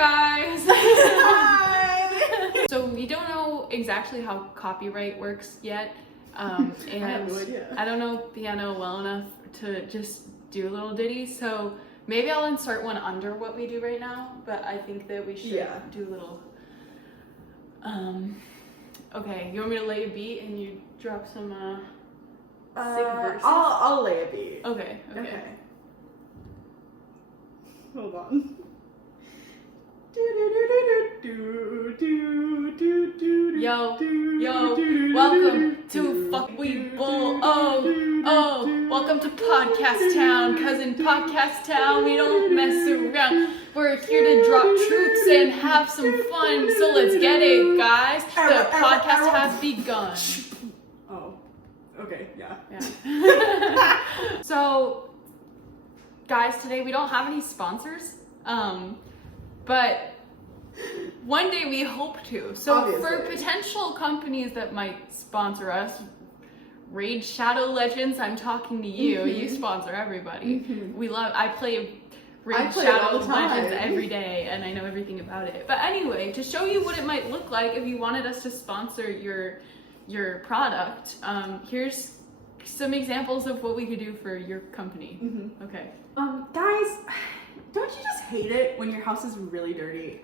guys! Hi! So we don't know exactly how copyright works yet, and I have no idea. I don't know piano well enough to just do a little ditty, so maybe I'll insert one under what we do right now, but I think that we should do a little, okay, you want me to lay a beat and you drop some, sick verses? I'll lay a beat. Okay. Hold on. Yo, welcome to Fuck We Bull. Oh, welcome to Podcast Town, cause in Podcast Town we don't mess around. We're here to drop truths and have some fun, so let's get it, guys. The podcast has begun. Oh, okay, yeah. So, guys, today we don't have any sponsors, but one day we hope to. So Obviously. For potential companies that might sponsor us, Raid Shadow Legends, I'm talking to you. You sponsor everybody. I play Raid Shadow Legends every day, and I know everything about it. But anyway, to show you what it might look like if you wanted us to sponsor your product, here's some examples of what we could do for your company. Okay. Guys, don't you just hate it when your house is really dirty?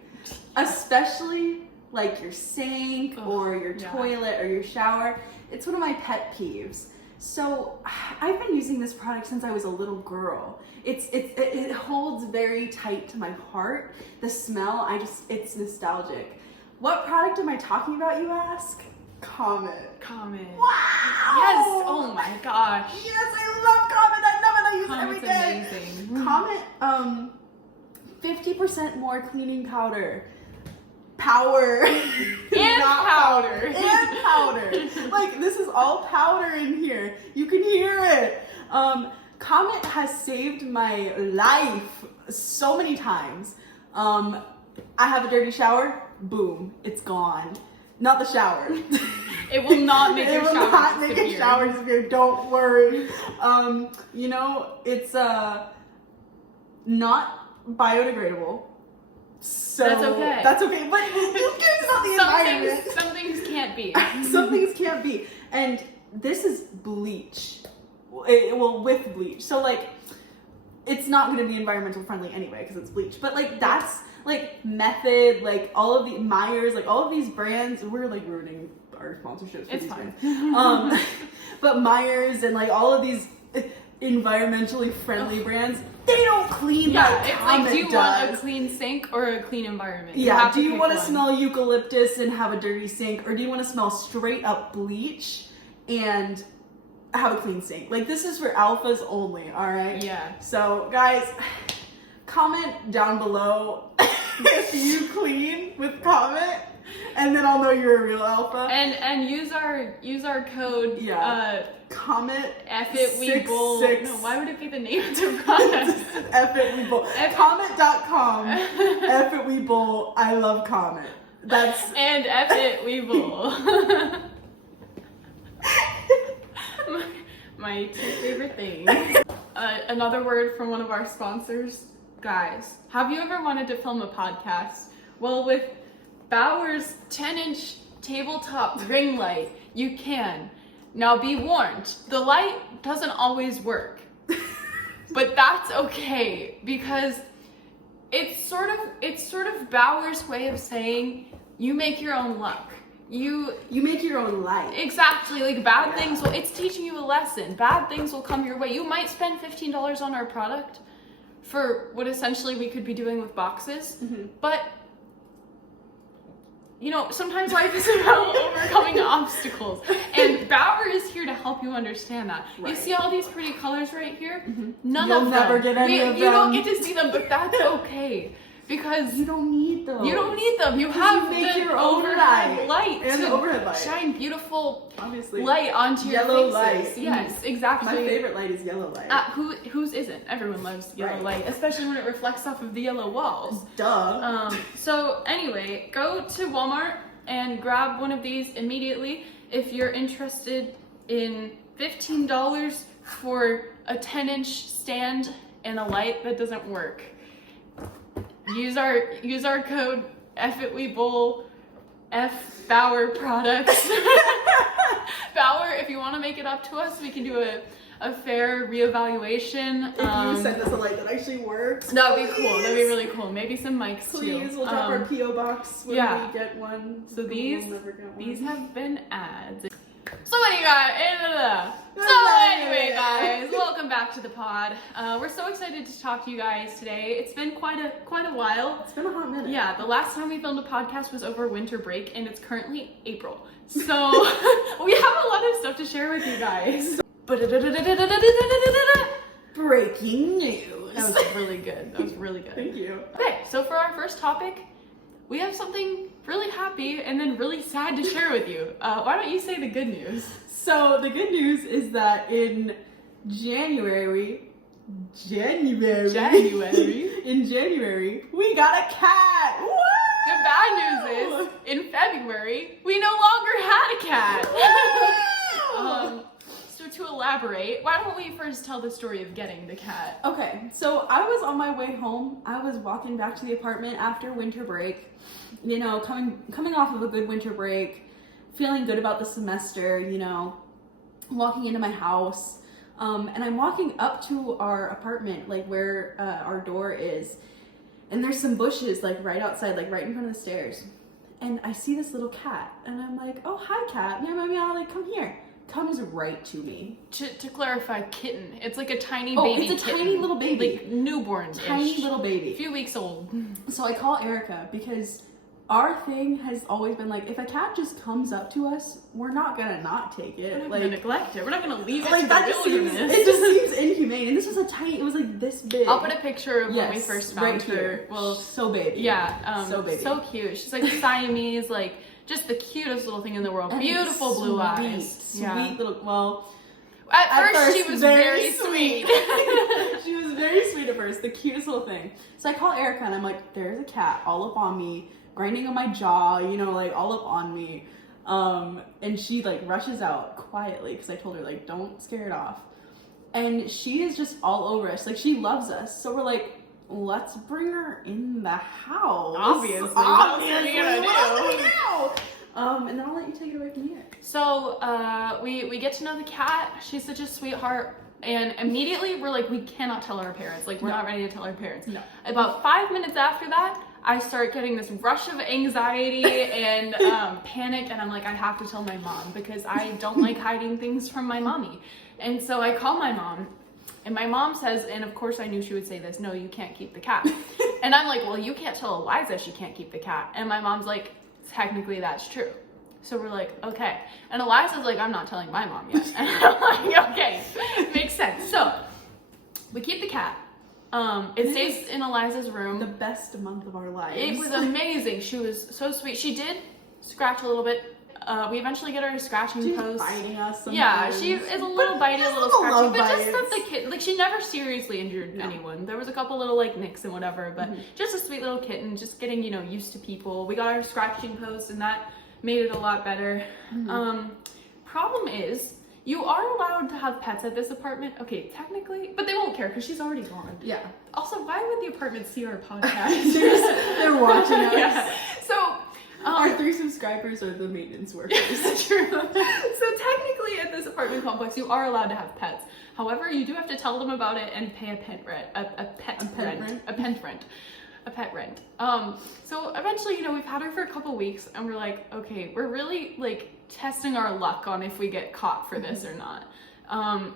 Especially like your sink or your toilet or your shower. It's one of my pet peeves. So I've been using this product since I was a little girl. It holds very tight to my heart. The smell, it's nostalgic. What product am I talking about, you ask? Comet. Wow! Yes! Oh my gosh. Yes, I love Comet. I love it. I use Comet's it every day. amazing. Comet, 50% more cleaning powder. Power. And powder. And powder. Like, this is all powder in here. You can hear it. Comet has saved my life so many times. I have a dirty shower. Boom. It's gone. Not the shower. It will not make your shower disappear. It will not make your shower disappear. Don't worry. You know, it's not biodegradable. So that's okay. That's okay. But who cares about the environment? Some things can't be. Some things can't be. And this is bleach. Well, with bleach. So like, it's not going to be environmental friendly anyway because it's bleach. But like, that's like Method, like all of the Myers, like all of these brands. We're like ruining our sponsorships. It's fine. But Myers and like all of these environmentally friendly brands, they don't clean like Comet like, do you does. want a clean sink or a clean environment? Yeah, do you want to smell eucalyptus and have a dirty sink, or do you want to smell straight up bleach and have a clean sink? Like, this is for alphas only, all right? Yeah. So, guys, comment down below if you clean with Comet, and then I'll know you're a real alpha. And use our code. Comet. FitWeBull. No, why would it be the name of the product? FitWeBull. Comet.com. FitWeBull. I love Comet. That's and FitWeBull. My two favorite things. Another word from one of our sponsors. Guys, have you ever wanted to film a podcast? Well, with Bauer's 10-inch tabletop ring light, you can. Now be warned, the light doesn't always work. But that's okay, because it's sort of Bauer's way of saying you make your own luck. You make your own light. Exactly. Like, bad things it's teaching you a lesson. Bad things will come your way. You might spend $15 on our product for what essentially we could be doing with boxes, but you know, sometimes life is about overcoming obstacles, and Bauer is here to help you understand that. Right. You see all these pretty colors right here? None of them. You'll never get any of them. You don't get to see them, but that's okay. Because you don't need them. You don't need them. You have your overhead light and the overhead light. Shine beautiful obviously light onto your yellow faces. Light. Yes, exactly. My favorite light is yellow light. Whose isn't? Everyone loves yellow light, especially when it reflects off of the yellow walls. Duh. So anyway, go to Walmart and grab one of these immediately if you're interested in $15 for a 10-inch stand and a light that doesn't work. use our code FITWEBOWL F Bauer products. Bauer, if you want to make it up to us, we can do a fair reevaluation. If you send us a light that actually works, that would be cool. That'd be really cool. Maybe some mics too. Please, we'll drop our PO box when we get one. So these one. have been ads. So anyway, guys, welcome back to the pod. We're so excited to talk to you guys today. It's been quite a while. It's been a hot minute. Yeah, the last time we filmed a podcast was over winter break, and it's currently April. So we have a lot of stuff to share with you guys. Breaking news. That was really good. That was really good. Thank you. Okay, so for our first topic, we have something really happy and then really sad to share with you. Why don't you say the good news? So the good news is that in January, we got a cat. Woo! The bad news is, in February, we no longer had a cat. So to elaborate, why don't we first tell the story of getting the cat? Okay, so I was on my way home. I was walking back to the apartment after winter break. You know, coming off of a good winter break, feeling good about the semester, you know, walking into my house. And I'm walking up to our apartment, like where our door is. And there's some bushes, like right outside, like right in front of the stairs. And I see this little cat. And I'm like, oh, hi, cat. Meow, meow, meow, like, come here. Comes right to me. To clarify, kitten. It's like a tiny baby it's a kitten. tiny little baby. Like newborn-ish. Tiny little baby. A few weeks old. So I call Erica because our thing has always been like, if a cat just comes up to us, we're not gonna not take it. We're not like, gonna neglect it. We're not gonna leave it like to that the just seems, wilderness. it just seems inhumane. And this was it was like this big. I'll put a picture of when we first found right her. Here. Well, so baby. Yeah, so baby. So cute. She's like a Siamese, like just the cutest little thing in the world. And beautiful blue eyes. Sweet little. Well, at first she was very sweet. She was very sweet at first. The cutest little thing. So I call Erica and I'm like, there's a cat all up on me, grinding on my jaw, you know, like all up on me. And she like rushes out quietly because I told her like, don't scare it off. And she is just all over us. Like she loves us. So we're like, let's bring her in the house. Obviously. What else are we gonna do? And then I'll let you take it away from here. So we get to know the cat. She's such a sweetheart. And immediately we're like, we cannot tell our parents. Like we're not ready to tell our parents. No. About 5 minutes after that, I start getting this rush of anxiety and panic, and I'm like, I have to tell my mom because I don't like hiding things from my mommy. And so I call my mom, and my mom says, and of course I knew she would say this, no, you can't keep the cat. And I'm like, well, you can't tell Eliza she can't keep the cat. And my mom's like, technically that's true. So we're like, okay. And Eliza's like, I'm not telling my mom yet. And I'm like, okay, makes sense. So we keep the cat. It stays in Eliza's room. The best month of our lives. It was amazing. She was so sweet. She did scratch a little bit. We eventually get her a scratching post. Biting us sometimes. Yeah, she is a little bitey, a little scratchy, but just bites. that the kid, like she never seriously injured anyone. There was a couple little like nicks and whatever, but just a sweet little kitten, just getting, you know, used to people. We got her scratching post and that made it a lot better. Problem is, you are allowed to have pets at this apartment. Okay, technically, but they won't care because she's already gone. Yeah. Also, why would the apartment see our podcast? They're watching us. Yeah. So, our 3 subscribers are the maintenance workers. True. So technically, at this apartment complex, you are allowed to have pets. However, you do have to tell them about it and pay a pet rent. So eventually, you know, we've had her for a couple weeks, and we're like, okay, we're really like testing our luck on if we get caught for this or not. And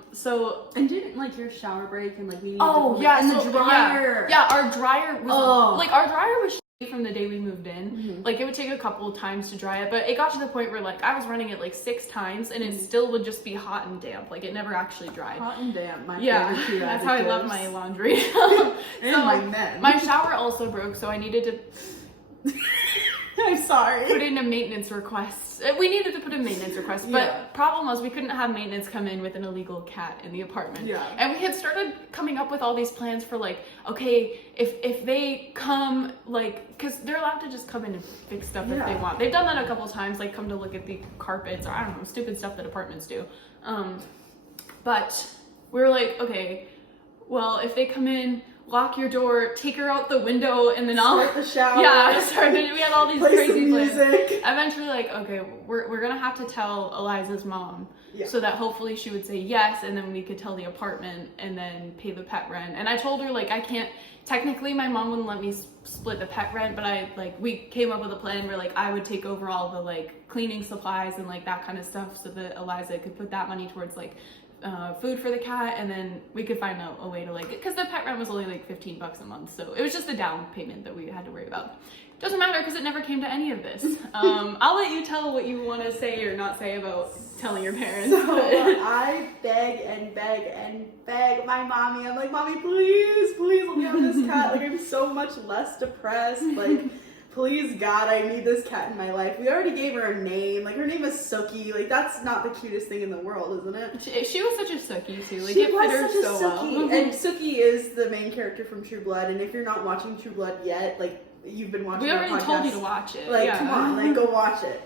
didn't like your shower break and like we needed and the dryer. Yeah, our dryer was like our dryer was from the day we moved in. Like it would take a couple of times to dry it, but it got to the point where like I was running it like 6 times and it still would just be hot and damp. Like it never actually dried. Hot and damp, my favorite 2 that's how I love my laundry. And my men. My shower also broke, so I needed to I'm sorry. Put in a maintenance request. We needed to put a maintenance request, but problem was we couldn't have maintenance come in with an illegal cat in the apartment. Yeah. And we had started coming up with all these plans for like, okay, if they come, like, because they're allowed to just come in and fix stuff if they want. They've done that a couple times, like come to look at the carpets or I don't know, stupid stuff that apartments do. But we were like, okay, well, if they come in, lock your door, take her out the window, and then Start the shower. Yeah, we had all these Play crazy some plans. music. Eventually, like, okay, we're gonna have to tell Eliza's mom, Yeah. so that hopefully she would say yes, and then we could tell the apartment and then pay the pet rent. And I told her, like, I can't, technically my mom wouldn't let me split the pet rent, but we came up with a plan where, like, I would take over all the, like, cleaning supplies and, like, that kind of stuff, so that Eliza could put that money towards, like, food for the cat, and then we could find a way to, like, because the pet rent was only like $15 a month, so it was just a down payment that we had to worry about. Doesn't matter because it never came to any of this. I'll let you tell what you want to say or not say about telling your parents. So I beg and beg and beg my mommy. I'm like, Mommy, please let me have this cat. Like, I'm so much less depressed. Like, please, God, I need this cat in my life. We already gave her a name. Like, her name is Sookie. Like, that's not the cutest thing in the world, isn't it? She was such a Sookie, too. Like, She it was fit her such a so Sookie. well. And Sookie is the main character from True Blood. And if you're not watching True Blood yet, like, you've been watching We our already told you podcast. to watch it. Like, yeah. come on, like, go watch it.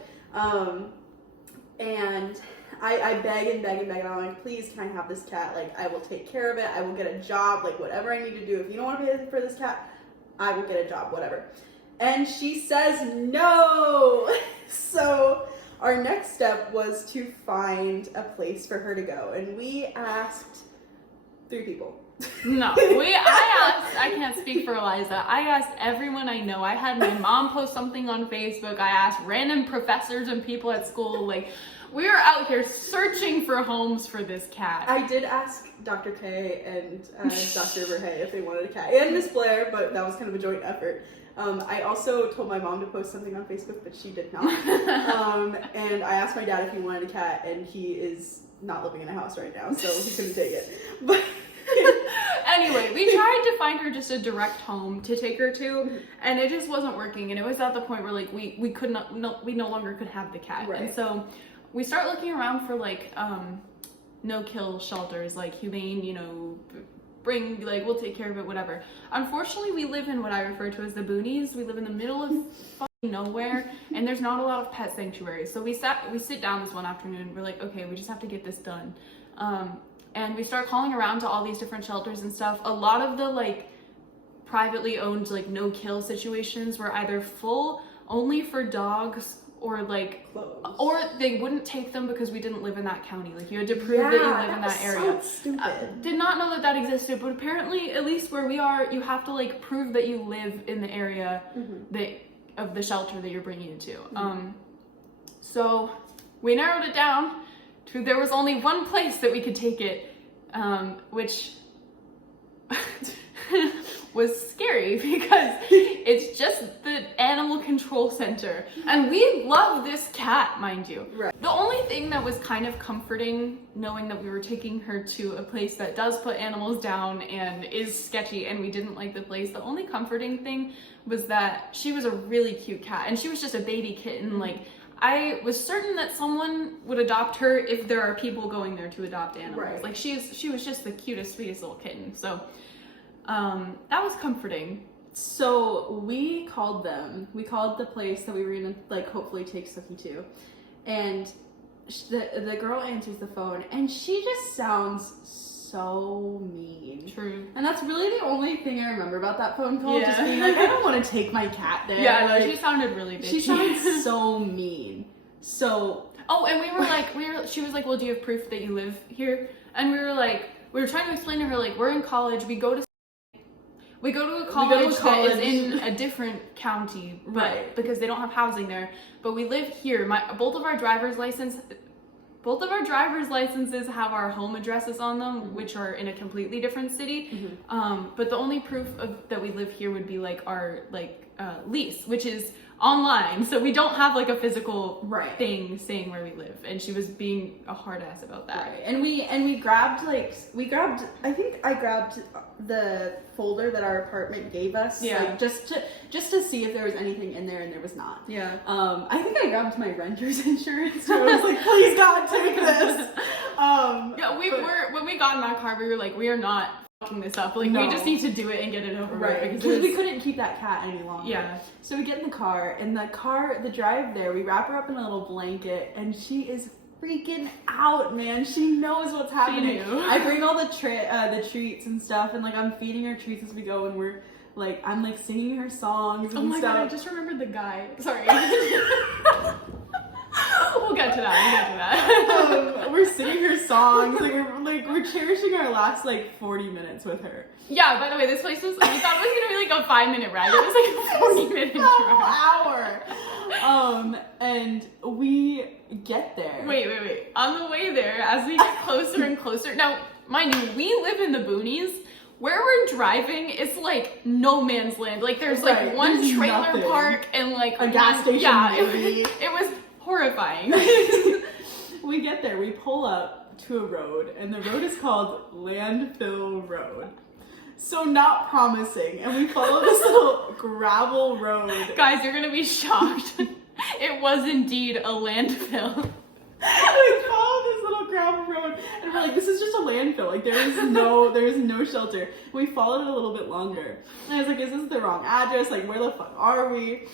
And I beg and beg and beg, and I'm like, please, can I have this cat? Like, I will take care of it. I will get a job, like, whatever I need to do. If you don't want to pay for this cat, I will get a job, whatever. And she says no. So our next step was to find a place for her to go. And we asked 3 people. No, I can't speak for Eliza. I asked everyone I know. I had my mom post something on Facebook. I asked random professors and people at school. Like, we were out here searching for homes for this cat. I did ask Dr. K and Dr. Verhey if they wanted a cat. And Miss Blair, but that was kind of a joint effort. I also told my mom to post something on Facebook, but she did not. And I asked my dad if he wanted a cat, and he is not living in a house right now, so he couldn't take it. But anyway, we tried to find her just a direct home to take her to, and it just wasn't working. And it was at the point where, like, we could not, we no longer could have the cat. Right. And so we start looking around for, like, no-kill shelters, like humane, you know, bring, like, we'll take care of it, whatever. Unfortunately, we live in what I refer to as the boonies. We live in the middle of fucking nowhere, and there's not a lot of pet sanctuaries. So we sit down this one afternoon, we're like, okay, we just have to get this done. And we start calling around to all these different shelters and stuff. A lot of the, like, privately owned, like, no-kill situations were either full only for dogs, or, like, closed. Or they wouldn't take them because we didn't live in that county. Like, you had to prove that you live in that area. So stupid. Did not know that existed, but apparently, at least where we are, you have to, like, prove that you live in the area of the shelter that you're bringing it to. So we narrowed it down to there was only one place that we could take it, which was scary because it's just the animal control center, and we love this cat, mind you. Right. The only thing that was kind of comforting, knowing that we were taking her to a place that does put animals down and is sketchy, and we didn't like the place, the only comforting thing was that she was a really cute cat, and she was just a baby kitten. Like, I was certain that someone would adopt her if there are people going there to adopt animals. Right. Like, she was just the cutest, sweetest little kitten. So that was comforting. So we called them. We called the place that we were gonna, like, hopefully take Sookie to, and the girl answers the phone, and she just sounds so mean. True. And that's really the only thing I remember about that phone call. Yeah. Just being like, I don't want to take my cat there. Yeah, like, she sounded really bitchy. she sounds so mean. So oh, and we were like, she was like, well, do you have proof that you live here? And we were trying to explain to her, like, we're in college, we go to a college that is in a different county, Right. because they don't have housing there, but we live here. Both of our driver's licenses have our home addresses on them, which are in a completely different city. But the only proof that we live here would be, like, our, like, lease, which is online, so we don't have, like, a physical thing saying where we live. And she was being a hard ass about that. Right. And we grabbed, I think I grabbed the folder that our apartment gave us, like, just to see if there was anything in there, and there was not. Yeah. I think I grabbed my renter's insurance, so I was like, please God, take this. Yeah, when we got in that car, we were like, we are not fucking this up. Like, we just need to do it and get it over with. Because we couldn't keep that cat any longer. Yeah. So we get in the car, and the drive there, we wrap her up in a little blanket, and she is freaking out, man. She knows what's happening. She knew. I bring all the treats and stuff, and like I'm feeding her treats as we go, and I'm like singing her songs and Oh my stuff. god, I just remembered the guy. Sorry. We'll get to that. We're singing her songs, we're cherishing our last like 40 minutes with her. Yeah, by the way, this place was, we thought it was gonna be like a 5-minute ride. It was like a 40-minute drive. Hour. And we get there. Wait. On the way there, as we get closer and closer, now, mind you, we live in the boonies. Where we're driving is like no man's land. Like there's like one there's trailer nothing. park and like A gas station, Yeah, maybe. it was horrifying. We get there, we pull up to a road, and the road is called Landfill Road. So not promising, and we follow this little gravel road. Guys, you're gonna be shocked. It was indeed a landfill. We follow this little gravel road, and we're like, this is just a landfill. Like there is no shelter. We followed it a little bit longer, and I was like, is this the wrong address? Like where the fuck are we?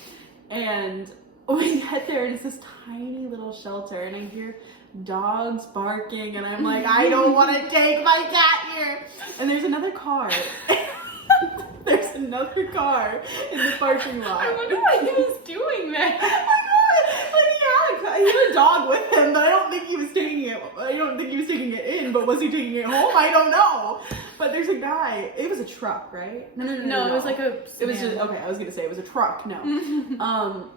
And we get there, and it's this tiny little shelter, and I hear dogs barking, and I'm like, I don't want to take my cat here. And there's another car. There's another car in the parking lot. I wonder what he was doing there. He had a dog with him, but I don't think he was taking it in, but was he taking it home? I don't know. But there's a guy. It was a truck, right? No, it was like a It was just, okay, I was gonna say it was a truck. No.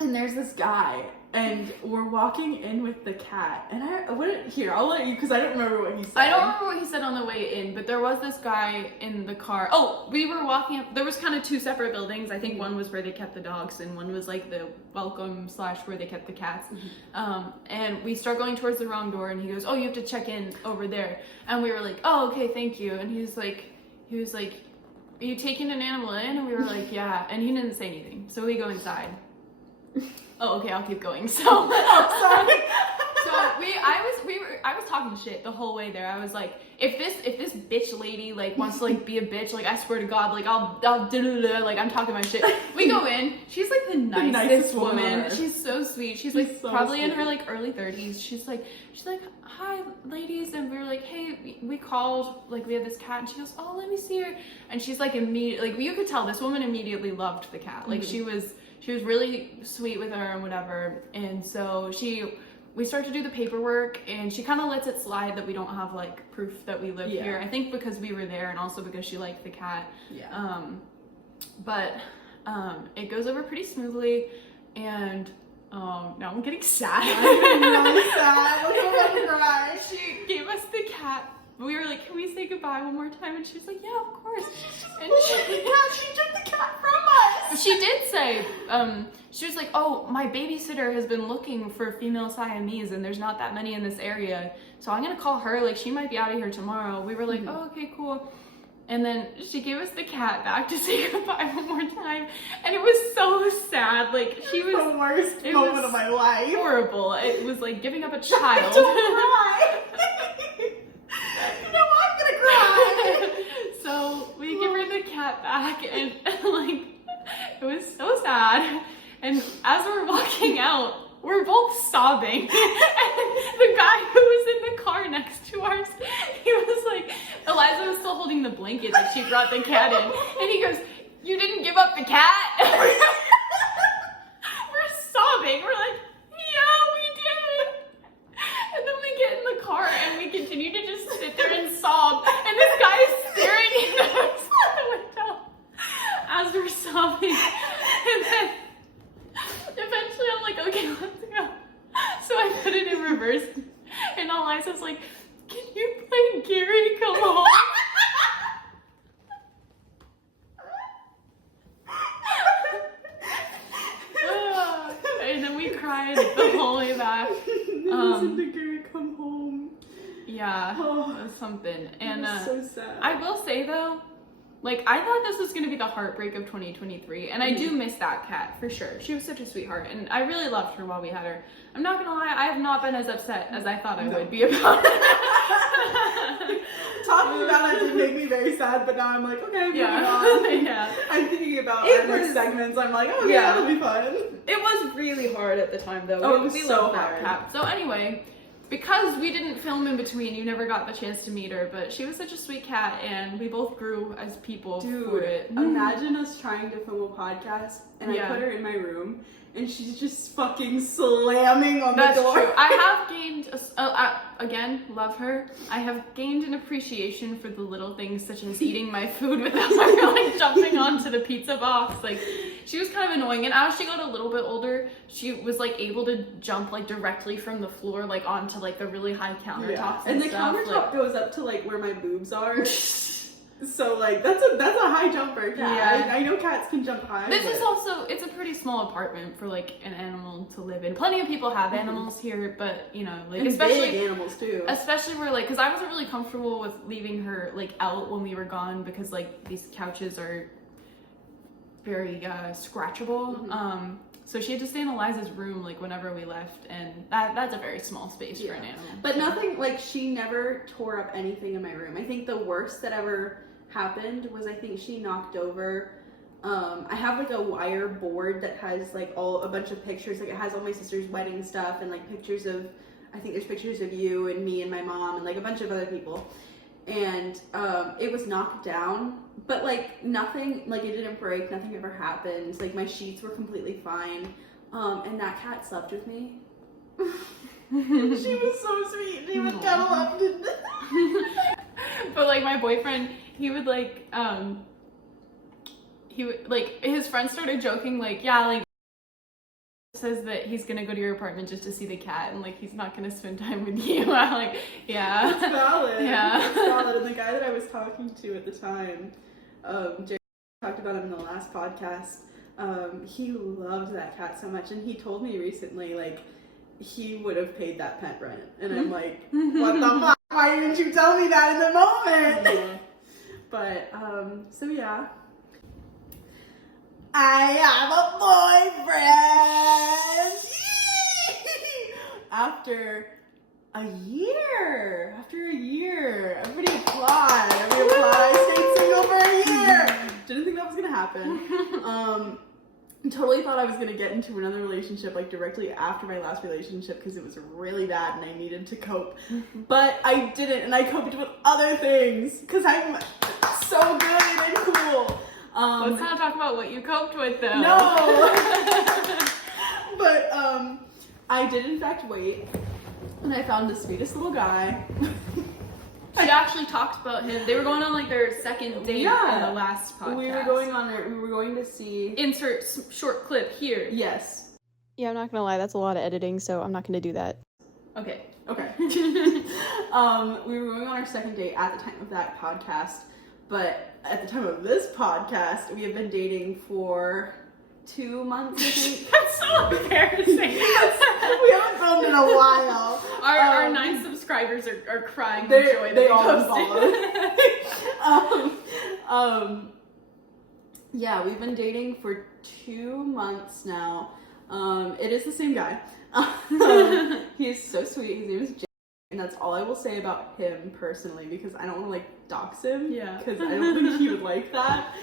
And there's this guy, and we're walking in with the cat, and I'll let you, because I don't remember what he said. I don't remember what he said on the way in, but there was this guy in the car. Oh, we were walking up. There was kind of two separate buildings. I think one was where they kept the dogs, and one was like the welcome / where they kept the cats. And we start going towards the wrong door, and he goes, "Oh, you have to check in over there." And we were like, "Oh, okay, thank you." And he was like, "Are you taking an animal in?" And we were like, "Yeah." And he didn't say anything, so we go inside. Oh, okay, I'll keep going. So, Sorry. I was talking shit the whole way there. I was like, if this bitch lady like wants to like be a bitch, like I swear to God, like I'll like I'm talking my shit. We go in. She's like the nicest woman. She's so sweet. She's like so probably sweet. in her like early 30s. She's like, "Hi, ladies," and we were like, "Hey, we called. Like we have this cat," and she goes, "Oh, let me see her." And she's like like you could tell this woman immediately loved the cat. Like she was really sweet with her and whatever. And so we start to do the paperwork, and she kind of lets it slide that we don't have like proof that we live here. I think because we were there, and also because she liked the cat. Yeah. But it goes over pretty smoothly, and now I'm getting sad. I'm really sad. I'm about to cry. She gave us the cat. We were like, "Can we say goodbye one more time?" And she's like, "Yeah, of course." And she took the cat from us. she did say, she was like, "Oh, my babysitter has been looking for female Siamese, and there's not that many in this area, so I'm gonna call her. Like, she might be out of here tomorrow." We were like, "Oh, okay, cool." And then she gave us the cat back to say goodbye one more time, and it was so sad. Like she was the worst moment of my life. Horrible. It was like giving up a child. Don't cry. No, I'm gonna cry. So we give her the cat back, and like it was so sad. And as we're walking out, we're both sobbing. And the guy who was in the car next to ours, he was like, Eliza was still holding the blanket that she brought the cat in, and he goes, "You didn't give up the cat?" We're sobbing. We're like, "Yeah, we did." And then we get in the car and we continue to just sit there and sob. And this guy is staring at us out the window as we're sobbing. And then eventually I'm like, "Okay, let's go." So I put it in reverse. And Eliza's like, "Can you play Gary Come Home?" And then we cried the whole way back. Listen to Gary Come Home. Yeah, Oh, it was something. And it was so sad. I will say though, like I thought this was gonna be the heartbreak of 2023, and I do miss that cat for sure. She was such a sweetheart, and I really loved her while we had her. I'm not gonna lie, I have not been as upset as I thought I would be about it. Talking about it did make me very sad, but now I'm like, okay, moving Yeah. on. Yeah. I'm thinking about It our next was- segments. I'm like, oh Yeah. yeah, that'll be fun. It was was really hard at the time, though. Oh, it was we so loved that hard. cat. So anyway, because we didn't film in between, you never got the chance to meet her, but she was such a sweet cat, and we both grew as people for it. Imagine us trying to film a podcast, and I put her in my room, and she's just fucking slamming on the door. True. I have gained, again, love her. I have gained an appreciation for the little things, such as eating my food without her, like, jumping onto the pizza box. Like, she was kind of annoying, and as she got a little bit older, she was, like, able to jump, like, directly from the floor, like, onto, like, the really high countertops and the stuff. countertop goes up to, like, where my boobs are. So, like, that's a high jumper cat. I know cats can jump high. This is also, it's a pretty small apartment for, like, an animal to live in. Plenty of people have animals here, but, you know, like, and especially big animals too. Especially where, like, because I wasn't really comfortable with leaving her, like, out when we were gone, because, like, these couches are very scratchable. So she had to stay in Eliza's room, like, whenever we left, and that's a very small space for an animal. But nothing, like, she never tore up anything in my room. I think the worst that ever happened was, I think she knocked over, I have, like, a wire board that has, like, a bunch of pictures. Like, it has all my sister's wedding stuff, and, like, pictures of, I think there's pictures of you and me and my mom and, like, a bunch of other people. And it was knocked down, but, like, nothing, like, it didn't break, nothing ever happened. Like, my sheets were completely fine, and that cat slept with me. She was so sweet. She would cuddle up to But, like, my boyfriend, he would, like, his friends started joking, like, yeah, like, says that he's gonna go to your apartment just to see the cat, and, like, he's not gonna spend time with you. I'm like, yeah. That's valid. Yeah. That's valid. And the guy that I was talking to at the time, Jerry, talked about him in the last podcast, he loved that cat so much, and he told me recently, like, he would have paid that pet rent. And I'm like, what the fuck? Why didn't you tell me that in the moment? Yeah. But, so yeah. I have a boyfriend! After a year! Everybody applaud! I stayed single for a year! Didn't think that was gonna happen. Totally thought I was gonna get into another relationship, like, directly after my last relationship, because it was really bad and I needed to cope. But I didn't, and I coped with other things, because I'm so good and cool. Let's not talk about what you coped with, though. No! But, I did in fact wait, and I found the sweetest little guy. She actually talked about him. They were going on, like, their second date in the last podcast. We were going to see... Insert short clip here. Yes. Yeah, I'm not gonna lie, that's a lot of editing, so I'm not gonna do that. Okay. We were going on our second date at the time of that podcast, but at the time of this podcast, we have been dating for 2 months, I think. That's so embarrassing. We haven't filmed in a while. Our 9 subscribers are crying with joy that they we all posted. Yeah, we've been dating for 2 months now. It is the same guy. He is so sweet. His name is Jay, and that's all I will say about him personally, because I don't want to, like, dox him. Yeah. Because I don't think he would like that.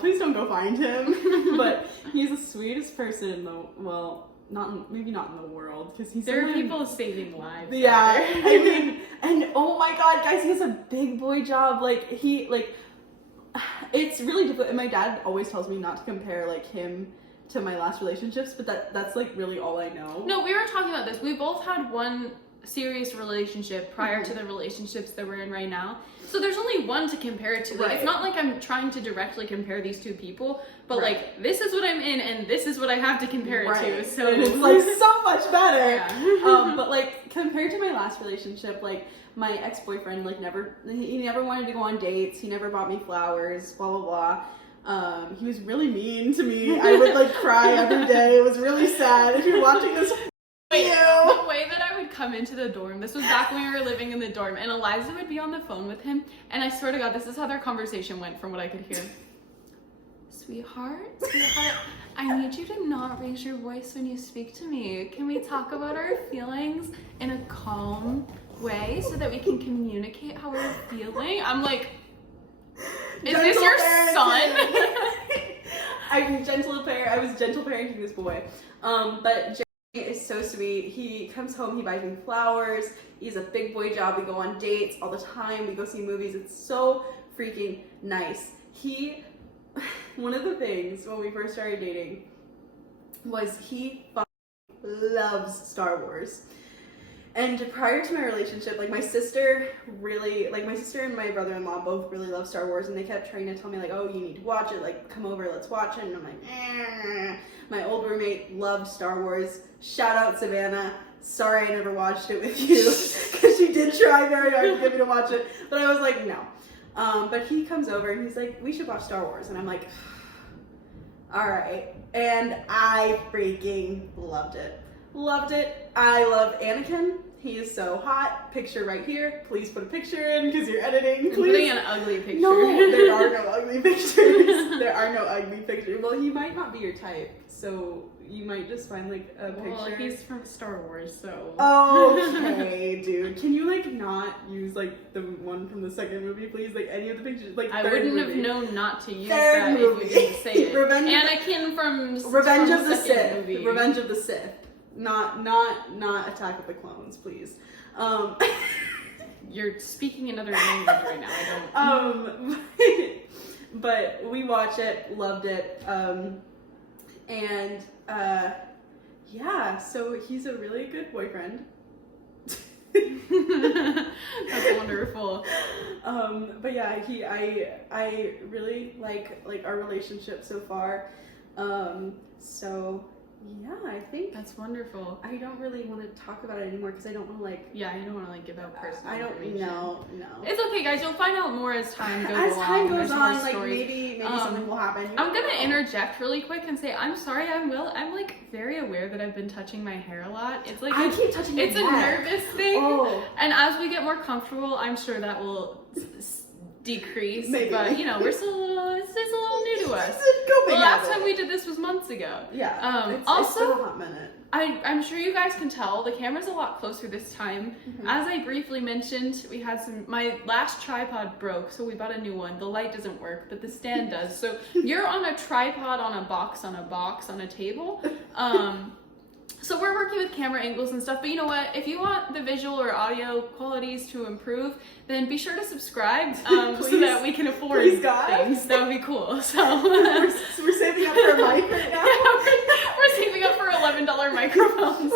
Please don't go find him. But he's the sweetest person in the, well, maybe not in the world, because he's There are people saving lives. Yeah, I mean, and oh my god, guys, he has a big boy job. Like, it's really difficult. And my dad always tells me not to compare, like, him to my last relationships, but that's like really all I know. No, we were talking about this. We both had one serious relationship prior to the relationships that we're in right now. So there's only one to compare it to. Like, it's not like I'm trying to directly compare these two people, but like, this is what I'm in and this is what I have to compare it to. So and it's like so much better. Yeah. But like, compared to my last relationship, like, my ex-boyfriend, like, he never wanted to go on dates. He never bought me flowers, blah, blah, blah. He was really mean to me. I would, like, cry every day. It was really sad. If you're watching this, the way that I would come into the dorm, this was back when we were living in the dorm, and Eliza would be on the phone with him, and I swear to God, this is how their conversation went from what I could hear. Sweetheart, I need you to not raise your voice when you speak to me. Can we talk about our feelings in a calm way so that we can communicate how we're feeling? I'm like, is this your son? I was gentle parenting this boy. But Jeremy is so sweet. He comes home, he buys me flowers. He's a big boy job. We go on dates all the time. We go see movies. It's so freaking nice. One of the things when we first started dating was he loves Star Wars. And prior to my relationship, like my sister and my brother-in-law both really love Star Wars, and they kept trying to tell me like, oh, you need to watch it, like come over, let's watch it. And I'm like, eh. My old roommate loved Star Wars. Shout out Savannah. Sorry I never watched it with you, because she did try very hard to get me to watch it, but I was like, no. But he comes over and he's like, we should watch Star Wars, and I'm like, all right. And I freaking loved it. Loved it. I love Anakin. He is so hot. Picture right here. Please put a picture in because you're editing. Please. I'm putting an ugly picture. No, there are no ugly pictures. There are no ugly pictures. Well, he might not be your type, so you might just find like a picture. Well, he's from Star Wars, so. Okay, dude. Can you like not use like the one from the second movie, please? Like any of the pictures. Like I third wouldn't movie. have known not to use Third that movie. if you didn't say it. Anakin from Revenge from of the second Sith. movie. Revenge of the Sith. Not Attack of the Clones, please. You're speaking another language right now. I don't. But we watch it, loved it, and yeah. So he's a really good boyfriend. That's wonderful. But yeah, I really like our relationship so far. So yeah, I think That's wonderful. I don't really want to talk about it anymore because I don't want to like. Yeah, you don't want to like give out personal I don't information. know. It's okay, guys. You'll find out more as time goes along. As time goes There's more on, like stories. maybe something will happen. I'm gonna interject really quick and say I'm sorry. I'm like very aware that I've been touching my hair a lot. It's like I keep touching your It's a neck. nervous thing. Oh. And as we get more comfortable, I'm sure that will decrease. Maybe. But you know, we're still a little. It's a little new to us. Go The big last habit. time we did this was months ago. Yeah. It's Also, been a hot minute. I'm sure you guys can tell the camera's a lot closer this time. Mm-hmm. As I briefly mentioned, we had my last tripod broke, so we bought a new one. The light doesn't work, but the stand does. So you're on a tripod on a box on a table. So we're working with camera angles and stuff, but you know what? If you want the visual or audio qualities to improve, then be sure to subscribe so that we can afford things. That would be cool. So we're saving up for a mic right now. Yeah, we're saving up for $11 microphones.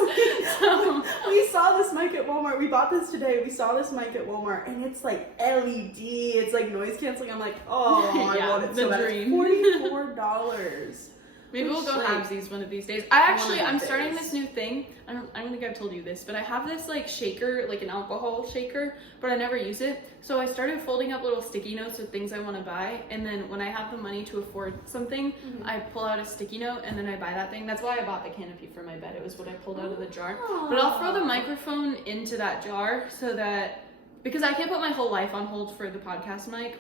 So We saw this mic at Walmart. We bought this today. We saw this mic at Walmart, and it's like LED. It's like noise canceling. I'm like, oh, Yeah, I want it the so bad. dream. $44. maybe we'll go halvesies one of these days. I'm starting this new thing. I don't think I've told you this, but I have this like shaker, like an alcohol shaker, but I never use it. So I started folding up little sticky notes with things I want to buy, and then when I have the money to afford something, I pull out a sticky note and then I buy that thing. That's why I bought the canopy for my bed. It was what I pulled out of the jar. But I'll throw the microphone into that jar so that, because I can't put my whole life on hold for the podcast mic,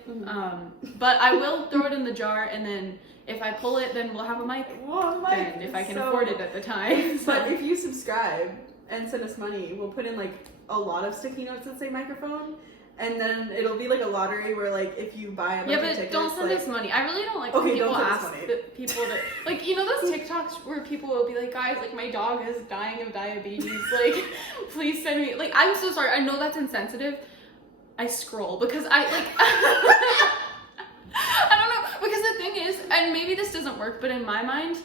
but I will throw it in the jar, and then if I pull it, then we'll have a mic. Then if I can afford it at the time. So. But if you subscribe and send us money, we'll put in like a lot of sticky notes that say microphone, and then it'll be like a lottery where like if you buy a bunch of tickets, don't send us money. I really don't like when people ask people to, like, you know those TikToks where people will be like, guys, like my dog is dying of diabetes, like please send me, like, I'm so sorry, I know that's insensitive. I scroll because I like I don't know, because the thing is, and maybe this doesn't work, but in my mind,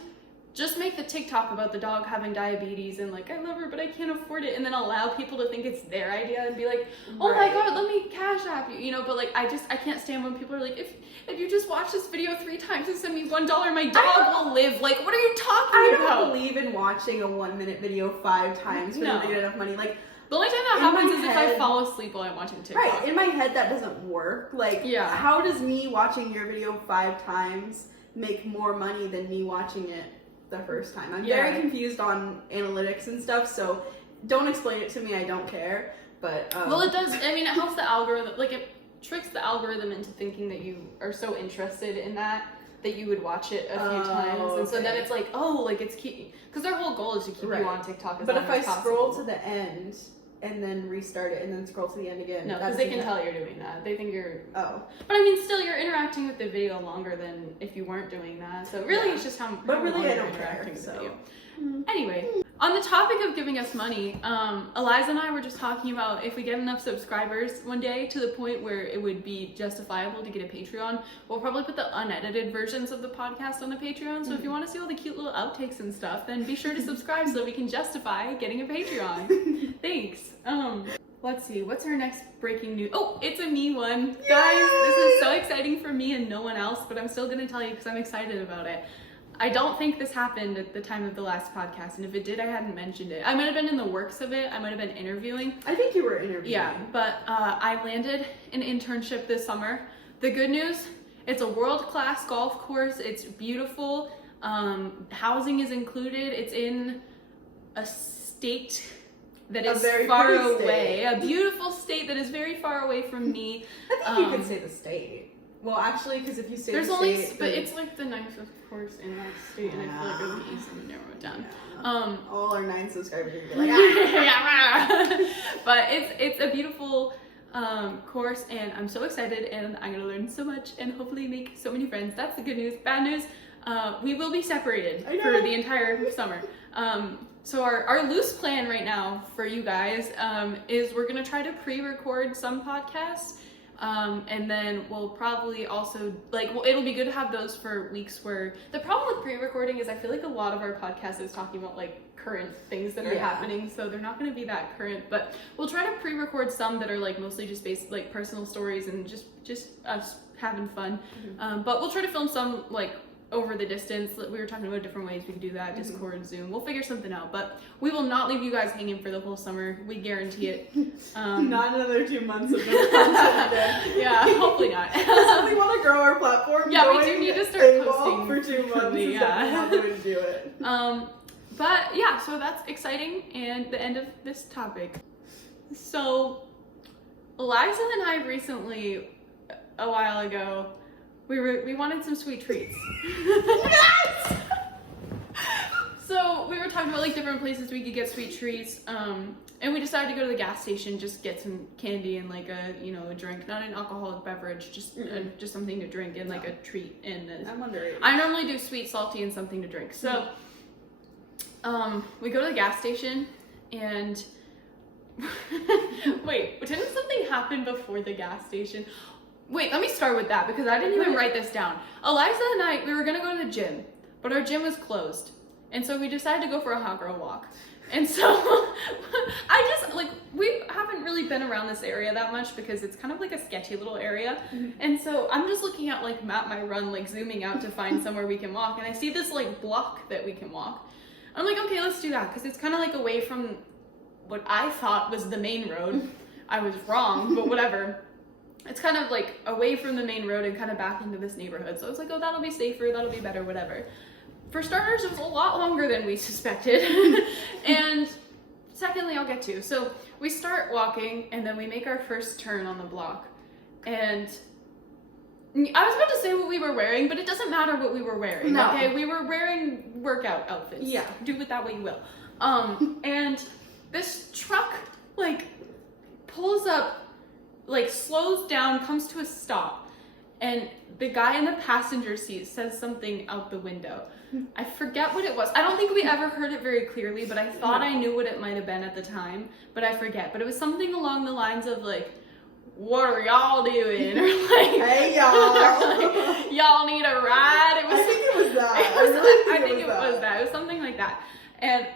just make the TikTok about the dog having diabetes and like, I love her, but I can't afford it. And then allow people to think it's their idea and be like, oh my God, let me cash app you, you know, but like, I can't stand when people are like, if you just watch this video 3 times and send me $1, my dog will live. Like, what are you talking about? I don't believe in watching a 1-minute video 5 times when you get enough money. Like, the only time that happens is if I fall asleep while I'm watching TikTok. Right, in my head that doesn't work. Like, how does me watching your video 5 times make more money than me watching it the first time? I'm very confused on analytics and stuff, so don't explain it to me, I don't care. But well, it does, I mean, it helps the algorithm, like it tricks the algorithm into thinking that you are so interested in that you would watch it a few times, and so then it's like, oh, like it's keep, because their whole goal is to keep you on TikTok as long as possible. But if I scroll to the end and then restart it and then scroll to the end again. No, because they can tell you're doing that. They think you're... Oh. But I mean, still, you're interacting with the video longer than if you weren't doing that. So really, it's just how But really, long I you're don't interacting care, with the so. video. Anyway, on the topic of giving us money, Eliza and I were just talking about if we get enough subscribers one day to the point where it would be justifiable to get a Patreon, we'll probably put the unedited versions of the podcast on the Patreon. So if you want to see all the cute little outtakes and stuff, then be sure to subscribe so we can justify getting a Patreon. Thanks. Let's see, what's our next breaking news? Oh, it's a me one. Yay! Guys, this is so exciting for me and no one else, but I'm still gonna tell you because I'm excited about it. I don't think this happened at the time of the last podcast, and if it did, I hadn't mentioned it. I might have been in the works of it. I might have been interviewing. I think you were interviewing. Yeah, but I landed an internship this summer. The good news, it's a world-class golf course. It's beautiful. Housing is included. It's in a state that is far away. A beautiful state that is very far away from me. I think you could say the state. Well, actually, because if you say there's the only, state, but it's like the nicest course in that state, and I feel like it would be easy to narrow it down. Yeah. All our 9 subscribers are gonna be like, but it's a beautiful course, and I'm so excited, and I'm gonna learn so much, and hopefully make so many friends. That's the good news. Bad news, we will be separated for the entire summer. So our loose plan right now for you guys is we're gonna try to pre-record some podcasts. And then we'll probably also, it'll be good to have those for weeks where, the problem with pre-recording is I feel like a lot of our podcast is talking about, current things that are happening, so they're not going to be that current, but we'll try to pre-record some that are, mostly just based, personal stories and just us having fun. But we'll try to film some, over the distance. We were talking about different ways we could do that, Discord, Zoom. We'll figure something out, but we will not leave you guys hanging for the whole summer. We guarantee it. not another 2 months of this content again. Yeah, hopefully not. If we want to grow our platform, yeah, we do need to start posting for 2 months. Yeah, not the way to do it. But yeah, so that's exciting, and the end of this topic. So, Eliza and I recently, a while ago, we wanted some sweet treats. Yes! So we were talking about different places we could get sweet treats, and we decided to go to the gas station, just get some candy and a drink, not an alcoholic beverage, just something to drink and a treat. And I'm underage. I normally do sweet, salty, and something to drink. So we go to the gas station, and wait, didn't something happen before the gas station? Wait, let me start with that because I didn't even write this down. Eliza and I, we were gonna go to the gym, but our gym was closed. And so we decided to go for a hot girl walk. And so we haven't really been around this area that much because it's kind of a sketchy little area. And so I'm just looking at Map My Run, zooming out to find somewhere we can walk. And I see this block that we can walk. I'm like, okay, let's do that. Cause it's kind of away from what I thought was the main road. I was wrong, but whatever. It's kind of away from the main road and kind of back into this neighborhood. So I was like, oh, that'll be safer, that'll be better, whatever. For starters, it was a lot longer than we suspected. And secondly, I'll get to. So we start walking, and then we make our first turn on the block. And I was about to say what we were wearing, but it doesn't matter what we were wearing. No. Okay, we were wearing workout outfits. Yeah. Do with that what you will. And this truck, pulls up, slows down, comes to a stop, and the guy in the passenger seat says something out the window. I forget what it was. I don't think we ever heard it very clearly, but I thought I knew what it might have been at the time, but I forget. But it was something along the lines of what are y'all doing? Or hey y'all. Y'all need a ride? I think it was that. I think it was that. It was something like that. And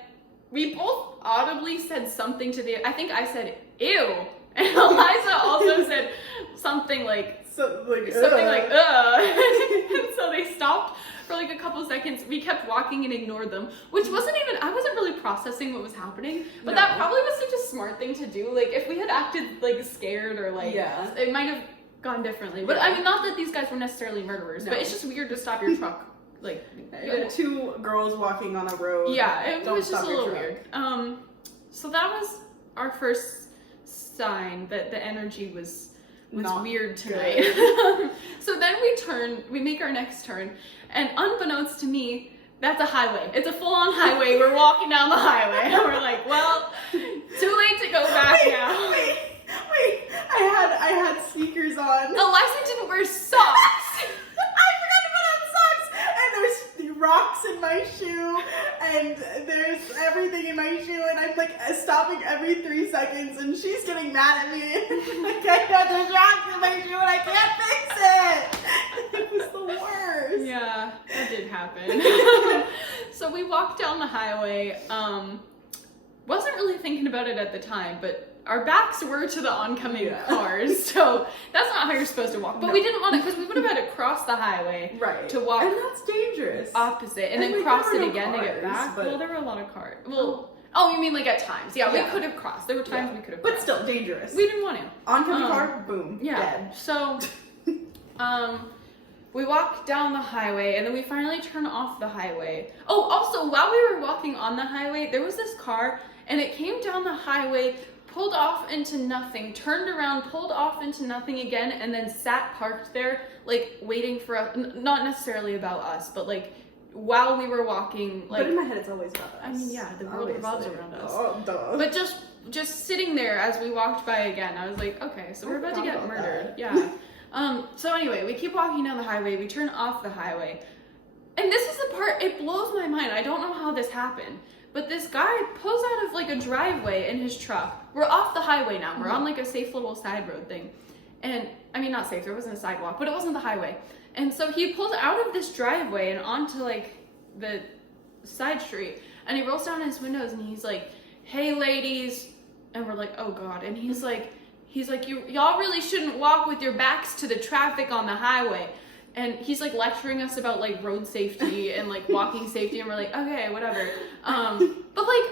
we both audibly said something to I think I said, ew. And Eliza also said something something like, ugh. And so they stopped for a couple seconds. We kept walking and ignored them, which I wasn't really processing what was happening, but that probably was such a smart thing to do. If we had acted scared or it might have gone differently. But I mean, not that these guys were necessarily murderers, but it's just weird to stop your truck. Two girls walking on a road. Yeah, it was just a little weird. So that was our first sign that the energy was not weird tonight. So then we make our next turn, and unbeknownst to me, that's a highway. It's a full-on highway. We're walking down the highway, and we're like, well, Too late to go back now. Wait. I had sneakers on. Eliza didn't wear socks. I forgot to put on socks. And there's rocks in my shoe. And there's everything in my shoe. And I'm like stopping every 3 seconds. And she's getting mad at me. Like, I know there's rocks in my shoe and I can't fix it. It was the worst. Yeah, that did happen. So we walked down the highway. Wasn't really thinking about it at the time, but our backs were to the oncoming cars, so that's not how you're supposed to walk. But we didn't want to, because we would have had to cross the highway to walk. And that's dangerous. Opposite, and then cross it again to get back. Well, there were a lot of cars. Well, oh, you mean like at times? Yeah, we could have crossed. There were times we could have crossed. But still dangerous. We didn't want to. Oncoming car, boom, dead. So, we walked down the highway, and then we finally turned off the highway. Oh, also, while we were walking on the highway, there was this car, and it came down the highway, pulled off into nothing, turned around, pulled off into nothing again, and then sat parked there, like, waiting for us. Not necessarily about us, but, like, while we were walking, like... But in my head, it's always about us. I mean, yeah, the world revolves around us. Oh, duh. But just sitting there as we walked by again, I was like, okay, so we're about to get murdered. Yeah. So anyway, we keep walking down the highway, we turn off the highway, and this is the part, it blows my mind, I don't know how this happened, but this guy pulls out of like a driveway in his truck. We're off the highway now, we're on like a safe little side road thing, and, I mean not safe, there wasn't a sidewalk, but it wasn't the highway, and so he pulls out of this driveway and onto like the side street, and he rolls down his windows and he's like, hey ladies, and we're like, oh god, and he's like, y'all really shouldn't walk with your backs to the traffic on the highway. And he's like lecturing us about like road safety and like walking safety, and we're like, okay, whatever. But like,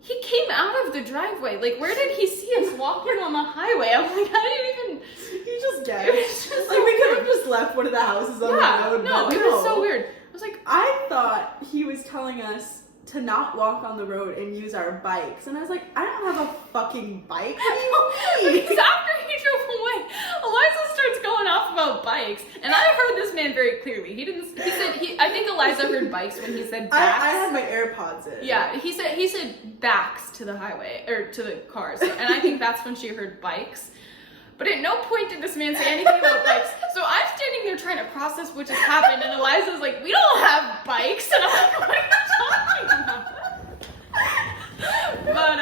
he came out of the driveway. Like, where did he see us walking on the highway? I'm like, I didn't even... You just get it. Like, we could have just left one of the houses on the road. No, it was so weird. I was like... I thought he was telling us to not walk on the road and use our bikes. And I was like, I don't have a fucking bike. What do you mean? Because after he drove away, Eliza starts going off about bikes. And I heard this man very clearly. I think Eliza heard bikes when he said backs. I had my AirPods in. Yeah, he said backs to the highway, or to the cars. And I think that's when she heard bikes. But at no point did this man say anything about bikes. So I'm standing there trying to process what just happened, and Eliza's like, we don't have bikes. And I'm like, what are you talking about? But,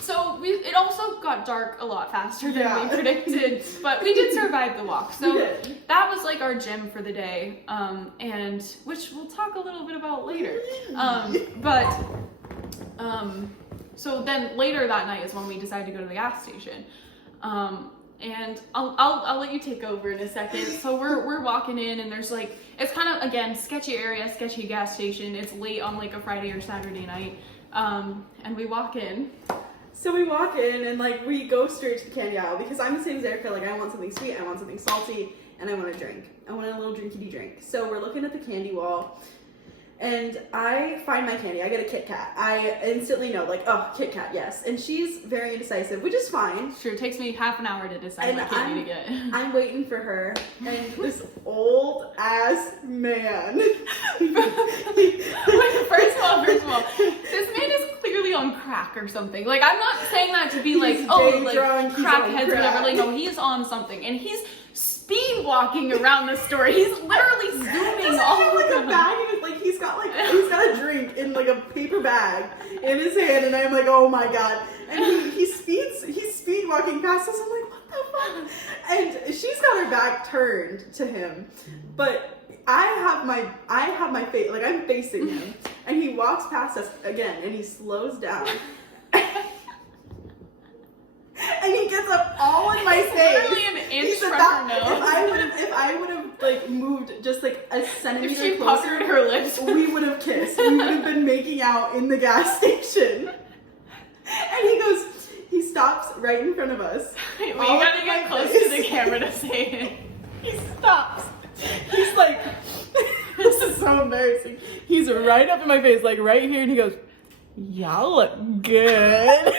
so it also got dark a lot faster than we predicted, but we did survive the walk. So that was like our gym for the day, and which we'll talk a little bit about later. So then later that night is when we decided to go to the gas station. And I'll let you take over in a second. So we're walking in, and there's like, it's kind of, again, sketchy area, sketchy gas station. It's late on like a Friday or Saturday night. And we walk in. So we walk in, and like we go straight to the candy aisle, because I'm the same as Erica. Like, I want something sweet, I want something salty, and I want a drink. I want a little drinky drink. So we're looking at the candy wall, and I find my candy. I get a Kit Kat. I instantly know, like, oh, Kit Kat, yes. And she's very indecisive, which is fine. Sure, it takes me half an hour to decide what candy to get. I'm waiting for her, and this old ass man. First of all, this man is clearly on crack or something. Like, I'm not saying that to be like, oh, like crackheads, whatever. Like, no, he's on something, and he's speed walking around the store. He's literally zooming all over. Like a bag in his, like he's got a drink in like a paper bag in his hand, and I'm like, oh my god. And he's speed walking past us. I'm like, what the fuck? And she's got her back turned to him, but I have my face, like I'm facing him, and he walks past us again, and he slows down. And he gets up all in my face. Literally an inch from her nose. If I would have like moved just like a centimeter if she closer, puckered her lips, we would have kissed. We would have been making out in the gas station. And he stops right in front of us. Wait, you gotta get close to the camera to say it. He stops. He's like, this is so embarrassing. He's right up in my face, like right here, and he goes, y'all look good.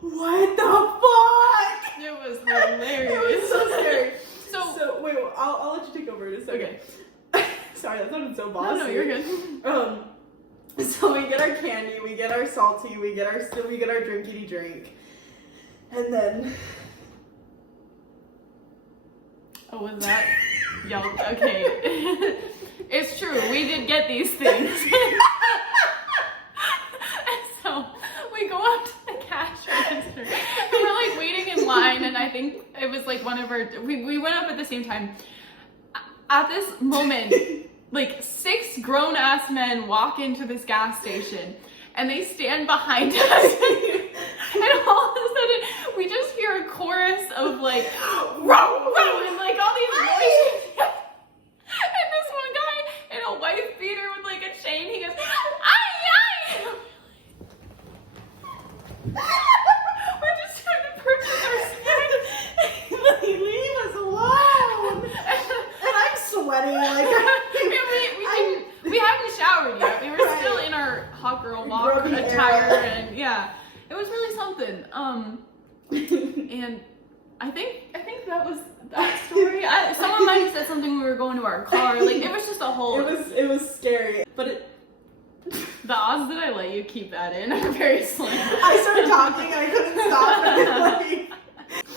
What the fuck? It was hilarious. It was so sounded so bossy. No, you're good. So we get our candy, we get our salty, we get our drinkity drink, and then. Oh, was that? Yelled. Okay. It's true. We did get these things. And so we go up to the cash register. And we're like waiting in line, and I think it was like one of our. We went up at the same time. At this moment, like 6 grown-ass men walk into this gas station, and they stand behind us. And all of a sudden, we just hear a chorus of like, row, row, and like all these noises. And this one guy in a wife beater with like a chain, he goes, ay, ay! We're just trying to purchase our snacks. Leave us alone! And I'm sweaty, like. We hadn't showered yet. We were still in our hot girl walk attire, and yeah, it was really something. And I think that was that story. Someone might have said something when we were going to our car. Like it was just a whole. It was scary, but the odds that I let you keep that in are very slim. I started talking, I couldn't stop.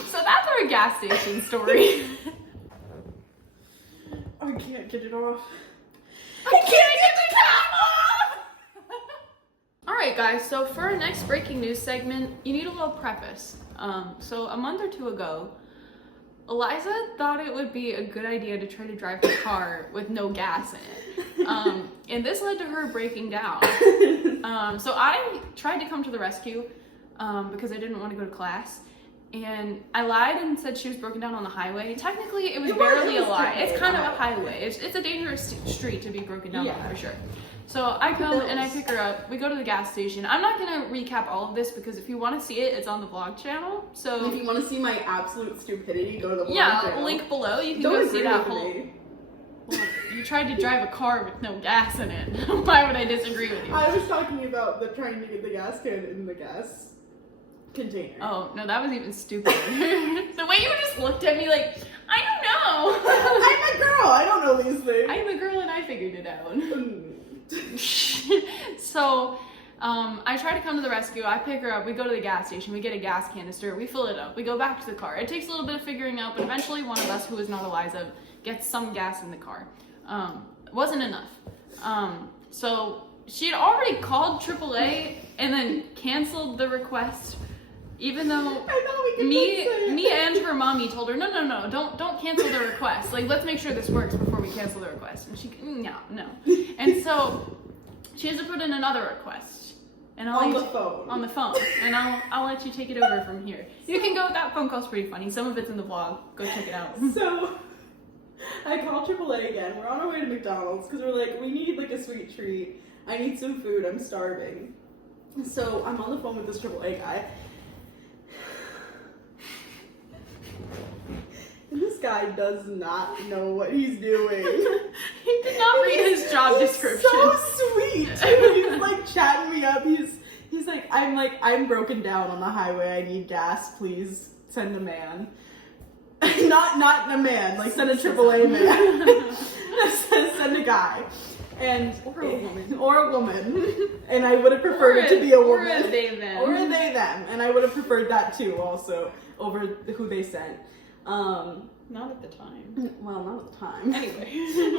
So that's our gas station story. I can't get it off. I can't get the cap off! Alright guys, so for our next breaking news segment, you need a little preface. So a month or 2 ago, Eliza thought it would be a good idea to try to drive her car with no gas in it. And this led to her breaking down. So I tried to come to the rescue because I didn't want to go to class. And I lied and said she was broken down on the highway. Technically, it was barely a lie. It's kind of a highway. It's a dangerous street to be broken down on, for sure. So I come and I pick her up. We go to the gas station. I'm not going to recap all of this because if you want to see it, it's on the vlog channel. So if you want to see my absolute stupidity, go to the vlog channel. Link below. You can go see that whole... Well, you tried to drive a car with no gas in it. Why would I disagree with you? I was talking about trying to get the gas can in the gas container. Oh, no, that was even stupider. The way you just looked at me like, I don't know. I'm a girl. I don't know these things. I'm a girl and I figured it out. So, I try to come to the rescue. I pick her up. We go to the gas station. We get a gas canister. We fill it up. We go back to the car. It takes a little bit of figuring out, but eventually one of us, who is not Eliza, gets some gas in the car. It wasn't enough. So she had already called AAA and then canceled the request. Even though me and her mommy told her, no, don't cancel the request. Like, let's make sure this works before we cancel the request. And she, no. And so she has to put in another request. And on the phone. On the phone. And I'll let you take it over from here. You can go. That phone call's pretty funny. Some of it's in the vlog. Go check it out. So I call AAA again. We're on our way to McDonald's because we're like, we need like a sweet treat. I need some food. I'm starving. So I'm on the phone with this AAA guy. And this guy does not know what he's doing. He did not read his job description. So sweet. He's like chatting me up. He's like, I'm broken down on the highway. I need gas. Please send a man. not a man. Like send a AAA man. Send a guy. Or a woman. Or a woman. And I would have preferred it to be a woman. Or a they them. Or a they them. And I would have preferred that too also over who they sent. Not at the time. Well, not at the time. Anyway.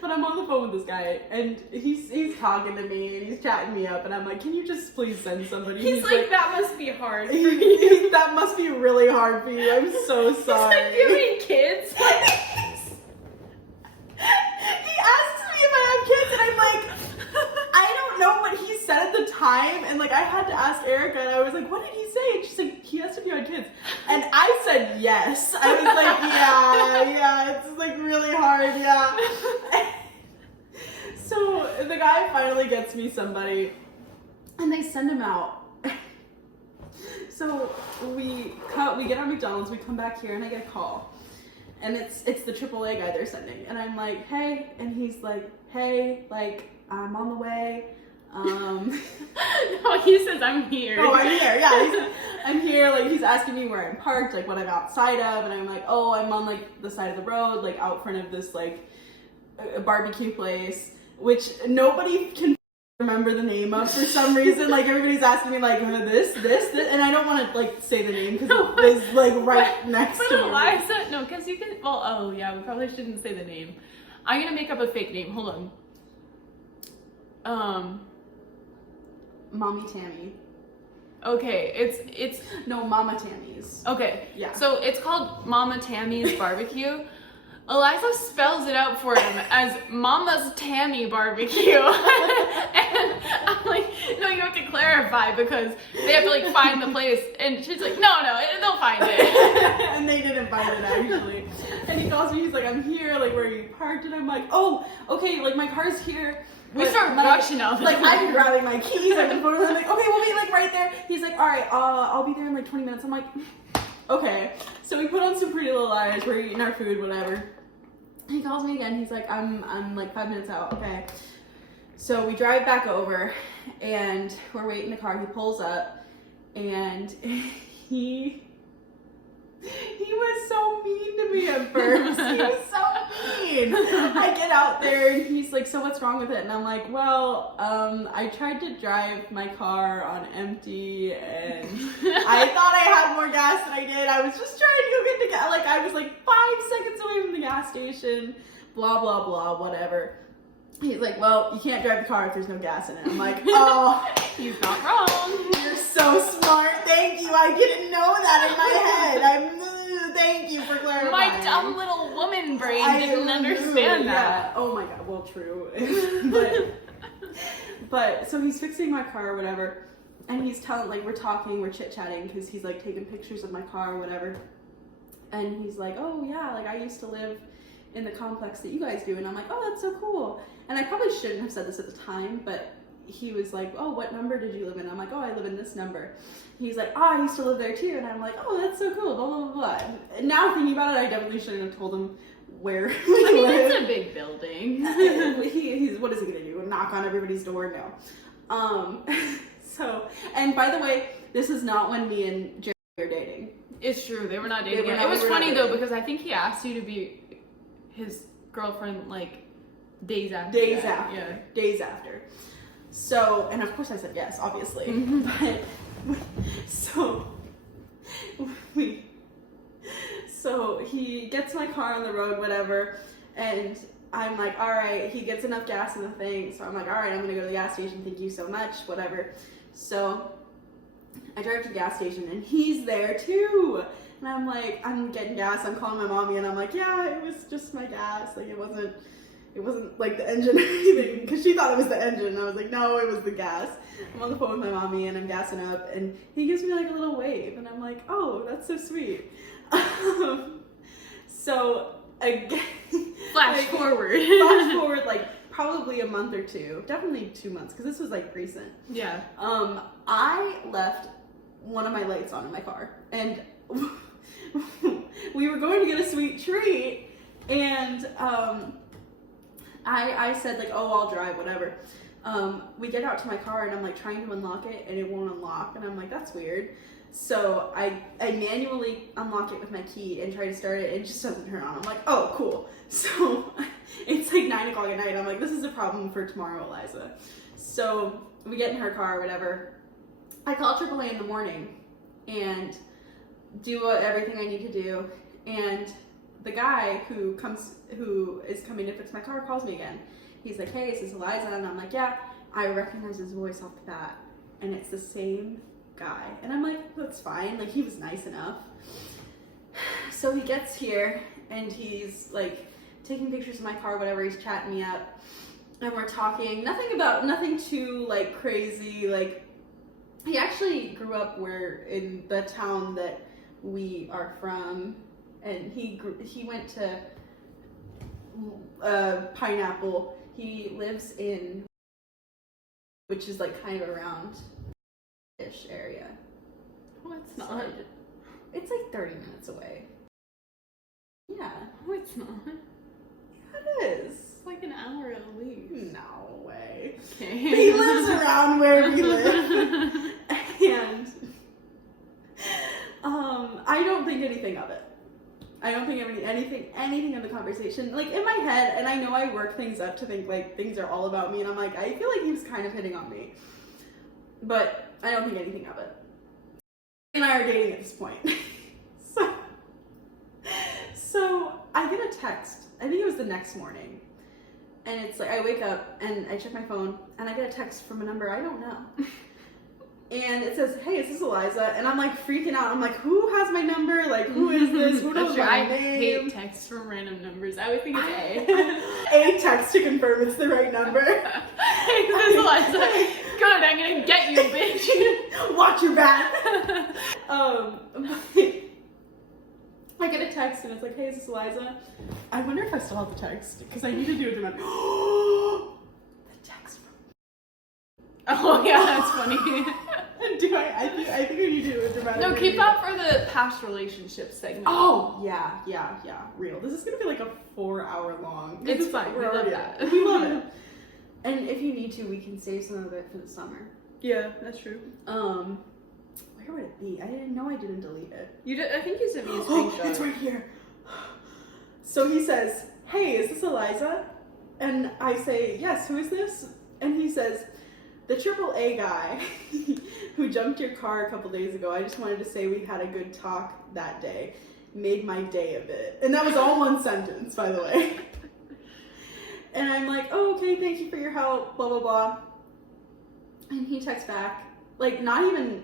But I'm on the phone with this guy, and he's talking to me, and he's chatting me up, and I'm like, can you just please send somebody? He's like, that must be hard for you. That must be really hard for you. I'm so sorry. He's like, do you have any kids? He asks me if I have kids, and I'm like, I don't know what he said at the time, and like I had to ask Erica, and I was like, what did he say? And she's like, he asked if you had kids, and I said yes. I was like, yeah, it's like really hard, yeah. So the guy finally gets me somebody, and they send him out. So we get on McDonald's, we come back here, and I get a call. And it's the AAA guy they're sending. And I'm like, hey. And he's like, hey, like, I'm on the way. No, he says, I'm here. Oh, I'm here. Yeah, I'm here. Like, he's asking me where I'm parked, like, what I'm outside of. And I'm like, oh, I'm on, like, the side of the road, like, out front of this, like, a barbecue place, which nobody can remember the name of for some reason. Like everybody's asking me like this, and I don't want to like say the name because it was like right next to me. Eliza, no, because you can. Well, oh yeah, we probably shouldn't say the name. I'm gonna make up a fake name. Hold on. Mommy Tammy. Okay, it's No, Mama Tammy's. okay. Yeah. So it's called Mama Tammy's Barbecue. Eliza spells it out for him as Mama's Tammy Barbecue. And I'm like, no, you have to clarify because they have to like find the place. And she's like, no, they'll find it. And they didn't find it actually. And he calls me, he's like, I'm here, like where are you parked? And I'm like, oh, okay, like my car's here. We start rushing out. Like I'm grabbing my keys, I'm like, okay, we'll be like right there. He's like, all right, I'll be there in like 20 minutes. I'm like, okay. So we put on some Pretty Little Liars, we're eating our food, whatever. He calls me again. He's like, I'm like 5 minutes out. Okay. So we drive back over and we're waiting in the car. He pulls up and he was so mean to me at first. He was so mean. I get out there and he's like, so what's wrong with it? And I'm like, well, I tried to drive my car on empty and I thought I had more gas than I did. I was just trying to go get the gas. Like I was like 5 seconds away from the gas station, blah, blah, blah, whatever. He's like, well, you can't drive the car if there's no gas in it. I'm like, oh, He's not wrong. you're so smart. Thank you. I didn't know that in my head. Thank you for clarifying. My dumb little woman brain didn't understand that. Yeah. Oh my god. Well, true. but so he's fixing my car or whatever, and he's telling like we're talking, we're chit chatting because he's like taking pictures of my car or whatever, and he's like, oh yeah, like I used to live in the complex that you guys do, and I'm like, oh, that's so cool. And I probably shouldn't have said this at the time, but he was like, oh, what number did you live in? I'm like, oh, I live in this number. He's like, oh, I used to live there too. And I'm like, oh, that's so cool, blah, blah, blah, blah. And now thinking about it, I definitely shouldn't have told him where we I mean, live. it's a big building. He's what is he gonna do? Knock on everybody's door? No. So, and by the way, this is not when me and Jerry are dating. It's true, they were not dating They were yet. not- It was we were not funny though dating. because I think he asked you to be his girlfriend like days after. Days that. after. Yeah. Days after. So, and of course I said yes, obviously. Mhm. But, so he gets my car on the road, whatever, and I'm like, all right, he gets enough gas in the thing, so I'm like, all right, I'm gonna go to the gas station, thank you so much, whatever. So I drive to the gas station and he's there too. And I'm like, I'm getting gas, I'm calling my mommy and I'm like, yeah, it was just my gas, like it wasn't like the engine or anything, because she thought it was the engine, and I was like, no, it was the gas. I'm on the phone with my mommy, and I'm gassing up, and he gives me like a little wave, and I'm like, oh, that's so sweet. So, again, Flash forward. flash forward, like, probably a month or two, definitely 2 months, because this was like recent. Yeah. I left one of my lights on in my car, and we were going to get a sweet treat, and I said like, oh, I'll drive, whatever. We get out to my car and I'm like trying to unlock it and it won't unlock, and I'm like, that's weird. So I manually unlock it with my key and try to start it, and it just doesn't turn on. I'm like, oh, cool. So it's like 9 o'clock at night. I'm like, this is a problem for tomorrow, Eliza. So we get in her car or whatever. I call AAA in the morning and do everything I need to do, and the guy who is coming to fix my car calls me again. He's like, hey, is this Eliza? And I'm like, yeah. I recognize his voice off the bat, and it's the same guy. And I'm like, that's fine. Like, he was nice enough. So he gets here, and he's like taking pictures of my car, whatever. He's chatting me up, and we're talking. Nothing too like crazy. Like, he actually grew up in the town that we are from. And he went to Pineapple. He lives in, which is like kind of around-ish area. Oh, it's not. So it's like 30 minutes away. Yeah. Oh, it's not. It is. It's like an hour at least. No way. Okay. He lives around where we live. And I don't think anything of it. I don't think anything anything in the conversation. Like, in my head, and I know I work things up to think, like, things are all about me, and I'm like, I feel like he was kind of hitting on me. But I don't think anything of it. And I are dating at this point. So I get a text. I think it was the next morning. And it's like, I wake up and I check my phone and I get a text from a number I don't know. And it says, hey, is this Eliza? And I'm like freaking out. I'm like, who has my number? Like, who is this? Who knows my name? I hate texts from random numbers. I would think it's A. A text to confirm it's the right number. Hey, this is Eliza. Good, I'm gonna get you, bitch. Watch your back. I get a text and it's like, hey, is this Eliza? I wonder if I still have the text because I need to do a dramatic. The text from. Oh yeah, that's funny. Do I think I need to do a dramatic. No, keep that for the past relationship segment. Oh yeah. Real. This is gonna be like a 4-hour long. It's fine. We love that. We love it. And if you need to, we can save some of it for the summer. Yeah, that's true. Where would it be? I didn't know I didn't delete it. You did. I think you sent me a screenshot. It's right here. So he says, hey, is this Eliza? And I say, yes, who is this? And he says, the AAA guy who jumped your car a couple days ago. I just wanted to say we had a good talk that day. Made my day a bit. And that was all one sentence, by the way. And I'm like, oh, okay, thank you for your help, blah, blah, blah. And he texts back, like, not even...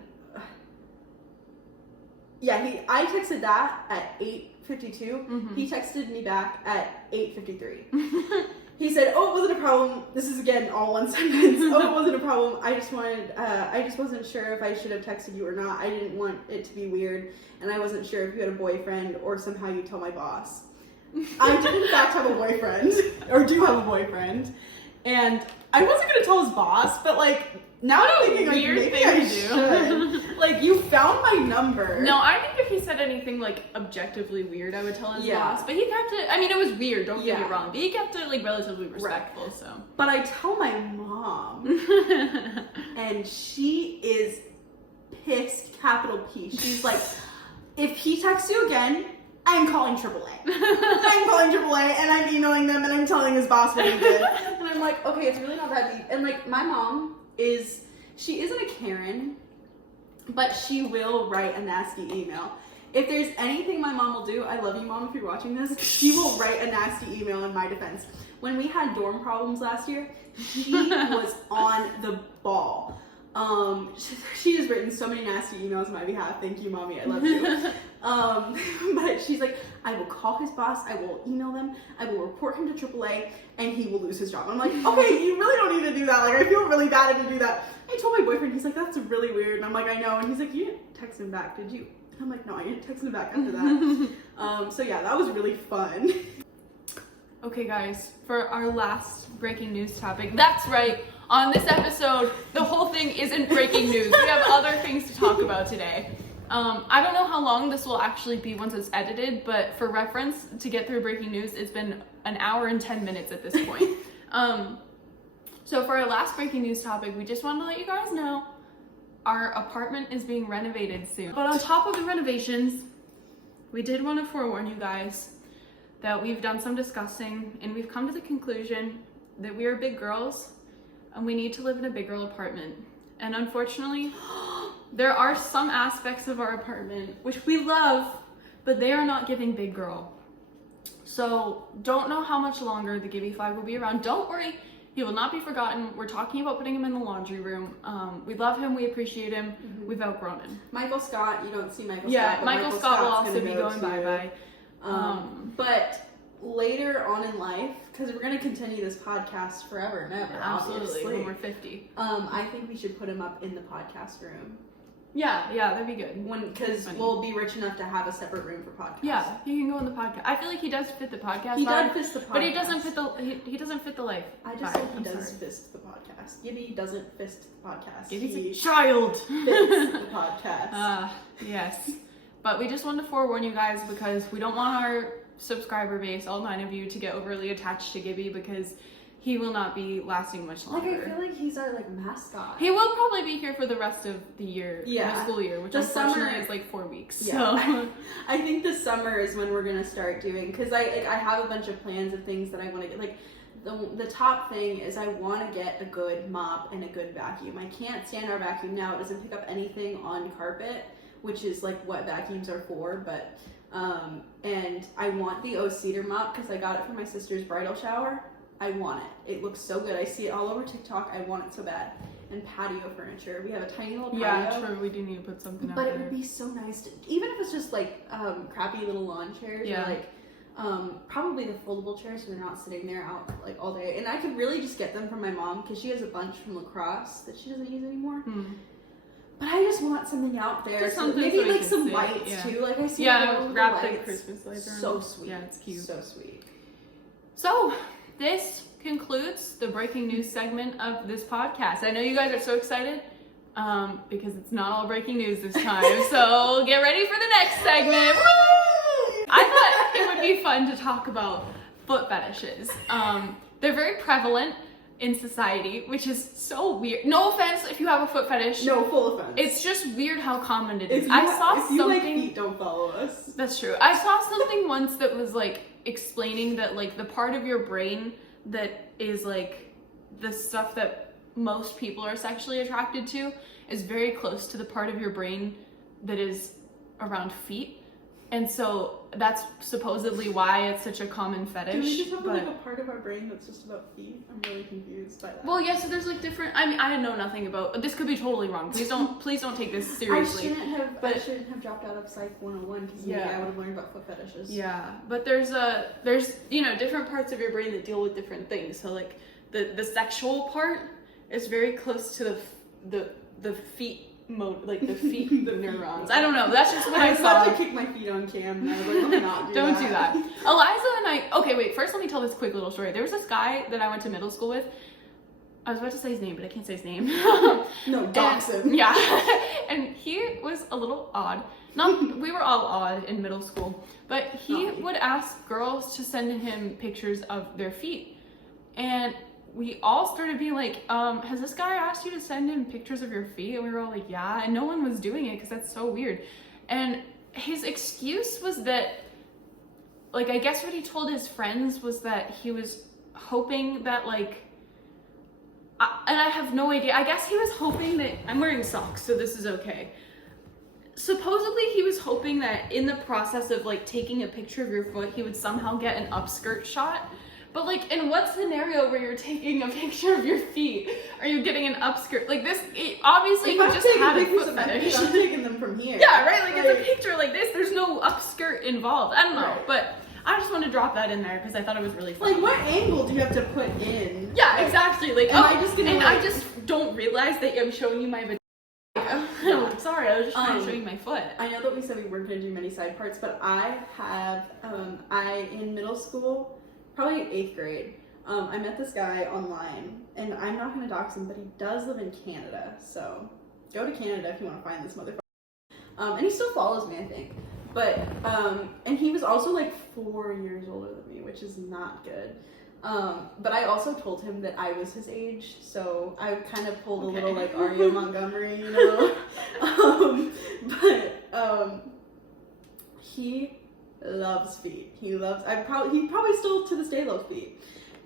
Yeah, I texted that at 8:52. Mm-hmm. He texted me back at 8:53. He said, oh, it wasn't a problem. This is, again, all one sentence. Oh, it wasn't a problem. I just wasn't sure if I should have texted you or not. I didn't want it to be weird, and I wasn't sure if you had a boyfriend or somehow you tell my boss. I did, in fact, have a boyfriend, or do have a boyfriend, and I wasn't going to tell his boss, but, like, now I'm thinking, like, maybe I should. Like, you found my number. No, I think if he said anything, like, objectively weird, I would tell his boss. But he kept it, I mean, it was weird, don't get me wrong, but he kept it, like, relatively respectful, so. But I tell my mom, and she is pissed, capital P. She's like, if he texts you again, I'm calling AAA. I'm calling AAA, and I'm emailing them, and I'm telling his boss what he did. And I'm like, okay, it's really not that deep. And, like, my mom she isn't a Karen, but she will write a nasty email. If there's anything my mom will do, I love you, Mom, if you're watching this, she will write a nasty email in my defense. When we had dorm problems last year, she was on the ball. She has written so many nasty emails on my behalf. Thank you, Mommy. I love you. But she's like, I will call his boss. I will email them. I will report him to AAA, and he will lose his job. I'm like, okay, you really don't need to do that. Like, I feel really bad if you do that. I told my boyfriend, he's like, that's really weird. And I'm like, I know. And he's like, you didn't text him back, did you? And I'm like, no, I didn't text him back after that. So yeah, that was really fun. Okay, guys, for our last breaking news topic, that's right. On this episode, the whole thing isn't breaking news. We have other things to talk about today. I don't know how long this will actually be once it's edited, but for reference, to get through breaking news, it's been 1 hour and 10 minutes at this point. So for our last breaking news topic, we just wanted to let you guys know our apartment is being renovated soon. But on top of the renovations, we did want to forewarn you guys that we've done some discussing, and we've come to the conclusion that we are big girls and we need to live in a big girl apartment. And unfortunately, there are some aspects of our apartment which we love, but they are not giving big girl. So don't know how much longer the Gibby flag will be around. Don't worry, he will not be forgotten. We're talking about putting him in the laundry room. We love him, we appreciate him, we've outgrown him. Michael Scott, you don't see Michael Scott. Yeah, Michael Scott will also be going bye-bye. But later on in life, because we're going to continue this podcast forever and ever, absolutely, obviously. When we're 50. I think we should put him up in the podcast room. Yeah, that'd be good. Because we'll be rich enough to have a separate room for podcasts. Yeah, he can go in the podcast. I feel like he does fit the podcast. He does fit the podcast. But he doesn't fit the he doesn't fit the life. I just said he does fist the podcast. Gibby doesn't fist the podcast. Gibby's a child. Fits the podcast. Yes. But we just wanted to forewarn you guys because we don't want our subscriber base, all 9 of you, to get overly attached to Gibby because he will not be lasting much longer. Like, I feel like he's our, like, mascot. He will probably be here for the rest of the year, Yeah. the school year, which The unfortunately summer- is like 4 weeks. Yeah. So I think this summer is when we're gonna start doing, because I have a bunch of plans of things that I want to get. Like, the top thing is I want to get a good mop and a good vacuum. I can't stand our vacuum now. It doesn't pick up anything on carpet, which is like what vacuums are for. But and I want the O cedar mop because I got it for my sister's bridal shower. I want it. It looks so good. I see it all over TikTok. I want it so bad. And patio furniture. We have a tiny little patio. yeah, true. We do need to put something out But there. it would be so nice to, even if it's just like crappy little lawn chairs, Yeah. or like probably the foldable chairs so they're not sitting there out like all day. And I could really just get them from my mom because she has a bunch from lacrosse that she doesn't use anymore. But I just want something out there. Just So something maybe so we like can some sit, lights yeah. too. Like I see Yeah, wrap the lights. Christmas lights around. So sweet. Yeah, it's cute. So sweet. So, this concludes the breaking news segment of this podcast. I know you guys are so excited because it's not all breaking news this time. So, get ready for the next segment. Woo! I thought it would be fun to talk about foot fetishes. They're very prevalent in society, which is so weird. No offense if you have a foot fetish. No, full offense. It's just weird how common it is. if I saw if you something. like feet, don't follow us. That's true. I saw something once that was like explaining that like the part of your brain that is like the stuff that most people are sexually attracted to is very close to the part of your brain that is around feet. And so that's supposedly why it's such a common fetish. Do we just have but- like a part of our brain that's just about feet? I'm really confused by that. Well, yeah, so there's like different, I mean, I know nothing about, this could be totally wrong. Please don't take this seriously. I shouldn't have dropped out of Psych 101 because maybe Yeah. I would have learned about foot fetishes. Yeah, but there's you know, different parts of your brain that deal with different things. So like the sexual part is very close to the feet mode, like the feet neurons. I don't know. That's just what I I was saw. about to kick my feet on cam and I was like, let me not do Don't that. do that. Eliza and I. Okay, wait. First, let me tell this quick little story. There was this guy that I went to middle school with. I was about to say his name, but I can't say his name. No, dox him. Yeah, and he was a little odd. We were all odd in middle school, but he would ask girls to send him pictures of their feet, and we all started being like, has this guy asked you to send him pictures of your feet? And we were all like, yeah, and no one was doing it because that's so weird. And his excuse was that, like, I guess what he told his friends was that he was hoping that, like, and I have no idea. I guess he was hoping that, I'm wearing socks, so this is okay. Supposedly he was hoping that in the process of like taking a picture of your foot, he would somehow get an upskirt shot. But like, in what scenario where you're taking a picture of your feet are you getting an upskirt? Like this, obviously If you I'm just taking had a pictures foot of my feet, fetish. I'm taking them from here. Yeah, right? Like it's a picture like this, there's no upskirt involved. I don't know, Right. but I just wanted to drop that in there because I thought it was really fun. Like, what angle do you have to put in? Yeah, exactly. Like, Am I just gonna, and like- I just don't realize that I'm showing you my vagina. I'm sorry, I was just trying to show you my foot. I know that we said we weren't going to do many side parts, but I have, in middle school, probably 8th grade, I met this guy online, and I'm not going to dox him, but he does live in Canada, so go to Canada if you want to find this motherfucker. And he still follows me, I think. But, and he was also like 4 years older than me, which is not good. But I also told him that I was his age, so I kind of pulled a little like Aria Montgomery, you know. He loves feet. He probably still to this day loves feet.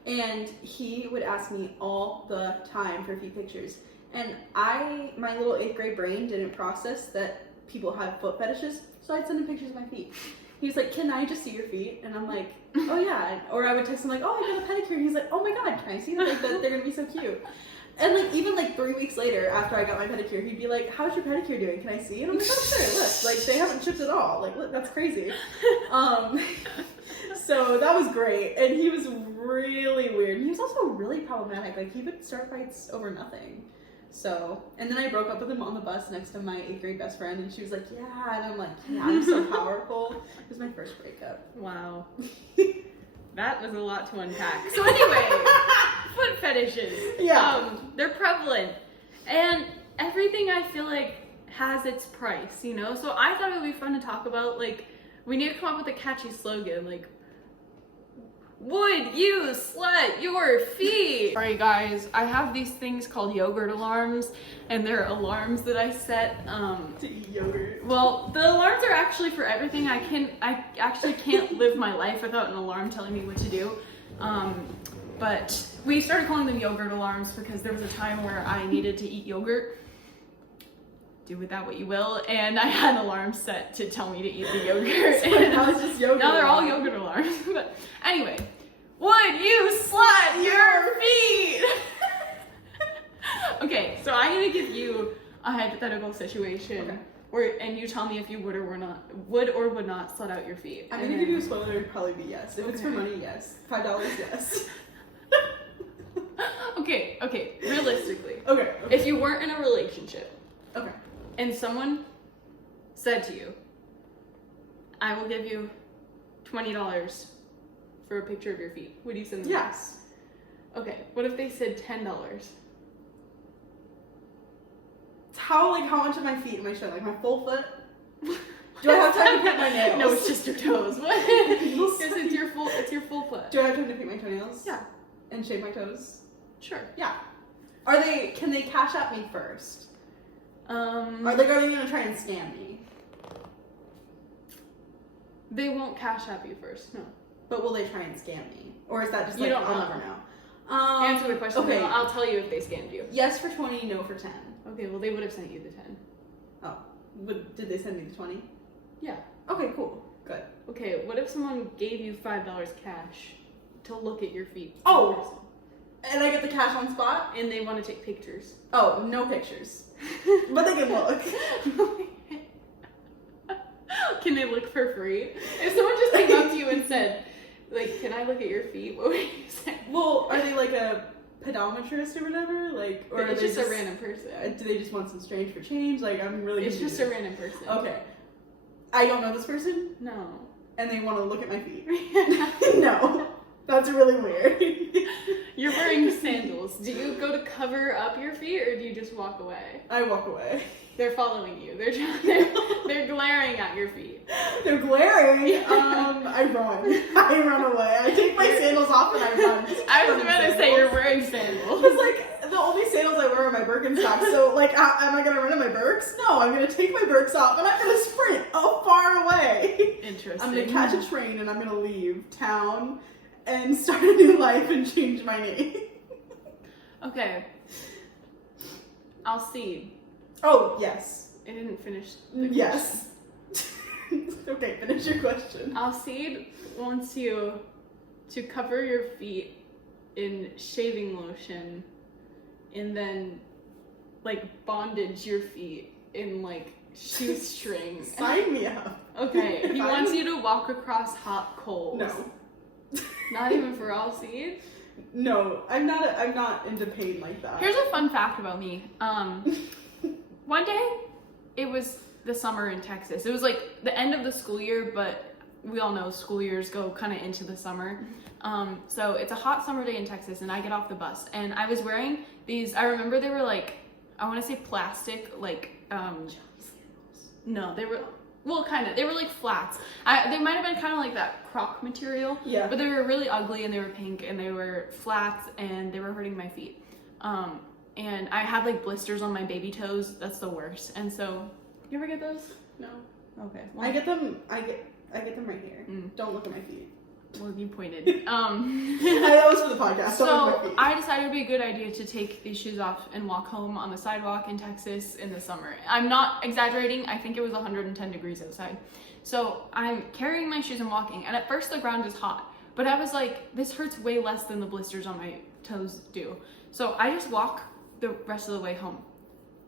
And he would ask me all the time for feet pictures. And my little 8th grade brain didn't process that people had foot fetishes, so I'd send him pictures of my feet. He's like, can I just see your feet? And I'm like, oh yeah. Or I would text him like, oh, I got a pedicure. And he's like, oh my god, can I see them? Like, they're gonna be so cute. And like even like 3 weeks later, after I got my pedicure, he'd be like, how's your pedicure doing? Can I see? And I'm like, oh sure, look, like they haven't chipped at all. Like, look, that's crazy. So that was great. And he was really weird. He was also really problematic. Like he would start fights over nothing. So, and then I broke up with him on the bus next to my 8th grade best friend, and she was like, yeah, and I'm like, yeah, I'm so powerful. It was my first breakup. Wow. That was a lot to unpack. So anyway, foot fetishes. Yeah. They're prevalent. And everything I feel like has its price, you know? So I thought it would be fun to talk about, like, we need to come up with a catchy slogan, like, Would you slut your feet? Alright guys, I have these things called yogurt alarms, and they're alarms that I set To eat yogurt. well, the alarms are actually for everything. I actually can't live my life without an alarm telling me what to do. But we started calling them yogurt alarms because there was a time where I needed to eat yogurt. Do with that what you will. And I had an alarm set to tell me to eat the yogurt. And now it's just yogurt. now they're all yogurt alarms. But anyway, would you slut your feet? Okay, so I'm gonna give you a hypothetical situation and you tell me if you would or would not slut out your feet. I'm gonna give you a spoiler, it'd probably be yes. If it's for money, yes. $5, yes. Okay, realistically. Okay. If you weren't in a relationship. Okay. And someone said to you, I will give you $20 for a picture of your feet. Would you send them? Yes. Okay, what if they said $10? How much of my feet am I showing? Like my full foot? Do I have time to paint my nails? No, it's just your toes. What? Yes, it's your full foot. Do I have time to paint my toenails? Yeah. And shave my toes? Sure. Yeah. Can they cash at me first? Are they gonna try and scam me? They won't cash app you first, no. But will they try and scam me? Or is that just You like, don't I'll know. never know? Answer the question. Okay. No, I'll tell you if they scammed you. Yes for 20, no for 10. Okay, well they would have sent you the 10. Oh. Did they send me the 20? Yeah. Okay, cool. Good. Okay, what if someone gave you $5 cash to look at your feet? Oh! And I get the cash on spot? And they want to take pictures. Oh, no pictures. But they can look. Can they look for free? If someone just came up to you and said, like, can I look at your feet? What would you say? Well, are they like a podiatrist or whatever? Like, or It's are they just a random person. Do they just want some strange for change? Like, I'm really It's confused. just a random person. Okay. I don't know this person, No. and they want to look at my feet. No. That's really weird. You're wearing sandals. Do you go to cover up your feet or do you just walk away? I walk away. They're following you. They're glaring at your feet. They're glaring. I run. I run away. I take my sandals off and I run. I was about to say you're wearing sandals. It's like the only sandals I wear are my Birkenstocks. So like, am I gonna run in my Birks? No, I'm gonna take my Birks off and I'm gonna sprint far away. Interesting. I'm gonna catch a train and I'm gonna leave town and start a new life and change my name. Okay. I'll see. Oh yes. I didn't finish. Yes. Okay, finish your question. I'll see wants you to cover your feet in shaving lotion and then like bondage your feet in like shoestring. Sign me up. Okay, he wants you to walk across hot coals. No. Not even for all seeds? No, I'm not into pain like that. Here's a fun fact about me. One day, it was the summer in Texas. It was like the end of the school year, but we all know school years go kind of into the summer. So it's a hot summer day in Texas, and I get off the bus, and I was wearing these. I remember they were like, I want to say plastic, like no, they were. Well, kind of. They were like flats. They might have been kind of like that croc material. Yeah. But they were really ugly and they were pink and they were flats and they were hurting my feet. And I had like blisters on my baby toes. That's the worst. And so, you ever get those? No. Okay. Well, I get them right here. Don't look at my feet. Well, you pointed. That was for the podcast. Don't look So at my feet. I decided it'd be a good idea to take these shoes off and walk home on the sidewalk in Texas in the summer. I'm not exaggerating. I think it was 110 degrees outside. So I'm carrying my shoes and walking. And at first the ground is hot. But I was like, this hurts way less than the blisters on my toes do. So I just walk the rest of the way home.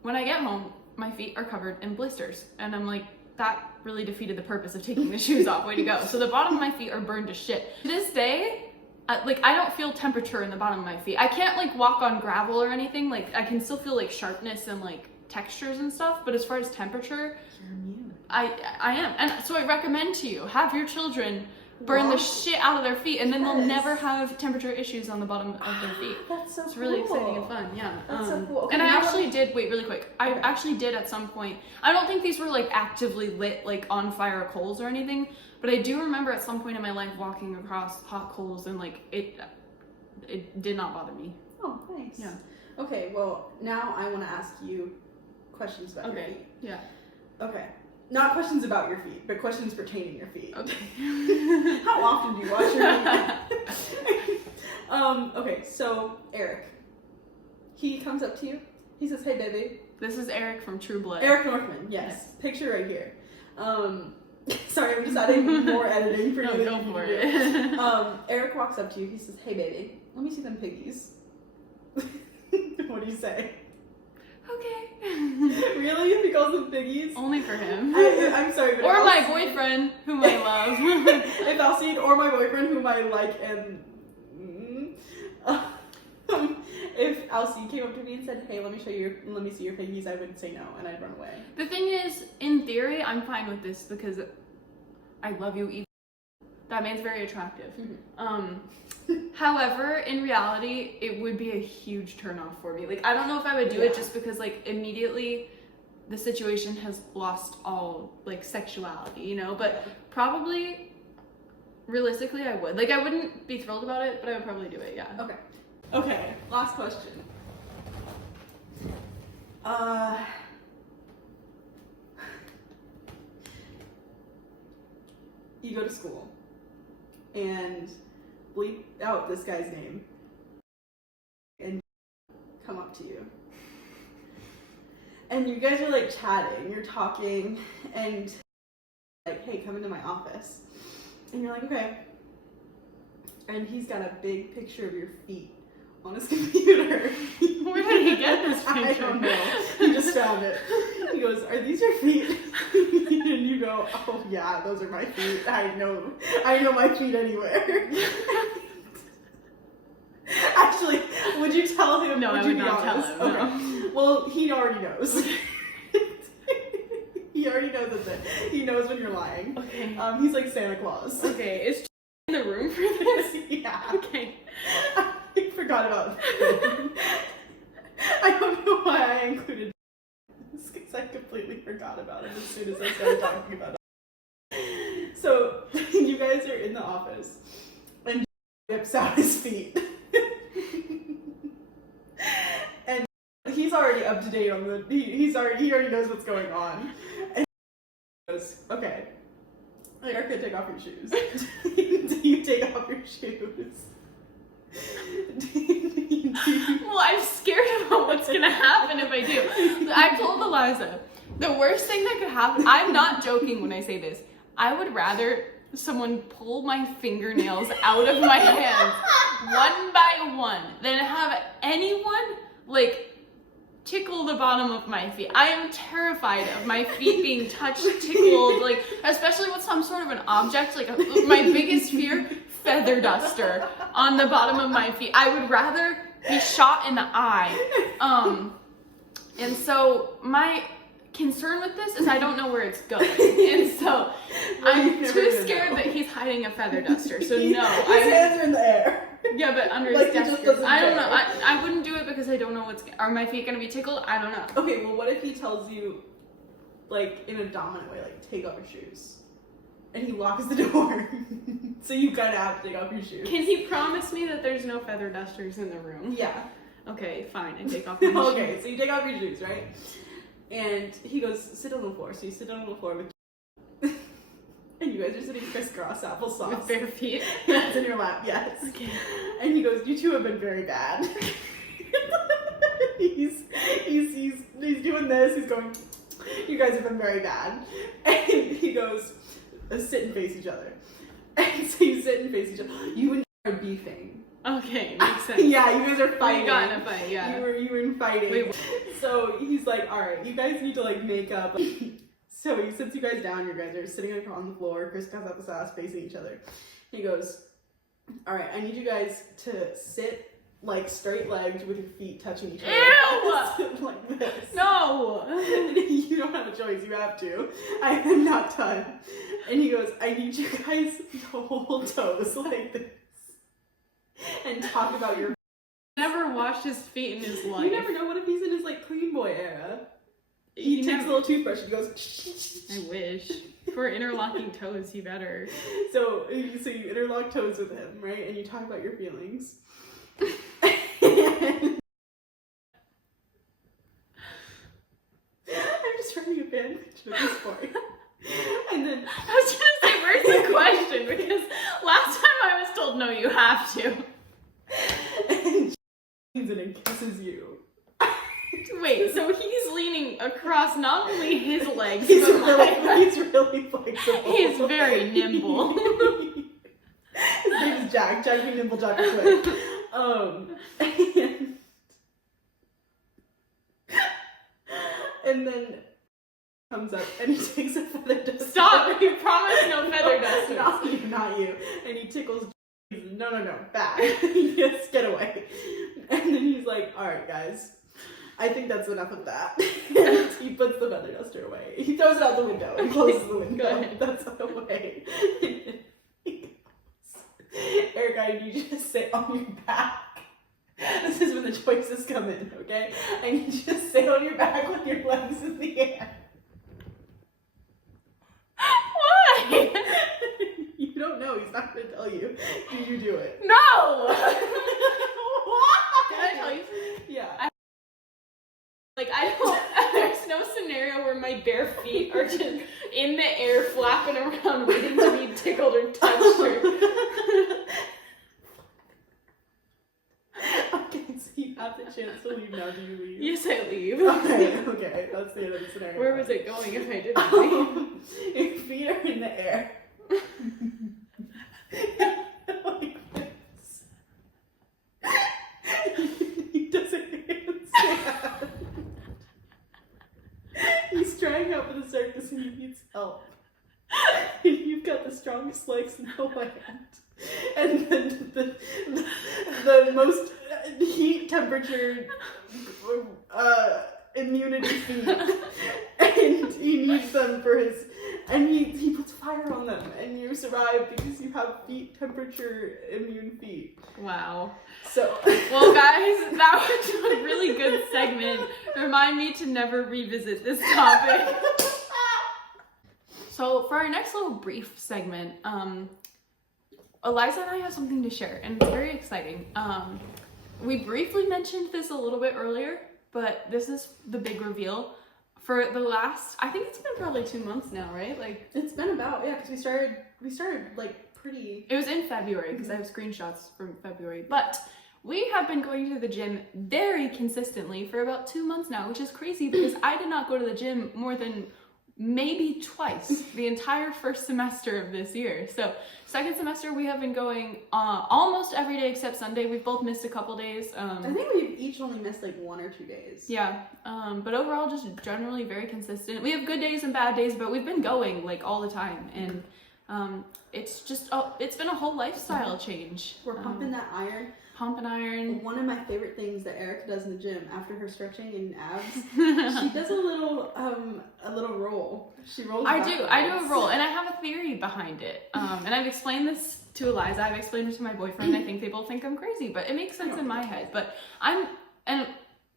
When I get home, my feet are covered in blisters. And I'm like, that really defeated the purpose of taking the shoes off. Way to go. So the bottom of my feet are burned to shit. To this day, I don't feel temperature in the bottom of my feet. I can't like walk on gravel or anything. Like I can still feel like sharpness and like textures and stuff. But as far as temperature, You're immune. I am. And so I recommend to you, have your children burn the Wow. shit out of their feet, and then they'll Yes. never have temperature issues on the bottom of their feet. That's so It's cool. really exciting and fun, yeah. That's so cool. Okay, and I now actually did, wait, really quick. I Okay. actually did at some point, I don't think these were like actively lit, like on fire coals or anything, but I do remember at some point in my life walking across hot coals and like it did not bother me. Oh, nice. Yeah. Okay, well, now I want to ask you questions about your Okay, feet. yeah. Okay. Not questions about your feet, but questions pertaining your feet. Okay. How often do you wash your feet? Okay, so Eric, he comes up to you. He says, "Hey, baby." This is Eric from True Blood. Eric Northman, yes. Picture right here. Sorry, I'm just adding more editing for you. No, than go you for can do. it. Eric walks up to you. He says, "Hey, baby, let me see them piggies." What do you say? Okay. Really? If he calls them piggies? Only for him. I'm sorry, but Or if my Alcine- boyfriend, whom I love. if Alcine or my boyfriend, whom I like, and if Alcine came up to me and said, "Hey, let me see your piggies," I would say no, and I'd run away. The thing is, in theory, I'm fine with this because I love you. Even that man's very attractive. However, in reality, it would be a huge turnoff for me. Like, I don't know if I would do it just because, like, immediately the situation has lost all like sexuality, you know. But probably, realistically, I would. Like, I wouldn't be thrilled about it, but I would probably do it. Yeah. Okay. Okay. Last question. You go to school and bleep out this guy's name and come up to you. And you guys are like chatting, you're talking, and like, "Hey, come into my office." And you're like, "Okay." And he's got a big picture of your feet on his computer. Where did he get this picture? I don't know. He just found it. He goes, "Are these your feet?" And you go, "Oh yeah, those are my feet. I know my feet anywhere." Actually, would you tell him? No, I you would be not tell honest? him. Okay. No. Well, he already knows. He already knows that he knows when you're lying. Okay. He's like Santa Claus. Okay. Is in the room for this? Yeah. Okay. I forgot about that. I don't know why I included this because I completely forgot about it as soon as I started talking about it. So you guys are in the office and whips out his feet. And he's already up to date on he already knows what's going on. And he goes, "Okay, Erica, take off your shoes." Do you take off your shoes? Well, I'm scared about what's gonna happen if I do. I told Eliza, the worst thing that could happen, I'm not joking when I say this, I would rather someone pull my fingernails out of my hands one by one than have anyone, like, tickle the bottom of my feet. I am terrified of my feet being touched, tickled, like, especially with some sort of an object, like, my biggest fear, feather duster on the bottom of my feet. I would rather be shot in the eye. And so my concern with this is I don't know where it's going. And so I'm too scared that he's hiding a feather duster. So no. His hands are in the air. Yeah, but under Like, his he desk. just doesn't I don't care. know. I wouldn't do it because I don't know are my feet gonna be tickled? I don't know. Okay, well, what if he tells you, like, in a dominant way, like, "Take off your shoes," and he locks the door, so you kind of have to take off your shoes? Can he promise me that there's no feather dusters in the room? Yeah. Okay, fine. I take off my shoes. Okay, so you take off your shoes, right? And he goes, "Sit on the floor." So you sit on the floor with, and you guys are sitting crisscross applesauce. With bare feet? That's in your lap, yes. Okay. And he goes, "You two have been very bad." he's doing this. He's going, "You guys have been very bad." And he goes, "Sit and face each other." And so you sit and face each other. You and are beefing. Okay, makes sense. Yeah, you guys are fighting. We got in a fight, yeah. You were fighting. Wait, so he's like, "All right, you guys need to like make up." So he sits you guys down. You guys are sitting on the floor, crisscross applesauce, facing each other. He goes, "All right, I need you guys to sit like straight legged with your feet touching each other. Ew! Like this. No! You don't have a choice, you have to. I am not done. And he goes, I need you guys to hold toes like this and talk about your. Never washed his feet in his life. You never know, what if he's in his like clean boy era? He takes a little toothbrush and goes. I wish. For interlocking toes, he better. So you interlock toes with him, right? And you talk about your feelings. I'm just writing a fan fiction at this point. And then I was gonna say, where's the question? Because last time I was told, no, you have to. And leans in and kisses you. Wait, so he's leaning across not only his legs, He's but really flexible. He's very nimble. His name is Jack. Jack be nimble, Jack be quick. And then comes up and he takes a feather duster. Stop! You promised no feather dusters. Not you. And he tickles. No, bad. Yes, get away. And then he's like, all right, guys. I think that's enough of that. And he puts the feather duster away. He throws it out the window and closes the window. That's the way. He goes, Erica, I need you to sit on your back. This is when the choices come in, okay? I need you to sit on your back with your legs in the air. Why? You don't know. He's not going to tell you. Do you do it? No! Why? Did I tell you? Yeah. I don't, there's no scenario where my bare feet are just in the air flapping around waiting to be tickled or touched or... Okay, so you have the chance to leave now. Do you leave? Yes, I leave. Okay, that's the end of the scenario. Where was it going if I didn't leave? Your feet are in the air. Like this. He does a handstand. He's trying out for the circus and he needs help. You've got the strongest legs in the land. And then the most heat temperature immunity feet. And he needs them for his, and he puts fire on them and you survive because you have feet temperature immune feet. Wow. So well guys, that was a really good segment. Remind me to never revisit this topic. So for our next little brief segment, Eliza and I have something to share and it's very exciting. We briefly mentioned this a little bit earlier, but this is the big reveal. For the last, I think it's been probably 2 months now, right? Like it's been about, yeah, because we started like pretty. It was in February because I have screenshots from February, but we have been going to the gym very consistently for about 2 months now, which is crazy because I did not go to the gym more than maybe twice the entire first semester of this year. So second semester we have been going almost every day except Sunday. We've both missed a couple days. I think we've each only missed like 1 or 2 days. Yeah, but overall just generally very consistent. We have good days and bad days, but we've been going like all the time, and it's just it's been a whole lifestyle change. We're pumping that iron. Pump and iron. One of my favorite things that Erica does in the gym after her stretching and abs, she does a little roll. She rolls. I do a roll, and I have a theory behind it. And I've explained this to Eliza. I've explained it to my boyfriend. I think they both think I'm crazy, but it makes sense in my head. But and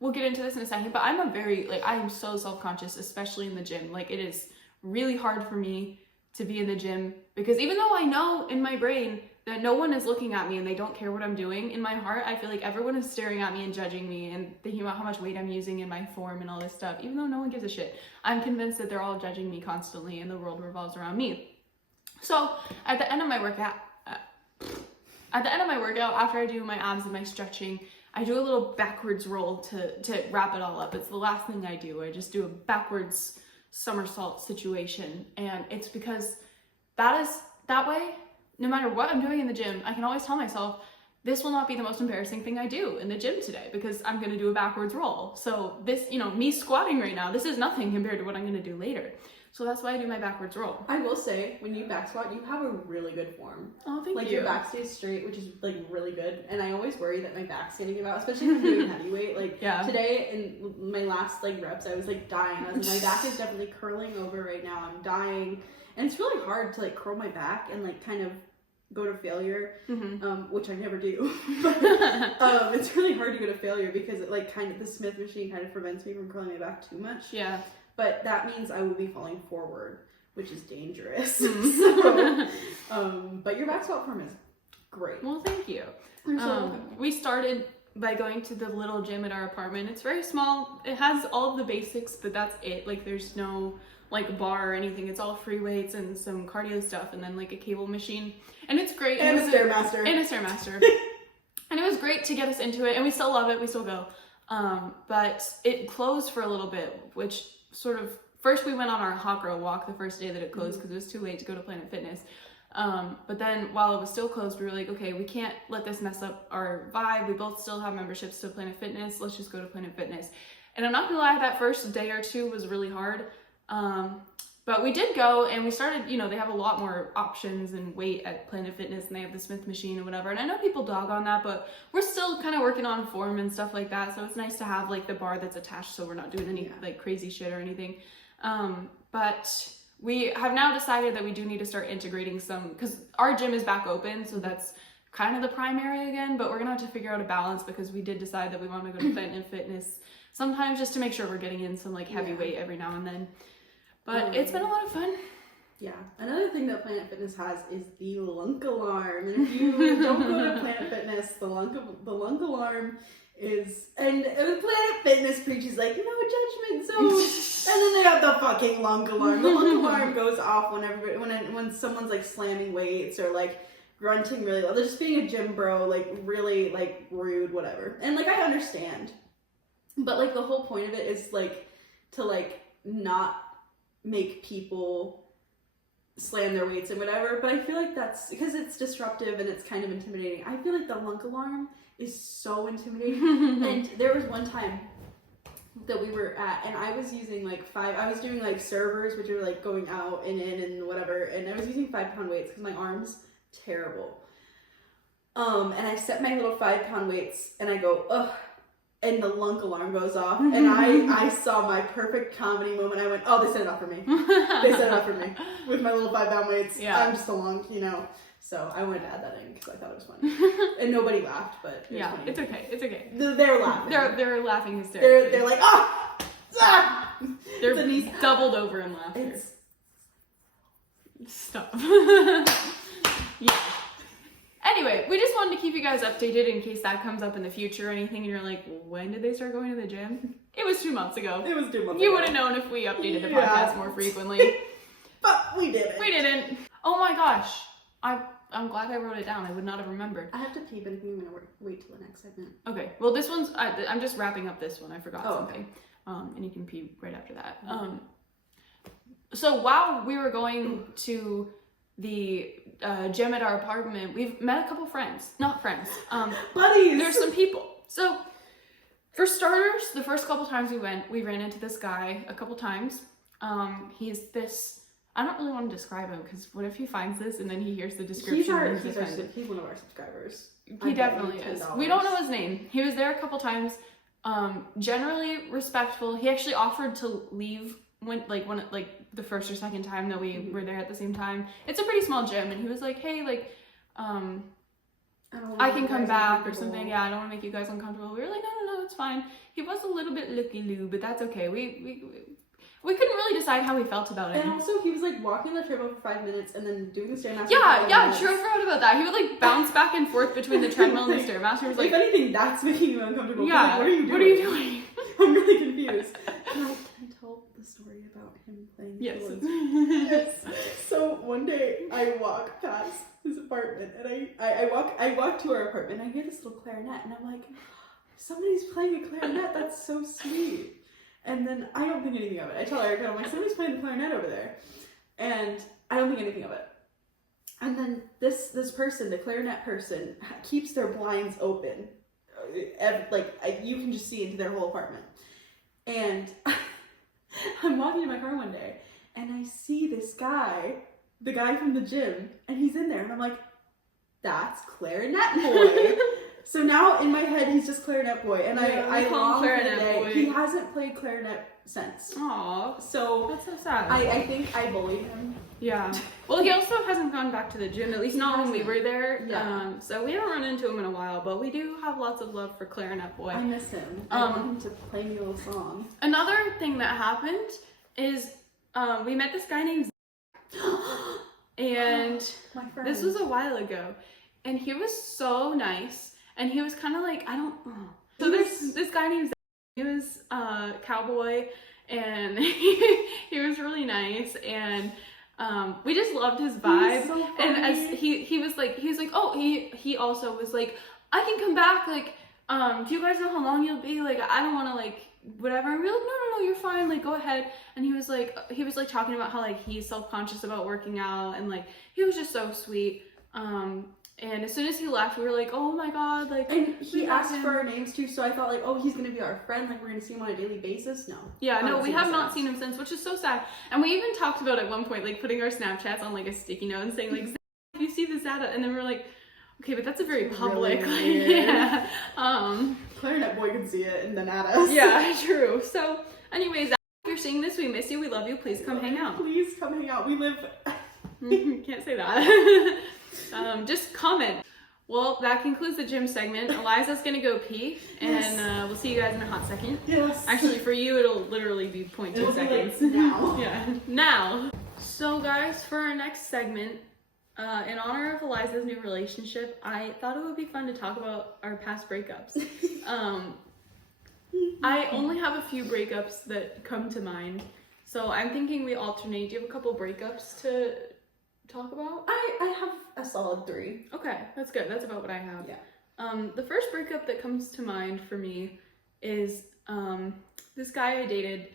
we'll get into this in a second. But I'm I am so self-conscious, especially in the gym. Like it is really hard for me to be in the gym because even though I know in my brain that no one is looking at me and they don't care what I'm doing, in my heart, I feel like everyone is staring at me and judging me and thinking about how much weight I'm using in my form and all this stuff, even though no one gives a shit. I'm convinced that they're all judging me constantly and the world revolves around me. So at the end of my workout, after I do my abs and my stretching, I do a little backwards roll to wrap it all up. It's the last thing I do. I just do a backwards somersault situation. And it's because that way, no matter what I'm doing in the gym, I can always tell myself, this will not be the most embarrassing thing I do in the gym today because I'm going to do a backwards roll. So this, me squatting right now, this is nothing compared to what I'm going to do later. So that's why I do my backwards roll. I will say, when you back squat, you have a really good form. Oh, thank like you. Your back stays straight, which is like really good. And I always worry that my back's gonna give out, especially if I'm doing heavyweight. Like today in my last like reps, I was like dying. I was like, my back is definitely curling over right now. I'm dying, and it's really hard to like curl my back and like kind of go to failure, which I never do. But it's really hard to go to failure because it like kind of the Smith machine kind of prevents me from curling my back too much. Yeah. But that means I will be falling forward, which is dangerous. But your back squat form is great. Well, thank you. We started by going to the little gym at our apartment. It's very small. It has all of the basics, but that's it. Like, there's no like bar or anything. It's all free weights and some cardio stuff, and then like a cable machine. And it's great. And a Stairmaster. And a Stairmaster. And it was great to get us into it, and we still love it. We still go. But it closed for a little bit, which sort of, first we went on our hot girl walk the first day that it closed because it was too late to go to Planet Fitness. But then while it was still closed, we were like, okay, we can't let this mess up our vibe. We both still have memberships to Planet Fitness. Let's just go to Planet Fitness. And I'm not gonna lie, that first day or two was really hard. But we did go, and we started, you know, they have a lot more options and weight at Planet Fitness, and they have the Smith machine and whatever. And I know people dog on that, but we're still kind of working on form and stuff like that. So it's nice to have like the bar that's attached, so we're not doing any like crazy shit or anything. But we have now decided that we do need to start integrating some, because our gym is back open, so that's kind of the primary again, but we're gonna have to figure out a balance, because we did decide that we want to go to Planet Fitness sometimes just to make sure we're getting in some like heavy weight every now and then. But it's been a lot of fun. Yeah. Another thing that Planet Fitness has is the lunk alarm. And if you don't go to Planet Fitness, the lunk alarm is, and Planet Fitness preaches like, no judgment zone. And then they have the fucking lunk alarm. The lunk alarm goes off when someone's like slamming weights or like grunting really loud. They're just being a gym bro, like really like rude, whatever. And like, I understand. But like the whole point of it is like to like not make people slam their weights and whatever, but I feel like that's because it's disruptive and it's kind of intimidating. I feel like the lunk alarm is so intimidating. And there was one time that we were at, and I was using like I was doing like servers, which are like going out and in and whatever, and I was using 5-pound weights because my arm's terrible. And I set my little 5-pound weights, and I go, ugh. And the lunk alarm goes off, and I saw my perfect comedy moment. I went, oh, they set it up for me. They set it up for me with my little 5-pound weights. Yeah. I'm just a lunk, you know. So I wanted to add that in because I thought it was funny. And nobody laughed, but it was funny. It's okay. It's okay. They're laughing. They're laughing hysterically. They're like, ah! They're doubled over in laughter. Stop. Yeah. Anyway, we just wanted to keep you guys updated in case that comes up in the future or anything, and you're like, when did they start going to the gym? It was 2 months ago. It was 2 months ago. You would have known if we updated the podcast more frequently. But we didn't. We didn't. Oh my gosh. I'm glad I wrote it down. I would not have remembered. I have to pee, but I think I'm going to wait till the next segment. Okay. Well, this one's, I'm just wrapping up this one. I forgot something. Okay. And you can pee right after that. So while we were going to the gym at our apartment, we've met a couple friends. Not friends. Buddies! There's some people. So, for starters, the first couple times we went, we ran into this guy a couple times. He's this, I don't really want to describe him, because what if he finds this and then he hears the description? He's one of our subscribers. He definitely is. We don't know his name. He was there a couple times. Generally respectful. He actually offered to leave when the first or second time that we were there at the same time. It's a pretty small gym, and he was like, hey, like, I can come back or something. Yeah, I don't want to make you guys uncomfortable. We were like, no, it's fine. He was a little bit looky-loo, but that's okay. We couldn't really decide how we felt about it. And also, he was like walking the treadmill for 5 minutes and then doing the Stairmaster. Yeah, true. I forgot about that. He would like bounce back and forth between the treadmill and the Stairmaster. Was like, if anything, that's making you uncomfortable. Yeah, like, what are you doing? I'm really confused. Can I tell the story about him playing the Yes. Yes. So one day I walk past his apartment, and I walk to our apartment, and I hear this little clarinet, and I'm like, somebody's playing a clarinet. That's so sweet. And then I don't think anything of it. I tell Erica, I'm like, somebody's playing the clarinet over there. And I don't think anything of it. And then this person, the clarinet person, keeps their blinds open. You can just see into their whole apartment. And I'm walking in my car one day, and I see this guy, the guy from the gym, and he's in there, and I'm like, that's Clarinet Boy. So now in my head, he's just Clarinet Boy, and I long for the day. He hasn't played clarinet since. Aw, so that's so sad. I think I bullied him. Yeah. Well, he also hasn't gone back to the gym, at least not when we were there. Yeah. So we haven't run into him in a while, but we do have lots of love for Clarinet Boy. I miss him. I want him to play me a little song. Another thing that happened is we met this guy named and My friend. this was a while ago, and he was so nice. And he was kind of like, I don't know. So there's this guy named Zach. He was a cowboy, and he was really nice, and we just loved his vibe. So and as he was like, oh, he also was like, I can come back, like, do you guys know how long you'll be? Like, I don't want to, like, whatever. And we were like, no, you're fine, like, go ahead. And he was like talking about how, like, he's self-conscious about working out, and like, he was just so sweet. And as soon as he left, we were like, oh my god, like. And he asked for our names too, so I thought like, oh, he's gonna be our friend, like we're gonna see him on a daily basis. No. Yeah, no, we have not seen him since, which is so sad. And we even talked about at one point, like putting our Snapchats on like a sticky note and saying like, if you see this data, and then we're like, okay, but that's a very public, really like, yeah. Clarinet Boy can see it and then add us. Yeah, true. So, anyways, if you're seeing this, we miss you, we love you. Please come hang out. Please come hang out. We live. Can't say that. Just comment. Well, that concludes the gym segment. Eliza's gonna go pee, and we'll see you guys in a hot second. Yes. Actually, for you, it'll literally be 0.2 seconds. Like now. Yeah, now. So, guys, for our next segment, in honor of Eliza's new relationship, I thought it would be fun to talk about our past breakups. I only have a few breakups that come to mind, so I'm thinking we alternate. Do you have a couple breakups to talk about? I have a solid 3. Okay, that's good. That's about what I have. Yeah. The first breakup that comes to mind for me is this guy I dated.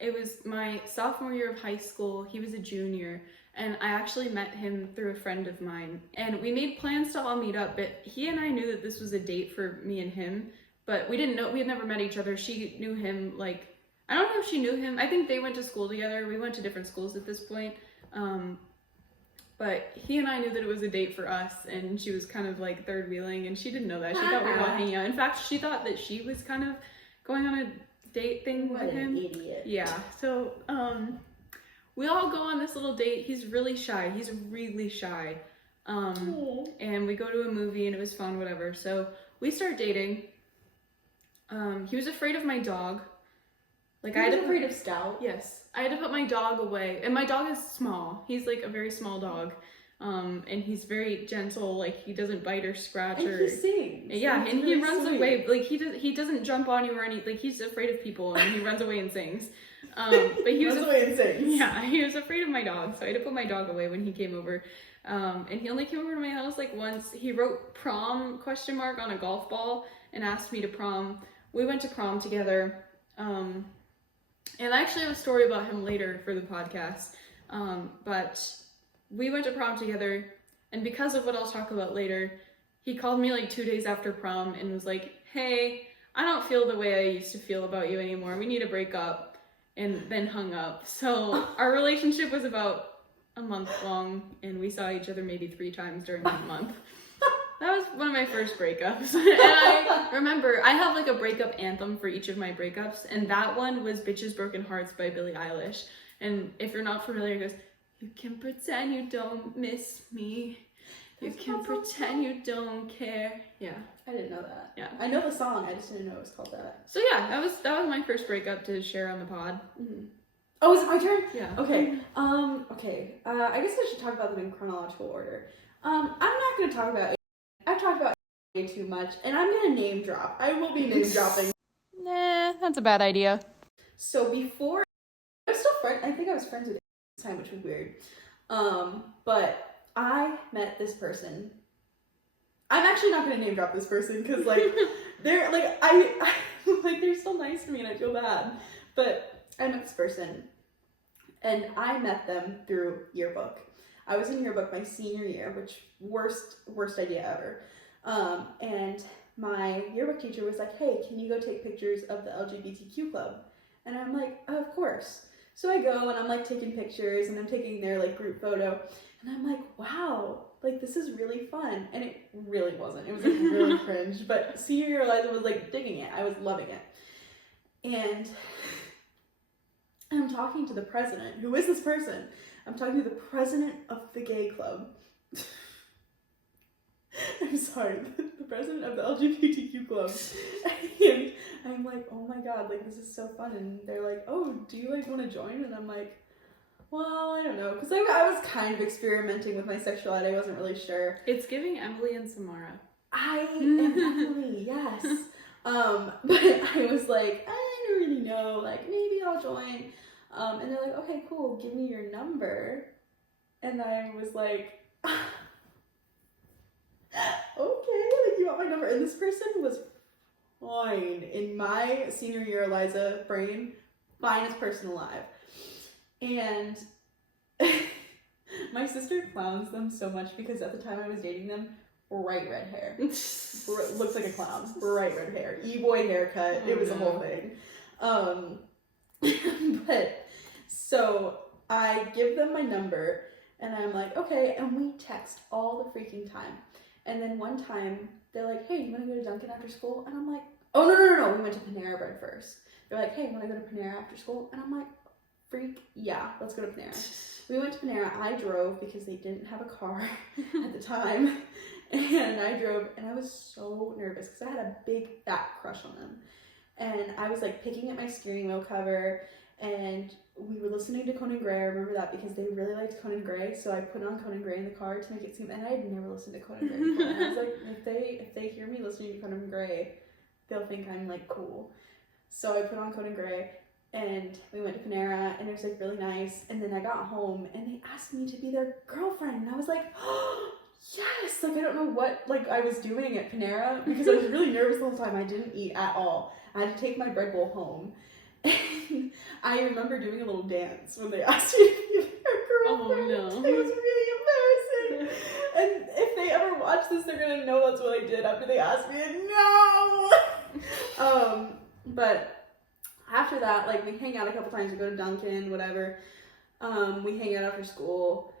It was my sophomore year of high school. He was a junior, and I actually met him through a friend of mine. And we made plans to all meet up, but he and I knew that this was a date for me and him, but we didn't know, we had never met each other. She knew him, like, I don't know if she knew him. I think they went to school together. We went to different schools at this point. But he and I knew that it was a date for us, and she was kind of like third wheeling, and she didn't know that. She thought we were all hanging out. In fact, she thought that she was kind of going on a date thing with him. What an idiot. Yeah. So, we all go on this little date. He's really shy. He's really shy. And we go to a movie, and it was fun, whatever. So we start dating. He was afraid of my dog. Like, I was afraid of Scout. Yes. I had to put my dog away. And my dog is small. He's like a very small dog. And he's very gentle. Like, he doesn't bite or scratch. And he sings. Yeah, and really he runs sweet. away. Like, he doesn't jump on you or anything. Like, he's afraid of people, and he runs away and sings. But he was runs away and sings. Yeah, he was afraid of my dog, so I had to put my dog away when he came over. And he only came over to my house like once. He wrote prom ? On a golf ball and asked me to prom. We went to prom together. And I actually have a story about him later for the podcast. But we went to prom together, and because of what I'll talk about later, he called me like 2 days after prom and was like, hey, I don't feel the way I used to feel about you anymore. We need to break up, and then hung up. So our relationship was about a month long, and we saw each other maybe 3 times during that month. That was one of my first breakups. And I remember, I have like a breakup anthem for each of my breakups, and that one was Bitches Broken Hearts by Billie Eilish. And if you're not familiar, it goes, you can pretend you don't miss me. You can pretend you don't care. Yeah. I didn't know that. Yeah. I know the song, I just didn't know it was called that. So yeah, that was my first breakup to share on the pod. Mm-hmm. Oh, is it my turn? Yeah. Okay. Okay. I guess I should talk about them in chronological order. I'm not gonna talk about it. I've talked about it way too much, and I'm gonna name drop. I will be name dropping. Nah, that's a bad idea. So before, I was still friends. I think I was friends with at the time, which was weird. But I met this person. I'm actually not gonna name drop this person because like they're like I like they're still nice to me and I feel bad. But I met this person, and I met them through yearbook. I was in yearbook my senior year, which worst idea ever. And my yearbook teacher was like, hey, can you go take pictures of the LGBTQ club? And I'm like, oh, of course. So I go and I'm like taking pictures and I'm taking their like group photo and I'm like, wow, like this is really fun. And it really wasn't. It was like really cringe. But senior year Eliza was like digging it. I was loving it. And I'm talking to the president. Who is this person? I'm talking to the president of the gay club. I'm sorry, the president of the LGBTQ club. And I'm like, oh my god, like this is so fun. And they're like, oh, do you like want to join? And I'm like, well, I don't know, because I was kind of experimenting with my sexuality. I wasn't really sure. It's giving Emily and Samara. I am Emily, yes. But I was like, I don't really know, like maybe I'll join. And they're like, okay, cool, give me your number. And I was like, okay, like you want my number? And this person was fine in my senior year Eliza brain, finest person alive. And my sister clowns them so much because at the time I was dating them, bright red hair. Looks like a clown. Bright red hair. E-boy haircut. It was a whole thing. But so I give them my number and I'm like, okay, and we text all the freaking time. And then one time they're like, hey, you want to go to Dunkin' after school? And I'm like, oh, no. We went to Panera Bread first. They're like, hey, want to go to Panera after school? And I'm like, freak, yeah, let's go to Panera. We went to Panera. I drove because they didn't have a car at the time. And I drove and I was so nervous because I had a big fat crush on them. And I was like picking at my steering wheel cover and we were listening to Conan Gray. I remember that because they really liked Conan Gray. So I put on Conan Gray in the car to make it seem, and I had never listened to Conan Gray before. And I was like, if they hear me listening to Conan Gray, they'll think I'm like cool. So I put on Conan Gray and we went to Panera and it was like really nice. And then I got home and they asked me to be their girlfriend. And I was like, oh, yes! Like I don't know what like I was doing at Panera because I was really nervous the whole time. I didn't eat at all. I had to take my bread bowl home. And I remember doing a little dance when they asked me to be their girlfriend. Oh no. It was really embarrassing. And if they ever watch this, they're gonna know that's what I did after they asked me. No! But after that, like we hang out a couple times, we go to Dunkin', whatever. We hang out after school.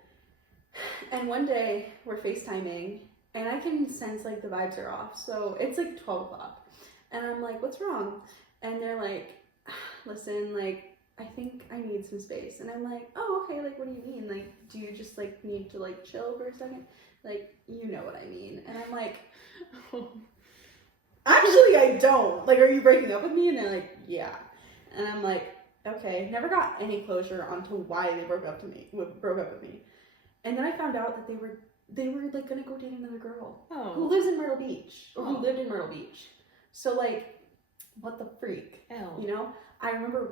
And one day we're FaceTiming and I can sense like the vibes are off. So it's like 12 o'clock and I'm like, what's wrong? And they're like, listen, like, I think I need some space. And I'm like, oh, okay, like, what do you mean? Like, do you just like need to like chill for a second? Like, you know what I mean. And I'm like, actually I don't. Like, are you breaking up with me? And they're like, yeah. And I'm like, okay. Never got any closure onto why they broke up with me. And then I found out that they were like gonna go date another girl who lives in Myrtle Beach, or who lived in Myrtle Beach. So like, what the freak? Hell. You know? I remember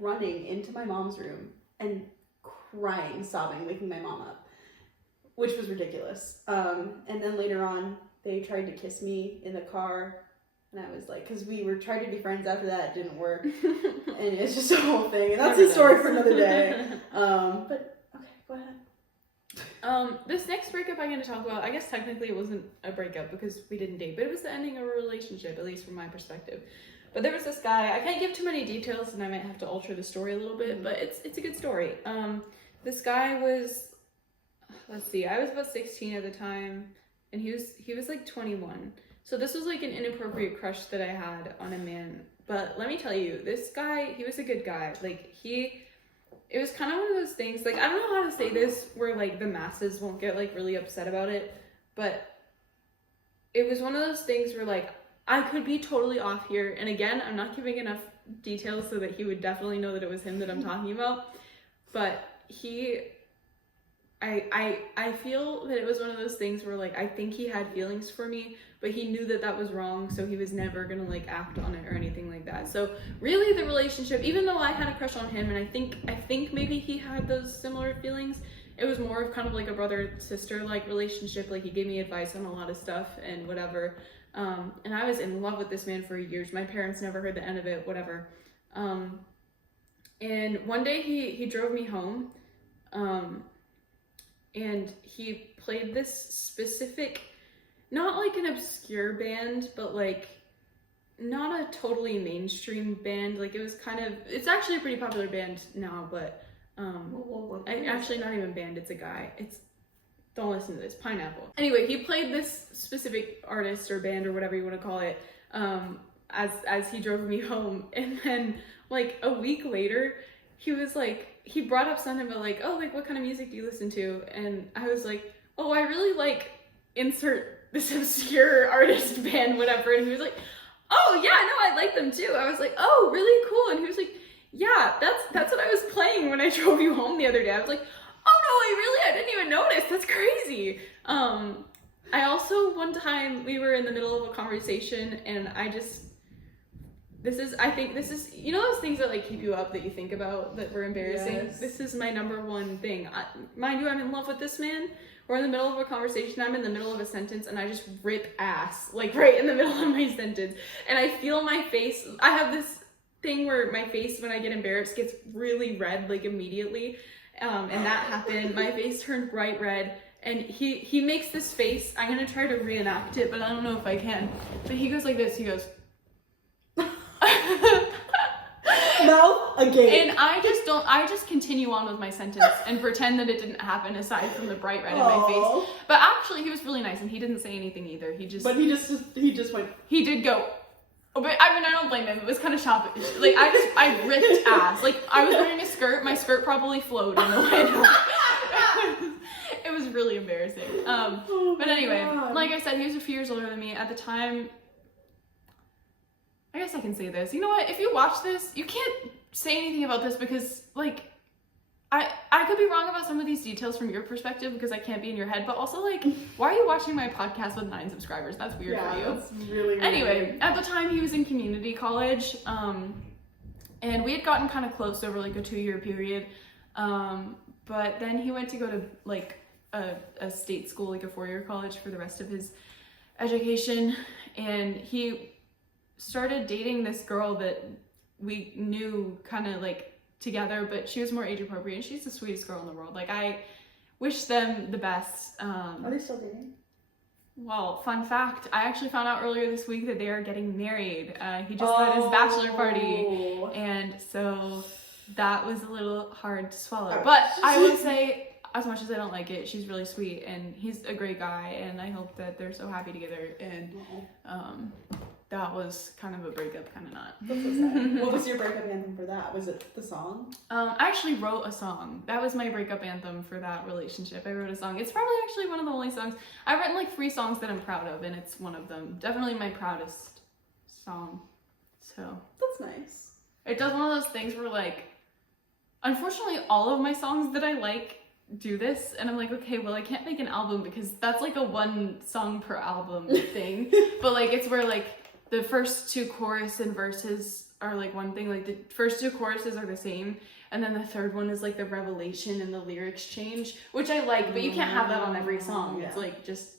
running into my mom's room and crying, sobbing, waking my mom up, which was ridiculous. And then later on, they tried to kiss me in the car. And I was like, because we were trying to be friends after that, it didn't work. And it's just a whole thing. And that's a story for another day. But, okay, go ahead. This next breakup I'm going to talk about, I guess technically it wasn't a breakup because we didn't date, but it was the ending of a relationship, at least from my perspective. But there was this guy, I can't give too many details and I might have to alter the story a little bit, but it's a good story. This guy was, let's see, I was about 16 at the time and he was like 21. So this was like an inappropriate crush that I had on a man. But let me tell you, this guy, he was a good guy. Like it was kind of one of those things, like, I don't know how to say this where, like, the masses won't get, like, really upset about it, but it was one of those things where, like, I could be totally off here, and again, I'm not giving enough details so that he would definitely know that it was him that I'm talking about, but I feel that it was one of those things where, like, I think he had feelings for me, but he knew that that was wrong, so he was never gonna, like, act on it or anything like that. So really the relationship, even though I had a crush on him, and I think maybe he had those similar feelings, it was more of kind of like a brother-sister like relationship. Like, he gave me advice on a lot of stuff and whatever. And I was in love with this man for years. My parents never heard the end of it, whatever. And one day he drove me home, and he played this specific, not like an obscure band, but like not a totally mainstream band. Like, it was kind of, it's actually a pretty popular band now, but actually not even band, it's a guy. Don't listen to this, Pineapple. Anyway, he played this specific artist or band or whatever you want to call it, as he drove me home. And then like a week later, he was like, he brought up something about like, oh, like what kind of music do you listen to? And I was like, oh, I really like insert this obscure artist band, whatever. And he was like, oh yeah, no, I like them too. I was like, oh, really cool. And he was like, yeah, that's what I was playing when I drove you home the other day. I was like, oh no, I didn't even notice. That's crazy. I also, one time we were in the middle of a conversation and I think this is, you know those things that like keep you up that you think about that were embarrassing? Yes. This is my number one thing. Mind you, I'm in love with this man. We're in the middle of a conversation, I'm in the middle of a sentence, and I just rip ass, like right in the middle of my sentence. And I feel my face, I have this thing where my face, when I get embarrassed, gets really red, like immediately. And that happened. My face turned bright red, and he makes this face. I'm gonna try to reenact it, but I don't know if I can. But he goes like this, he goes, mouth again. And I just continue on with my sentence and pretend that it didn't happen aside from the bright red in my face. But actually he was really nice and he didn't say anything either. He just went. He did go. Oh, but I mean, I don't blame him. It was kind of shocking. Like I ripped ass. Like I was wearing a skirt. My skirt probably flowed in the wind. It was really embarrassing. But anyway, like I said, he was a few years older than me at the time. I guess I can say this. You know what? If you watch this, you can't say anything about this because, like, I could be wrong about some of these details from your perspective because I can't be in your head, but also, like, why are you watching my podcast with 9 subscribers? That's weird for you. That's really Anyway, weird. at the time, he was in community college, and we had gotten kind of close over, like, a 2-year period, but then he went to go to, like, a state school, like a 4-year college for the rest of his education, and he started dating this girl that we knew kind of like together, but she was more age appropriate and she's the sweetest girl in the world. Like I wish them the best. Are they still dating? Well, fun fact, I actually found out earlier this week that they are getting married. He just had his bachelor party, and so that was a little hard to swallow. But I would say, as much as I don't like it, she's really sweet and he's a great guy, and I hope that they're so happy together. And that was kind of a breakup, kind of not. That's so sad. What was your breakup anthem for that? Was it the song? I actually wrote a song. That was my breakup anthem for that relationship. I wrote a song. It's probably actually one of the only songs. I've written like 3 songs that I'm proud of, and it's one of them. Definitely my proudest song. So that's nice. It does one of those things where, like, unfortunately all of my songs that I like do this, and I'm like, okay, well, I can't make an album because that's like a 1 song per album thing. But like it's where like the first 2 chorus and verses are like one thing, like the first 2 choruses are the same, and then the third one is like the revelation and the lyrics change, which I like, but you can't have that on every song. Yeah. It's like just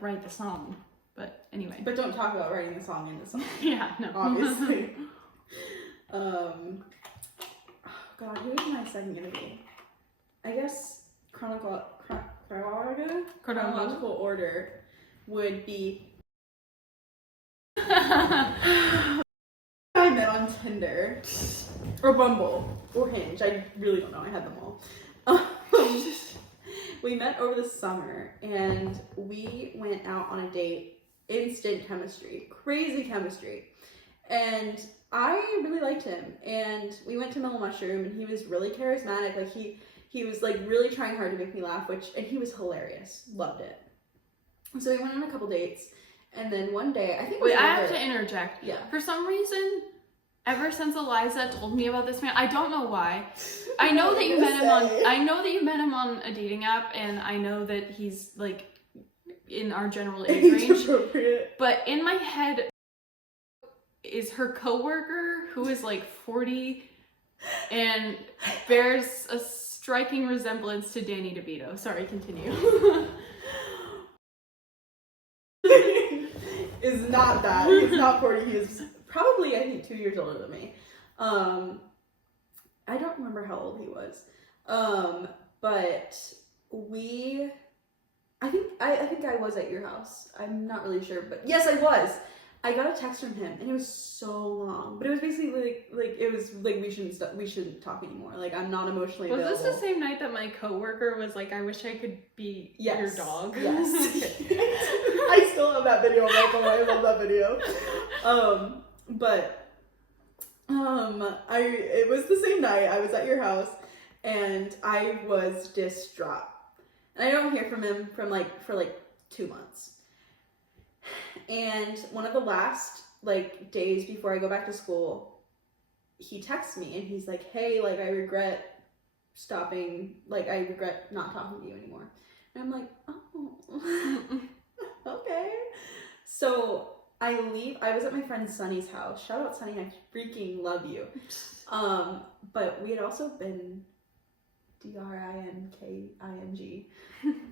write the song. But anyway. But don't talk about writing the song in the song. Yeah, no. Obviously. Oh God, who is my second gonna be? I guess chronological order would be I met on Tinder or Bumble or Hinge. I really don't know. I had them all. We met over the summer and we went out on a date. Instant chemistry, crazy chemistry, and I really liked him. And we went to Mellow Mushroom, and he was really charismatic. Like he was like really trying hard to make me laugh, and he was hilarious. Loved it. So we went on a couple dates. And then one day, I think. Wait, I have to interject. Yeah. For some reason, ever since Eliza told me about this man, I don't know why. I know that you met him on. I know that you met him on a dating app, and I know that he's like in our general age range. Appropriate. But in my head, is her coworker who is like 40 and bears a striking resemblance to Danny DeVito. Sorry, continue. Is not that. He's not 40. He is probably, I think, 2 years older than me. I don't remember how old he was. But I think I was at your house. I'm not really sure, but yes, I was. I got a text from him, and it was so long, but it was basically like it was like we shouldn't talk anymore. Like, I'm not emotionally available. Was this the same night that my coworker was like, I wish I could be your dog? Yes. I still have that video. I love that video. It was the same night. I was at your house, and I was distraught. And I don't hear from him for 2 months. And one of the last days before I go back to school, he texts me and he's like, hey, I regret stopping, I regret not talking to you anymore. And I'm like, oh, okay. So I leave. I was at my friend Sunny's house. Shout out Sunny, I freaking love you. But we had also been DRINKING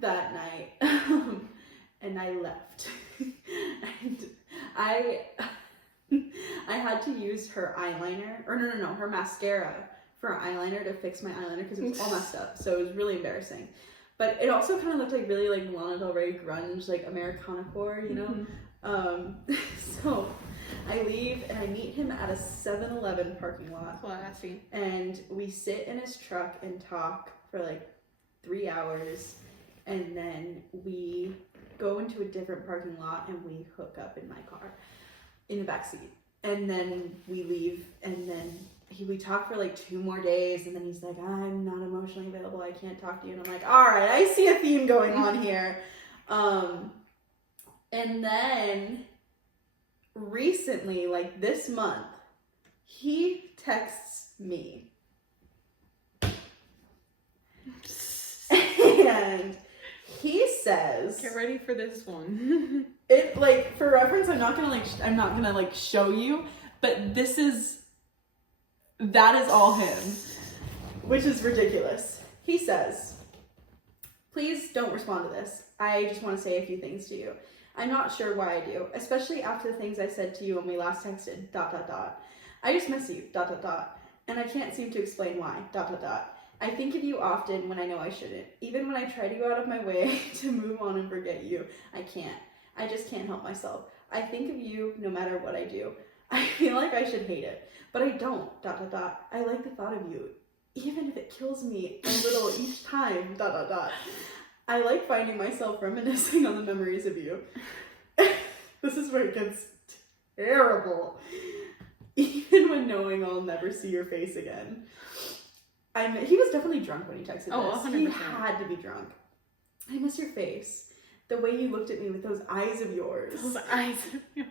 that night. And I left. And I had to use her eyeliner, or no, her mascara for eyeliner to fix my eyeliner because it was all messed up. So it was really embarrassing. But it also kind of looked like really Lana Del Rey grunge, Americana-core, you know? Mm-hmm. So I leave and I meet him at a 7-Eleven parking lot. Classy. And we sit in his truck and talk for 3 hours. And then we go into a different parking lot and we hook up in my car in the backseat. And then we leave, and then we talk for 2 more days, and then he's like, I'm not emotionally available, I can't talk to you. And I'm like, all right, I see a theme going on here. And then recently, this month, he texts me. And he says, get ready for this one. It for reference, I'm not gonna show you, but that is all him, which is ridiculous. He says, please don't respond to this. I just want to say a few things to you. I'm not sure why I do, especially after the things I said to you when we last texted, ... I just miss you, ... And I can't seem to explain why, ... I think of you often when I know I shouldn't. Even when I try to go out of my way to move on and forget you, I can't. I just can't help myself. I think of you no matter what I do. I feel like I should hate it, but I don't, ... I like the thought of you, even if it kills me a little each time, ... I like finding myself reminiscing on the memories of you. This is where it gets terrible. Even when knowing I'll never see your face again. He was definitely drunk when he texted this. 100%. He had to be drunk. I miss your face. The way you looked at me with those eyes of yours. Those eyes of yours.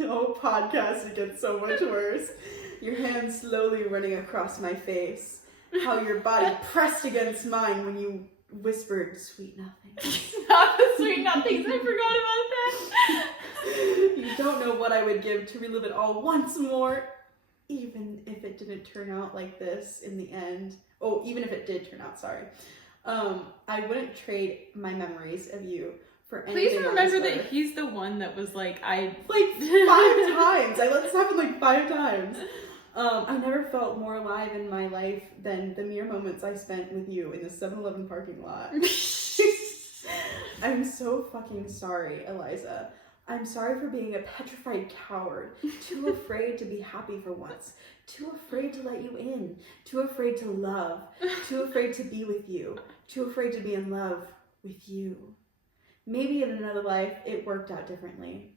Oh, podcast, it gets so much worse. Your hands slowly running across my face. How your body pressed against mine when you whispered sweet nothings. Not the sweet nothings. I forgot about that. You don't know what I would give to relive it all once more. Even if it didn't turn out like this in the end. Oh, even if it did turn out, sorry. I wouldn't trade my memories of you for anything. Please remember that he's the one that was like 5 times. I let this happen 5 times. I never felt more alive in my life than the mere moments I spent with you in the 7-Eleven parking lot. I'm so fucking sorry, Eliza. I'm sorry for being a petrified coward, too afraid to be happy for once, too afraid to let you in, too afraid to love, too afraid to be with you, too afraid to be in love with you. Maybe in another life, it worked out differently.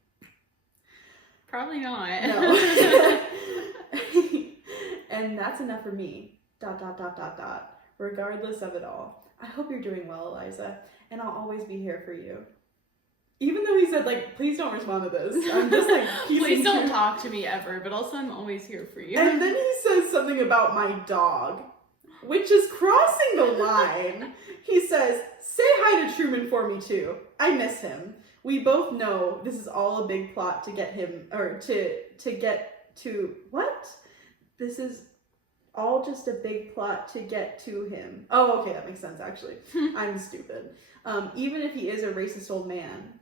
Probably not. No. And that's enough for me, ... regardless of it all. I hope you're doing well, Eliza, and I'll always be here for you. Even though he said, please don't respond to this, I'm just please don't talk to me ever, but also I'm always here for you. And then he says something about my dog, which is crossing the line. He says, say hi to Truman for me too. I miss him. We both know this is all a big plot to get him, or to get to, what? This is all just a big plot to get to him. Oh, okay, that makes sense, actually. I'm stupid. Even if he is a racist old man.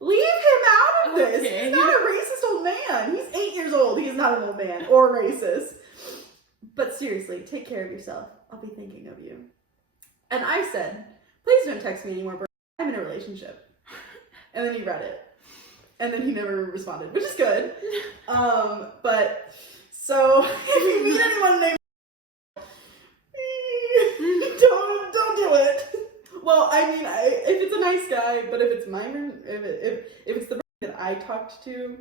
Leave him out of this. Okay. He's not a racist old man. He's 8 years old. He's not an old man or racist. But seriously, take care of yourself. I'll be thinking of you. And I said, please don't text me anymore, bro. I'm in a relationship. And then he read it. and then he never responded, which is good. But so if you meet anyone named don't do it. Well, I mean, if it's a nice guy, but if it's if it's the person that I talked to,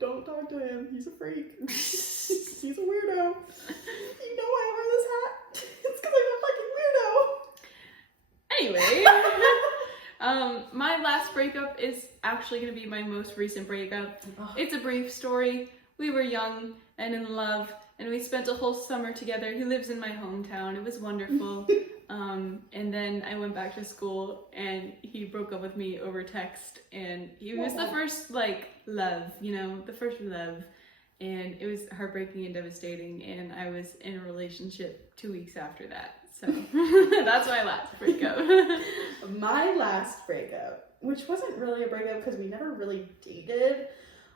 don't talk to him. He's a freak. He's a weirdo. You know why I wear this hat? It's because I'm a fucking weirdo. Anyway, my last breakup is actually going to be my most recent breakup. It's a brief story. We were young and in love, and we spent a whole summer together. He lives in my hometown. It was wonderful. And then I went back to school, and he broke up with me over text, and he was the first, like, love, you know, the first love. And it was heartbreaking and devastating, and I was in a relationship 2 weeks after that. So that's my last breakup. My last breakup, which wasn't really a breakup because we never really dated,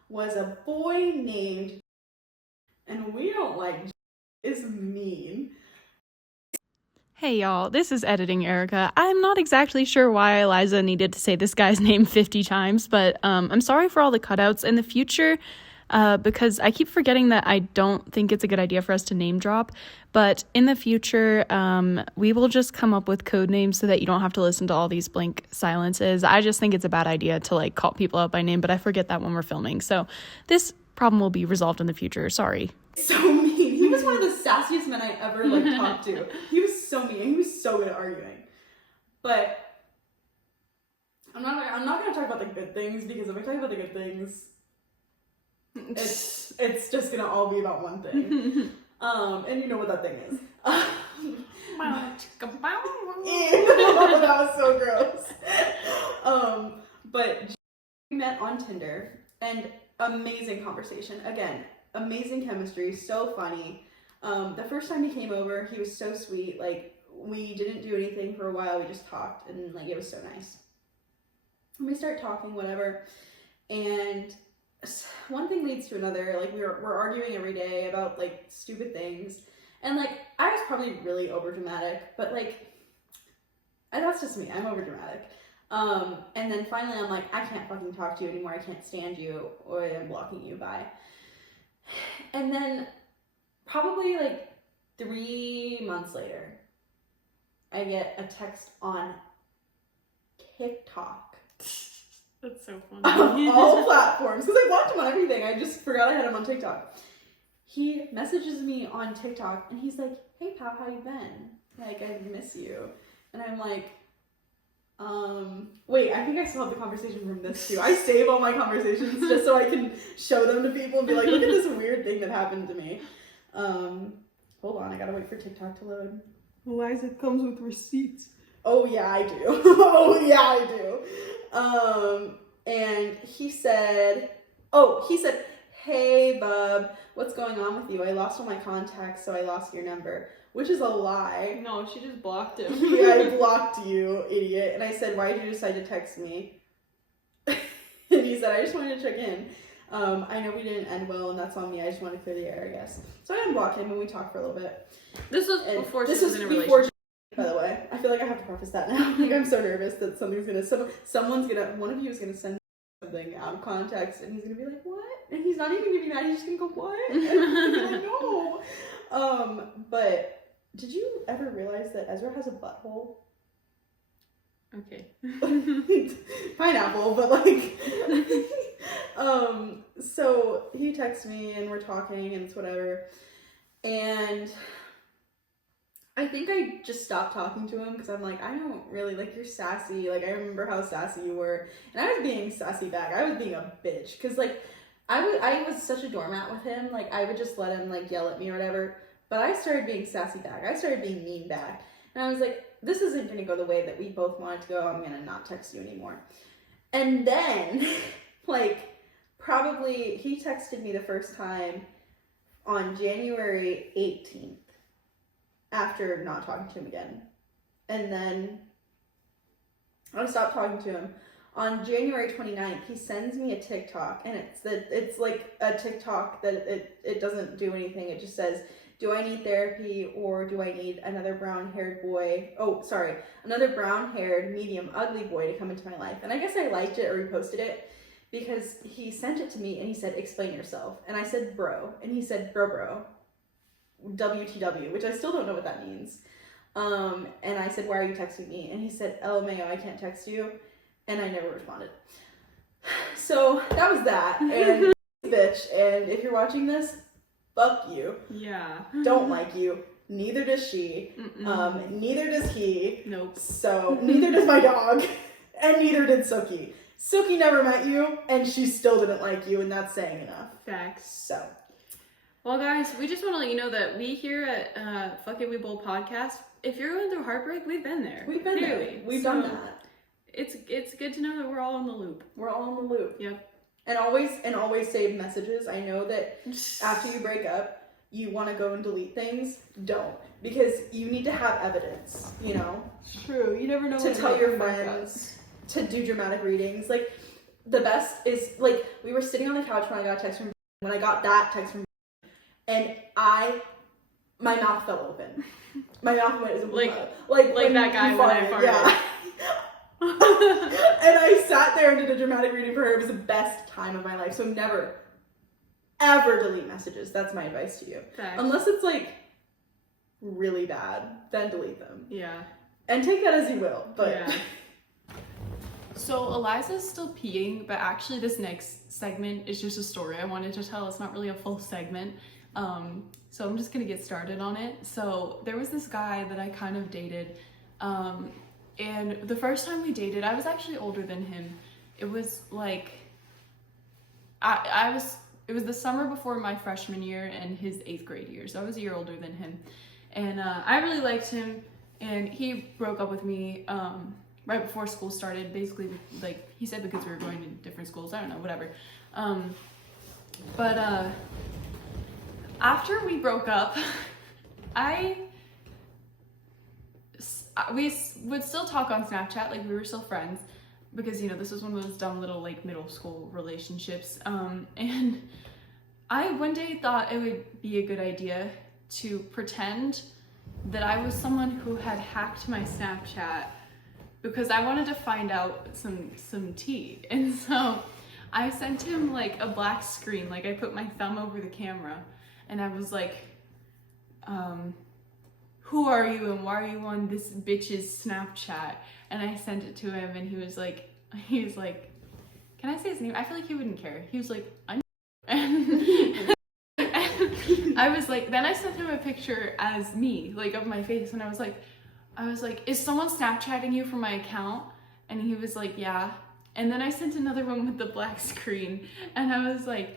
was a boy named, and we don't like, is mean. Hey y'all, this is Editing Erica. I'm not exactly sure why Eliza needed to say this guy's name 50 times, but I'm sorry for all the cutouts in the future, because I keep forgetting that I don't think it's a good idea for us to name drop. But in the future, we will just come up with code names so that you don't have to listen to all these blank silences. I just think it's a bad idea to like call people out by name, but I forget that when we're filming. So this problem will be resolved in the future. Sorry. So mean. He was one of the sassiest men I ever like talked to. He was so mean. He was so good at arguing. But I'm not gonna talk about the good things, because if I talk about the good things, it's just gonna all be about one thing. And you know what that thing is. Ew, that was so gross. But we met on Tinder, and amazing conversation. Again, amazing chemistry, so funny. The first time he came over, he was so sweet. Like, we didn't do anything for a while, we just talked, and like, it was so nice. And we start talking, whatever, and one thing leads to another. Like, we're arguing every day about like stupid things, and like, I was probably really overdramatic, but like, that's just me, I'm overdramatic. And then finally I'm like, I can't fucking talk to you anymore, I can't stand you, or I'm blocking you, bye. And then probably like 3 months later, I get a text on TikTok. That's so funny. On all platforms, because I blocked him on everything. I just forgot I had him on TikTok. He messages me on TikTok, and he's like, hey pal, how you been? Like, I miss you. And I'm like, wait, I think I still have the conversation from this too. I save all my conversations just so I can show them to people and be like, look at this weird thing that happened to me. Hold on, I gotta wait for TikTok to load. Eliza comes with receipts. Oh yeah, I do. Oh yeah, I do. And he said, hey bub, what's going on with you? I lost all my contacts, so I lost your number. Which is a lie. No, she just blocked him. Yeah, I blocked you, idiot. And I said, why did you decide to text me? And he said, I just wanted to check in. I know we didn't end well, and that's on me. I just wanted to clear the air, I guess. So I unblocked him, and we talked for a little bit. This was and before this she was in a relationship. By the way, I feel like I have to preface that now. Like, I'm so nervous that one of you is gonna send something out of context, and he's gonna be like, what? And he's not even gonna be mad. He's just gonna go, what? And I'm gonna be like, no. But did you ever realize that Ezra has a butthole? Okay. Pineapple, but like, so he texts me and we're talking and it's whatever, and I think I just stopped talking to him because I'm like, I don't really, like, you're sassy. Like, I remember how sassy you were, and I was being sassy back. I was being a bitch because like I was such a doormat with him. Like, I would just let him like yell at me or whatever. But I started being sassy back. I started being mean back. And I was like, this isn't going to go the way that we both wanted to go. I'm going to not text you anymore. And then, like, probably he texted me the first time on January 18th after not talking to him again. And then I stopped talking to him. On January 29th, he sends me a TikTok, and it's like a TikTok that it doesn't do anything. It just says, do I need therapy or do I need another brown-haired medium ugly boy to come into my life? And I guess I liked it or reposted it because he sent it to me and he said, explain yourself. And I said, bro. And he said, bro. WTW, which I still don't know what that means. And I said, why are you texting me? And he said, LMAO, I can't text you. And I never responded. So that was that. And bitch, and if you're watching this, fuck you. Yeah. Don't like you. Neither does she. Neither does he. Nope. So neither does my dog. And neither did Suki. Suki never met you, and she still didn't like you, and that's saying enough. Facts. So. Well, guys, we just want to let you know that we here at Fuck It We Bowl podcast, if you're going through heartbreak, we've been there. We've been there. We've done that. It's good to know that we're all in the loop. We're all in the loop. Yep. And always save messages. I know that after you break up, you want to go and delete things. Don't. Because you need to have evidence, you know? It's true. You never know to tell your friends, to do dramatic readings. Like, the best is, like, we were sitting on the couch when I got a text from, when I got that text from, and my mouth fell open. My mouth went as a like when that guy when I farted. Yeah. And I sat there and did a dramatic reading for her. It was the best time of my life. So never, ever delete messages. That's my advice to you. Thanks. Unless it's like really bad, then delete them. Yeah. And take that as you will. But yeah. So Eliza's still peeing, but actually this next segment is just a story I wanted to tell. It's not really a full segment. So I'm just gonna get started on it. So there was this guy that I kind of dated. And the first time we dated, I was actually older than him. It was like, it was the summer before my freshman year and his 8th grade year. So I was a year older than him. And I really liked him, and he broke up with me right before school started. Basically, like, he said because we were going to different schools. I don't know, whatever. But after we broke up, we would still talk on Snapchat, like we were still friends, because, you know, this was one of those dumb little, like, middle school relationships. And I one day thought it would be a good idea to pretend that I was someone who had hacked my Snapchat because I wanted to find out some tea. And so I sent him like a black screen, like I put my thumb over the camera and I was like, who are you and why are you on this bitch's Snapchat? And I sent it to him and he was like, can I say his name? I feel like he wouldn't care. He was like, I'm and I was like, then I sent him a picture as me, like of my face, and I was like, is someone Snapchatting you from my account? And he was like, yeah. And then I sent another one with the black screen, and I was like,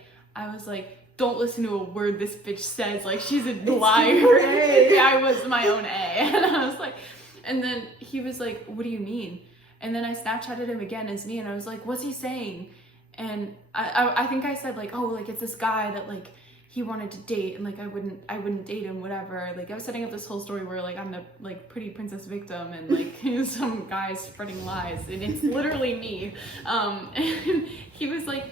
don't listen to a word this bitch says, like she's a liar. I was my own A. And I was like, and then he was like, what do you mean? And then I Snapchatted him again as me, and I was like, what's he saying? And I think I said like, oh, like it's this guy that like he wanted to date, and like I wouldn't date him, whatever. Like I was setting up this whole story where like I'm the like pretty princess victim, and like some guys spreading lies, and it's literally me. And he was like,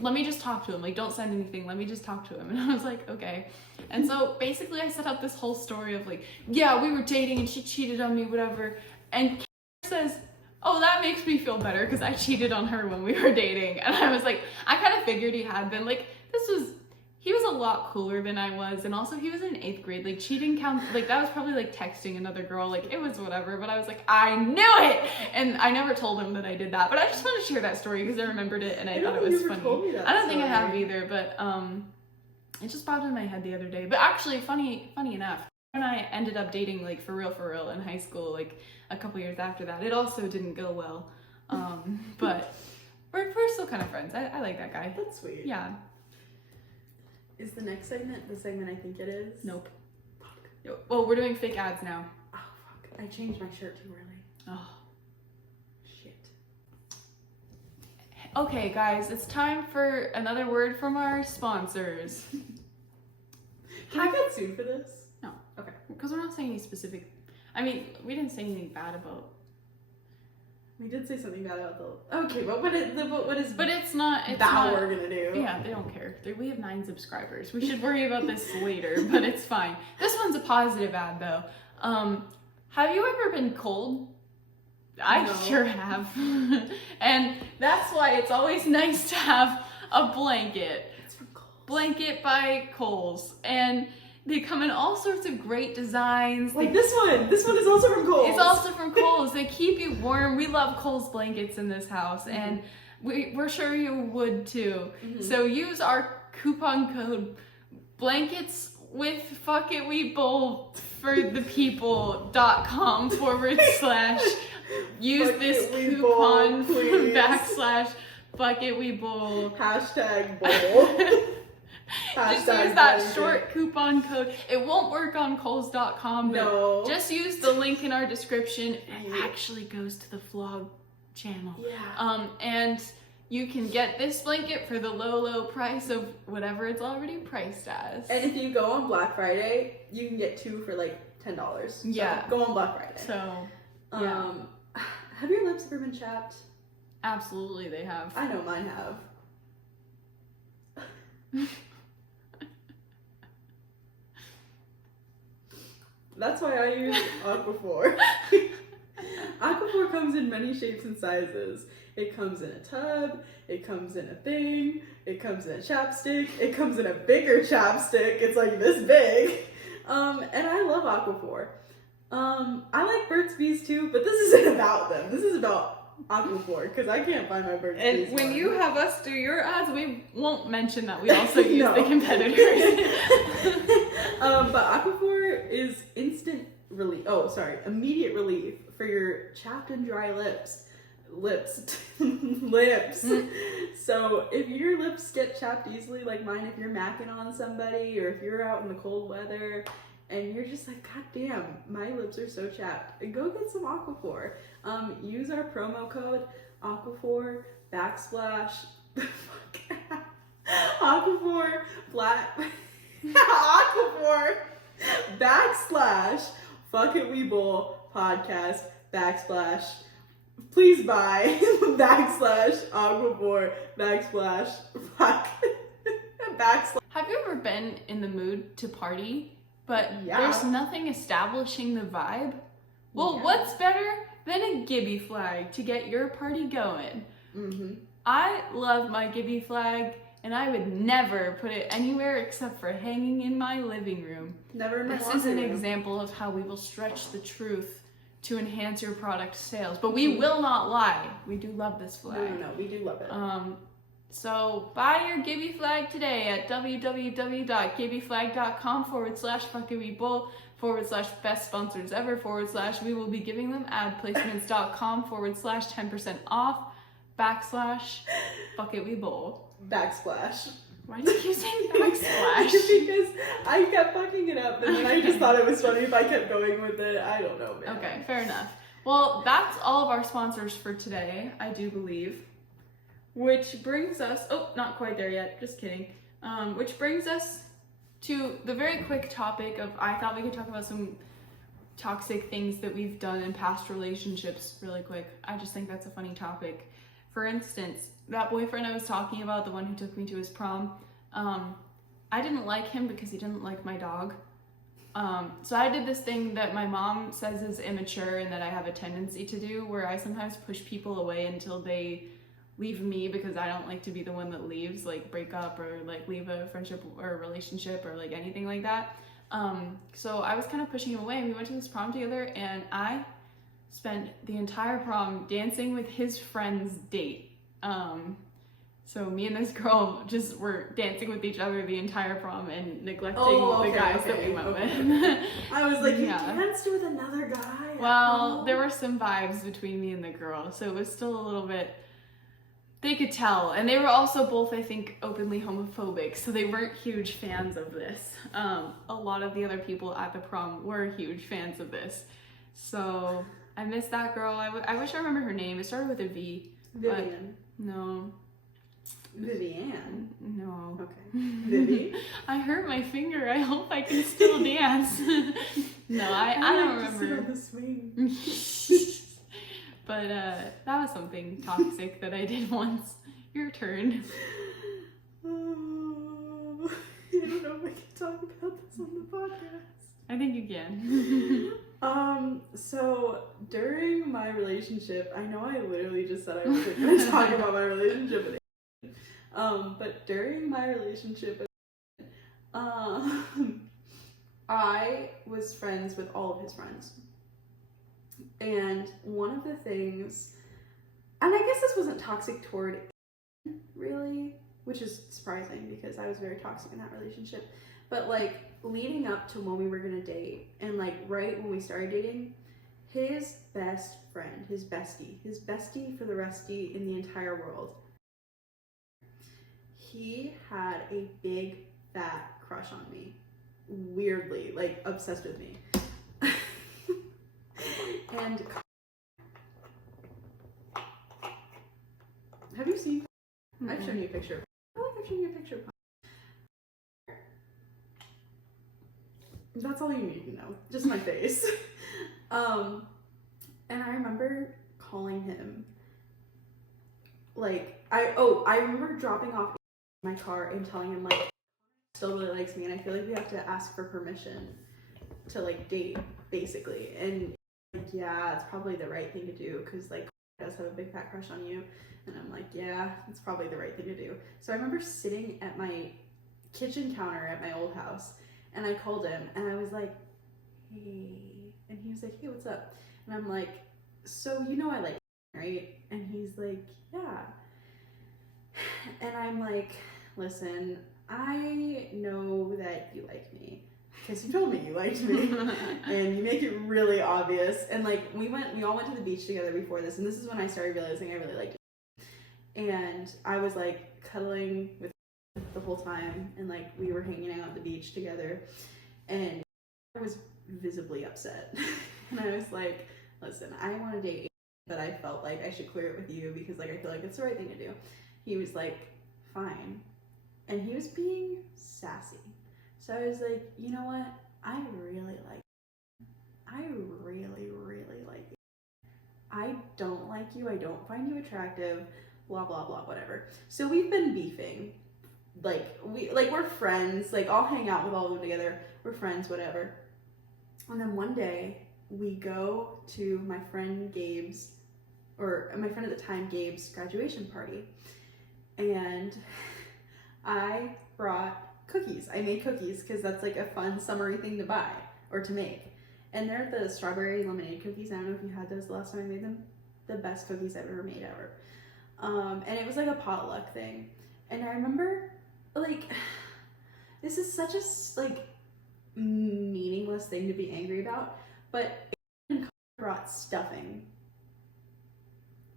let me just talk to him, like don't send anything, let me just talk to him. And I was like, okay. And so basically I set up this whole story of like, yeah, we were dating and she cheated on me, whatever. And says, oh, that makes me feel better because I cheated on her when we were dating. And I was like, I kind of figured he had been. Like, he was a lot cooler than I was. And also he was in 8th grade. Like, cheating counts, like that was probably like texting another girl. Like, it was whatever. But I was like, I knew it! And I never told him that I did that. But I just wanted to share that story because I remembered it and I thought it was funny. I don't think I have either, but it just popped in my head the other day. But actually, funny enough, when I ended up dating like for real in high school, like a couple years after that, it also didn't go well. But we're still kind of friends. I like that guy. That's sweet. Yeah. Is the next segment the segment I think it is? Nope. Fuck. Well, we're doing fake ads now. Oh, fuck. I changed my shirt too early. Oh. Shit. Okay, guys, it's time for another word from our sponsors. Can I get sued for this? No. Okay. Because we're not saying any specific... I mean, we didn't say anything bad about... We did say something bad about the... Okay, but what is But it's not... Bauer gonna do? Yeah, they don't care. We have 9 subscribers. We should worry about this later, but it's fine. This one's a positive ad, though. Have you ever been cold? I No. sure have. And that's why it's always nice to have a blanket. It's from Kohl's. Blanket by Kohl's. And they come in all sorts of great designs. Like this one. This one is also from Kohl's. It's also from Kohl's. They keep you warm. We love Kohl's blankets in this house, and we're sure you would too. So use our coupon code blankets with fuck it we bowl for the people.com / use Fuck this it, we coupon bowl, please. / fuck it we bowl. Hashtag bowl. Just use that short coupon code. It won't work on Kohl's.com, but No. just use the link in our description. It actually goes to the vlog channel. Yeah. And you can get this blanket for the low price of whatever it's already priced as. And if you go on Black Friday, you can get 2 for like $10. So Yeah. go on Black Friday. So, yeah. Have your lips ever been chapped? Absolutely they have. I know mine have. That's why I use Aquaphor. Aquaphor comes in many shapes and sizes. It comes in a tub, it comes in a thing, it comes in a chapstick, it comes in a bigger chapstick, it's like this big. And I love Aquaphor. I like Burt's Bees too, but this isn't about them. This is about Aquaphor, because I can't find my Burt's Bees And when one. you have us do your ads, we won't mention that we also use No. the competitors. But Aquaphor is immediate relief for your chapped and dry lips. So if your lips get chapped easily, like mine, if you're macking on somebody, or if you're out in the cold weather, and you're just like, God damn, my lips are so chapped, go get some Aquaphor. Use our promo code Aquaphor / Aquaphor / Fuck It We Bowl podcast / please buy / Aquaphor / Have you ever been in the mood to party, but Yeah. there's nothing establishing the vibe? Well, Yeah. what's better than a Gibby flag to get your party going? Mm-hmm. I love my Gibby flag, and I would never put it anywhere except for hanging in my living room. Never in my This is an laundry room. example of how we will stretch the truth to enhance your product sales, but we will not lie. We do love this flag. No, we do love it. So buy your Gibby flag today at www.gibbyflag.com / fuckitwebull / best sponsors ever / we will be giving them adplacements.com / 10% off / fuckitwebull. Backsplash. Why do you keep saying backsplash? Because I kept fucking it up, and then I just thought it was funny if I kept going with it. I don't know, man. Okay, fair enough. Well, that's all of our sponsors for today, I do believe. Which brings us, oh, not quite there yet, just kidding. Which brings us to the very quick topic of, I thought we could talk about some toxic things that we've done in past relationships really quick. I just think that's a funny topic. For instance, that boyfriend I was talking about, the one who took me to his prom, I didn't like him because he didn't like my dog. So I did this thing that my mom says is immature and that I have a tendency to do, where I sometimes push people away until they leave me because I don't like to be the one that leaves, like break up or like leave a friendship or a relationship or like anything like that. So I was kind of pushing him away, and we went to this prom together, and I spent the entire prom dancing with his friend's date. So me and this girl just were dancing with each other the entire prom and neglecting the guys that we went with. I was like, you Yeah. danced with another guy? Well, there were some vibes between me and the girl, so it was still a little bit, they could tell. And they were also both, I think, openly homophobic, so they weren't huge fans of this. A lot of the other people at the prom were huge fans of this. So I miss that girl. I wish I remember her name. It started with a V. Vivian. No. Vivian. No. Okay. Vivi. I hurt my finger. I hope I can still dance. No, I don't Just sit on remember. the swing. But that was something toxic that I did once. Your turn. Oh, I don't know if I can talk about this on the podcast. I think you can. So during my relationship, I know I literally just said I wasn't going to talk about my relationship with but during my relationship, I was friends with all of his friends. And one of the things, and I guess this wasn't toxic toward really, which is surprising because I was very toxic in that relationship. But like leading up to when we were gonna date, and like right when we started dating, his best friend, his bestie for the restie in the entire world, he had a big fat crush on me. Weirdly, like obsessed with me. And have you seen? Mm-hmm. I've shown you a picture. I feel like I've shown you a picture. That's all you need to know. Just my face. And I remember calling him. Like I remember dropping off my car and telling him like still really likes me, and I feel like we have to ask for permission to like date basically. And like, yeah, it's probably the right thing to do because like he does have a big fat crush on you. And I'm like, yeah, it's probably the right thing to do. So I remember sitting at my kitchen counter at my old house, and I called him and I was like, hey, and he was like, hey, what's up? And I'm like, so you know I like you, right? And he's like, yeah. And I'm like, listen, I know that you like me because you told me you liked me and you make it really obvious. And like we all went to the beach together before this, and this is when I started realizing I really liked it. And I was like cuddling with the whole time, and like we were hanging out at the beach together, and I was visibly upset. And I was like, listen, I want to date, but I felt like I should clear it with you because like I feel like it's the right thing to do. He was like, fine. And he was being sassy. So I was like, you know what? I really like you. I really, really like you. I don't like you. I don't find you attractive. Blah, blah, blah, whatever. So we've been beefing. We're friends. Like, I'll hang out with all of them together. We're friends, whatever. And then one day, we go to my friend Gabe's, or my friend at the time, Gabe's graduation party. And I brought cookies. I made cookies because that's like a fun summery thing to buy or to make. And they're the strawberry lemonade cookies. I don't know if you had those the last time I made them. The best cookies I've ever made ever. And it was like a potluck thing. And I remember, like, this is such a like meaningless thing to be angry about, but brought stuffing.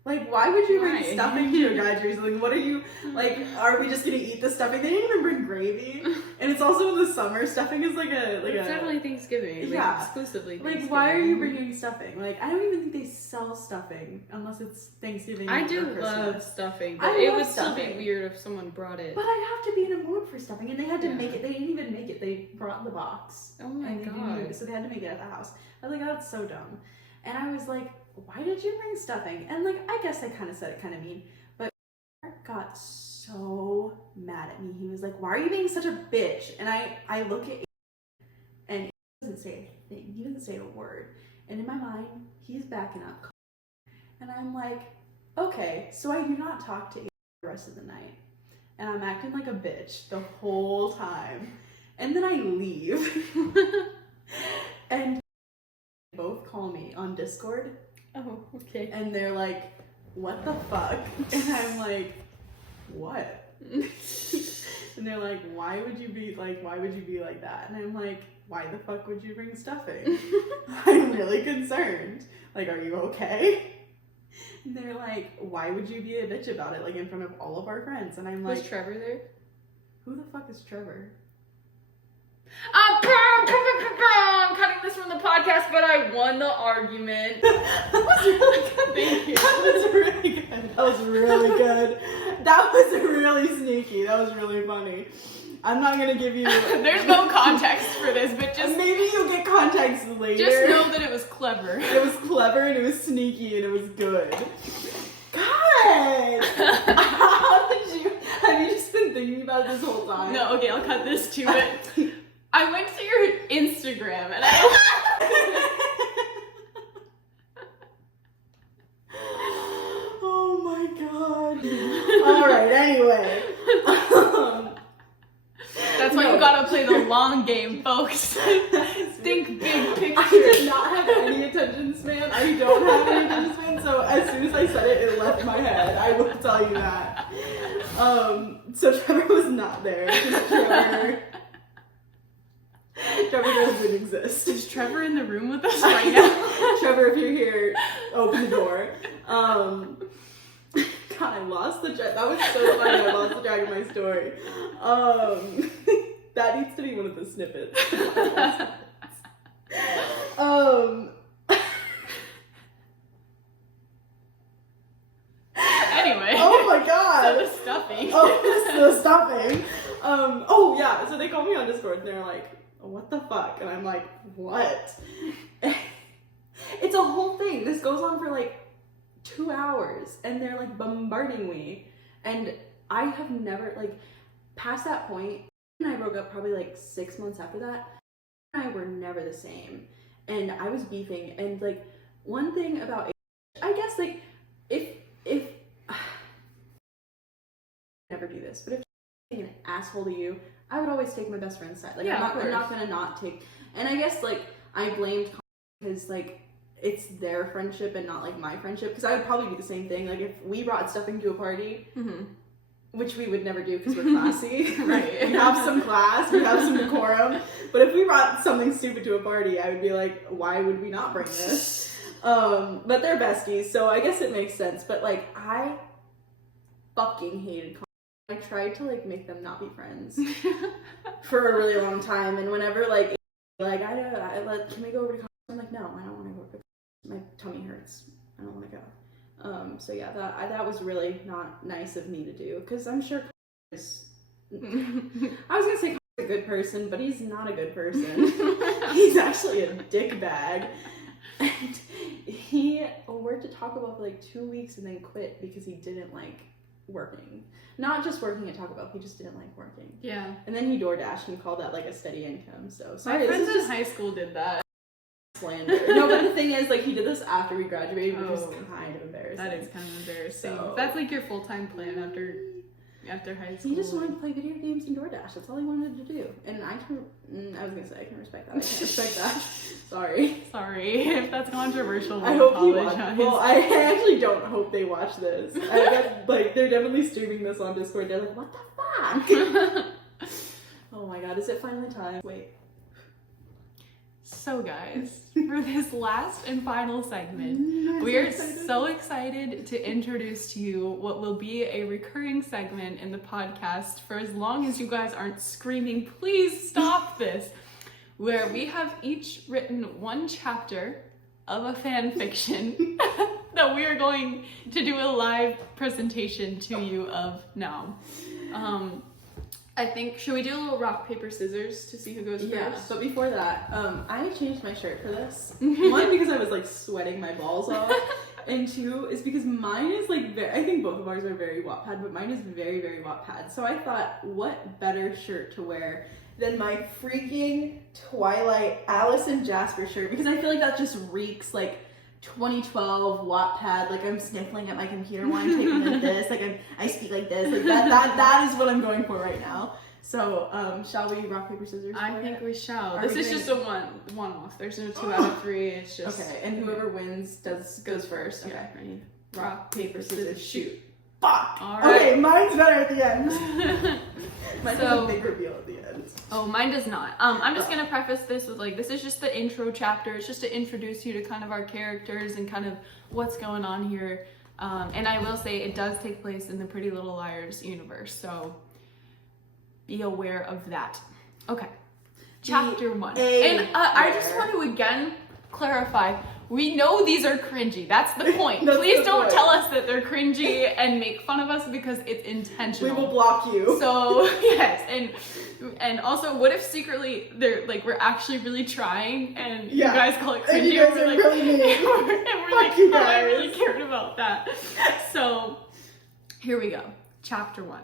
Like, why would you bring stuffing to your graduation? Like, what are you, like, are we just gonna eat the stuffing? They didn't even bring gravy. And it's also in the summer. Stuffing is it's definitely Thanksgiving. Like, exclusively Thanksgiving. Like, why are you bringing stuffing? Like, I don't even think they sell stuffing unless it's Thanksgiving. I do love stuffing, but it would still be weird if someone brought it. But I'd have to be in a mood for stuffing, and they had to make it. They didn't even make it. They brought the box. Oh my god. So they had to make it at the house. I was like, oh, that's so dumb. And I was like, why did you bring stuffing? And like, I guess I kind of said it kind of mean, but Mark got so mad at me. He was like, why are you being such a bitch? And I look at him, and he doesn't say a thing. He doesn't say a word. And in my mind, he's backing up. And I'm like, okay, so I do not talk to him the rest of the night. And I'm acting like a bitch the whole time. And then I leave. And they both call me on Discord. Oh, okay. And they're like, what the fuck? And I'm like, what? And they're like, why would you be like that? And I'm like, why the fuck would you bring stuffing? I'm really concerned. Like, are you okay? And they're like, why would you be a bitch about it, like, in front of all of our friends? And I'm like, was Trevor there? Who the fuck is Trevor? I'm cutting this from the podcast, but I won the argument. That was really good. Thank you. That was really good. That was really good. That was really sneaky. That was really funny. I'm not gonna give you. There's no context for this, but just maybe you'll get context later. Just know that it was clever. It was clever and it was sneaky and it was good. God! Have you just been thinking about it this whole time? No, okay, I'll cut this too, but I went to your Instagram and Oh my god. Alright, anyway. That's why you gotta play the long game, folks. Think big picture. I did not have any attention span. I don't have any attention span, so as soon as I said it, it left my head. I will tell you that. So Trevor was not there. Trevor doesn't exist. Is Trevor in the room with us right now? Trevor, if you're here, open the door. God, I lost the track. That was so funny. I lost the track of my story. That needs to be one of the snippets. Anyway. Oh my god. So the stuffing. Oh, the stuffing. Oh yeah. So they called me on Discord and they're like, "What the fuck?" And I'm like, "What?" It's a whole thing. This goes on for like 2 hours, and they're like bombarding me, and I have never like past that point. And I broke up probably like 6 months after that. And I were never the same, and I was beefing. And like one thing about, I guess like if never do this, but if being an asshole to you, I would always take my best friend's side. Like yeah, I'm not gonna not take. And I guess like I blamed because like it's their friendship and not like my friendship, because I would probably do the same thing. Like if we brought stuffing to a party, which we would never do because we're classy. Right. We have some class, we have some decorum. But if we brought something stupid to a party, I would be like, why would we not bring this? But they're besties, so I guess it makes sense. But like I fucking hated I tried to like make them not be friends for a really long time, and whenever like can we go over to I'm like, no, I don't want to go over to my tummy hurts. I don't want to go. So yeah, that was really not nice of me to do, because I'm sure I was gonna say he's a good person, but he's not a good person. He's actually a dick bag. And he worked at Taco Bell for like 2 weeks and then quit because he didn't like working. Not just working at Taco Bell, he just didn't like working. Yeah. And then he DoorDashed and called that like a steady income. So My sorry, friends this in is high school did that. slander. No, but the thing is, like, he did this after we graduated, which is kind of embarrassing. That is kind of embarrassing. So- That's like your full-time plan after high school. He just wanted to play video games and DoorDash. That's all he wanted to do. And I can respect that. I can't respect that. Sorry. Sorry if that's controversial. I hope he apologize. watches. Well, I actually don't hope they watch this. I bet, like, they're definitely streaming this on Discord. They're like, what the fuck? Oh my god, is it finally time? Wait. So guys, for this last and final segment, we are so excited to introduce to you what will be a recurring segment in the podcast for as long as you guys aren't screaming, please stop this, where we have each written one chapter of a fan fiction that we are going to do a live presentation to you of now. I think, should we do a little rock, paper, scissors to see who goes Yeah, first? but before that, I changed my shirt for this. One, because I was like sweating my balls off, and two is because mine is like I think both of ours are very Wattpad, but mine is very, very Wattpad. So I thought, what better shirt to wear than my freaking Twilight Alice and Jasper shirt, because I feel like that just reeks like 2012 Wattpad, like I'm sniffling at my computer while I'm typing like this, like I speak like this, like that is what I'm going for right now. So, shall we rock, paper, scissors? I think we shall. Are This we is doing- just a one-off. There's no 2 out of 3. It's just Okay, and whoever wins goes first. Okay. Yeah, ready? Rock, paper, scissors, shoot. Fuck. Fuck. All right. Okay, mine's better at the end. Mine has So- a big reveal at the end. Oh, mine does not. I'm just gonna preface this with like, this is just the intro chapter. It's just to introduce you to kind of our characters and kind of what's going on here. And I will say it does take place in the Pretty Little Liars universe, so be aware of that. Okay, chapter 1. And I just want to again clarify, We know these are cringy. That's the point. That's Please the don't point. tell us that they're cringy and make fun of us because it's intentional. We will block you. So yes, and also, what if secretly they're like we're actually really trying and you guys call it And cringy you guys and we're are like, really mean. and we're Fuck like, you oh, I guys. really cared about that. So here we go. Chapter 1.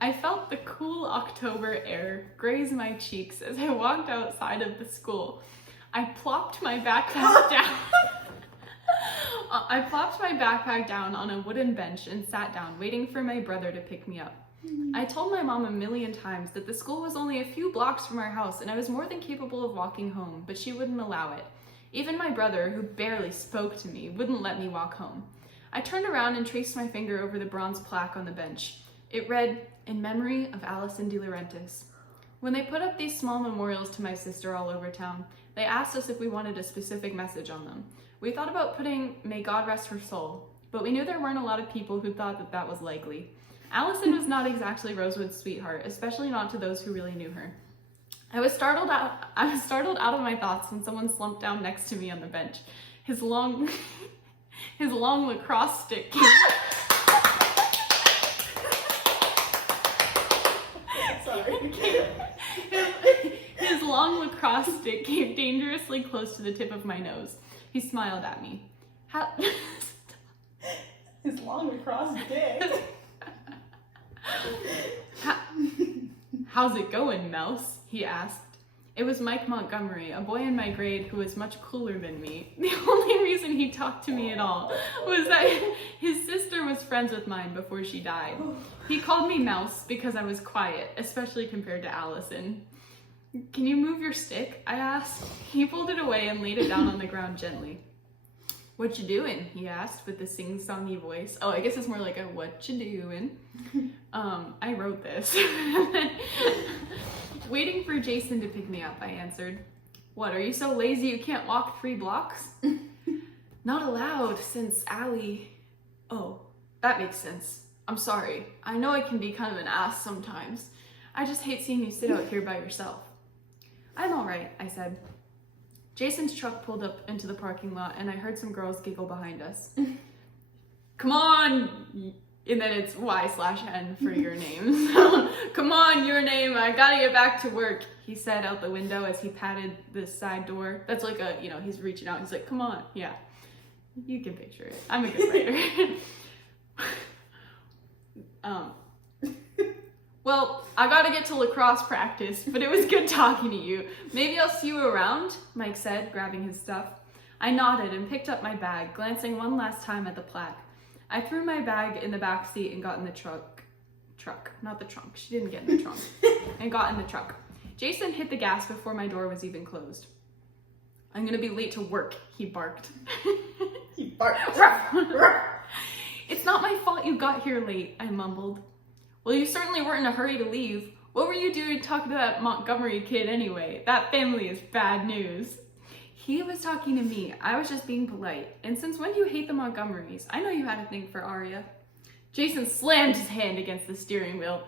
I felt the cool October air graze my cheeks as I walked outside of the school. I plopped my backpack down. I plopped my backpack down on a wooden bench and sat down, waiting for my brother to pick me up. I told my mom a million times that the school was only a few blocks from our house and I was more than capable of walking home, but she wouldn't allow it. Even my brother, who barely spoke to me, wouldn't let me walk home. I turned around and traced my finger over the bronze plaque on the bench. It read, "In memory of Alison De Laurentiis." When they put up these small memorials to my sister all over town, they asked us if we wanted a specific message on them. We thought about putting, "May God rest her soul," but we knew there weren't a lot of people who thought that that was likely. Allison was not exactly Rosewood's sweetheart, especially not to those who really knew her. I was startled out of my thoughts when someone slumped down next to me on the bench. His long lacrosse stick came... Sorry. His long lacrosse stick came dangerously close to the tip of my nose. He smiled at me. His long lacrosse dick. How's it going, Mouse? He asked. It was Mike Montgomery, a boy in my grade who was much cooler than me. The only reason he talked to me at all was that his sister was friends with mine before she died. He called me Mouse because I was quiet, especially compared to Allison. Can you move your stick? I asked. He pulled it away and laid it down on the ground gently. What you doing? He asked with a sing-songy voice. Oh, I guess it's more like a what you doing. I wrote this. Waiting for Jason to pick me up, I answered. What, are you so lazy you can't walk 3 blocks? Not allowed since Allie... Oh, that makes sense. I'm sorry. I know I can be kind of an ass sometimes. I just hate seeing you sit out here by yourself. I'm all right, I said. Jason's truck pulled up into the parking lot and I heard some girls giggle behind us. Come on! And then it's Y/N for your name. So, come on, your name, I gotta get back to work, he said out the window as he patted the side door. That's like a, he's reaching out, he's like, come on, yeah. You can picture it. I'm a good writer. Well, I gotta get to lacrosse practice, but it was good talking to you. Maybe I'll see you around, Mike said, grabbing his stuff. I nodded and picked up my bag, glancing one last time at the plaque. I threw my bag in the back seat and got in the truck, not the trunk. She didn't get in the trunk. And got in the truck. Jason hit the gas before my door was even closed. I'm gonna be late to work, he barked. He barked. It's not my fault you got here late, I mumbled. Well, you certainly weren't in a hurry to leave. What were you doing talking to that Montgomery kid anyway? That family is bad news. He was talking to me. I was just being polite. And since when do you hate the Montgomerys? I know you had a thing for Aria. Jason slammed his hand against the steering wheel.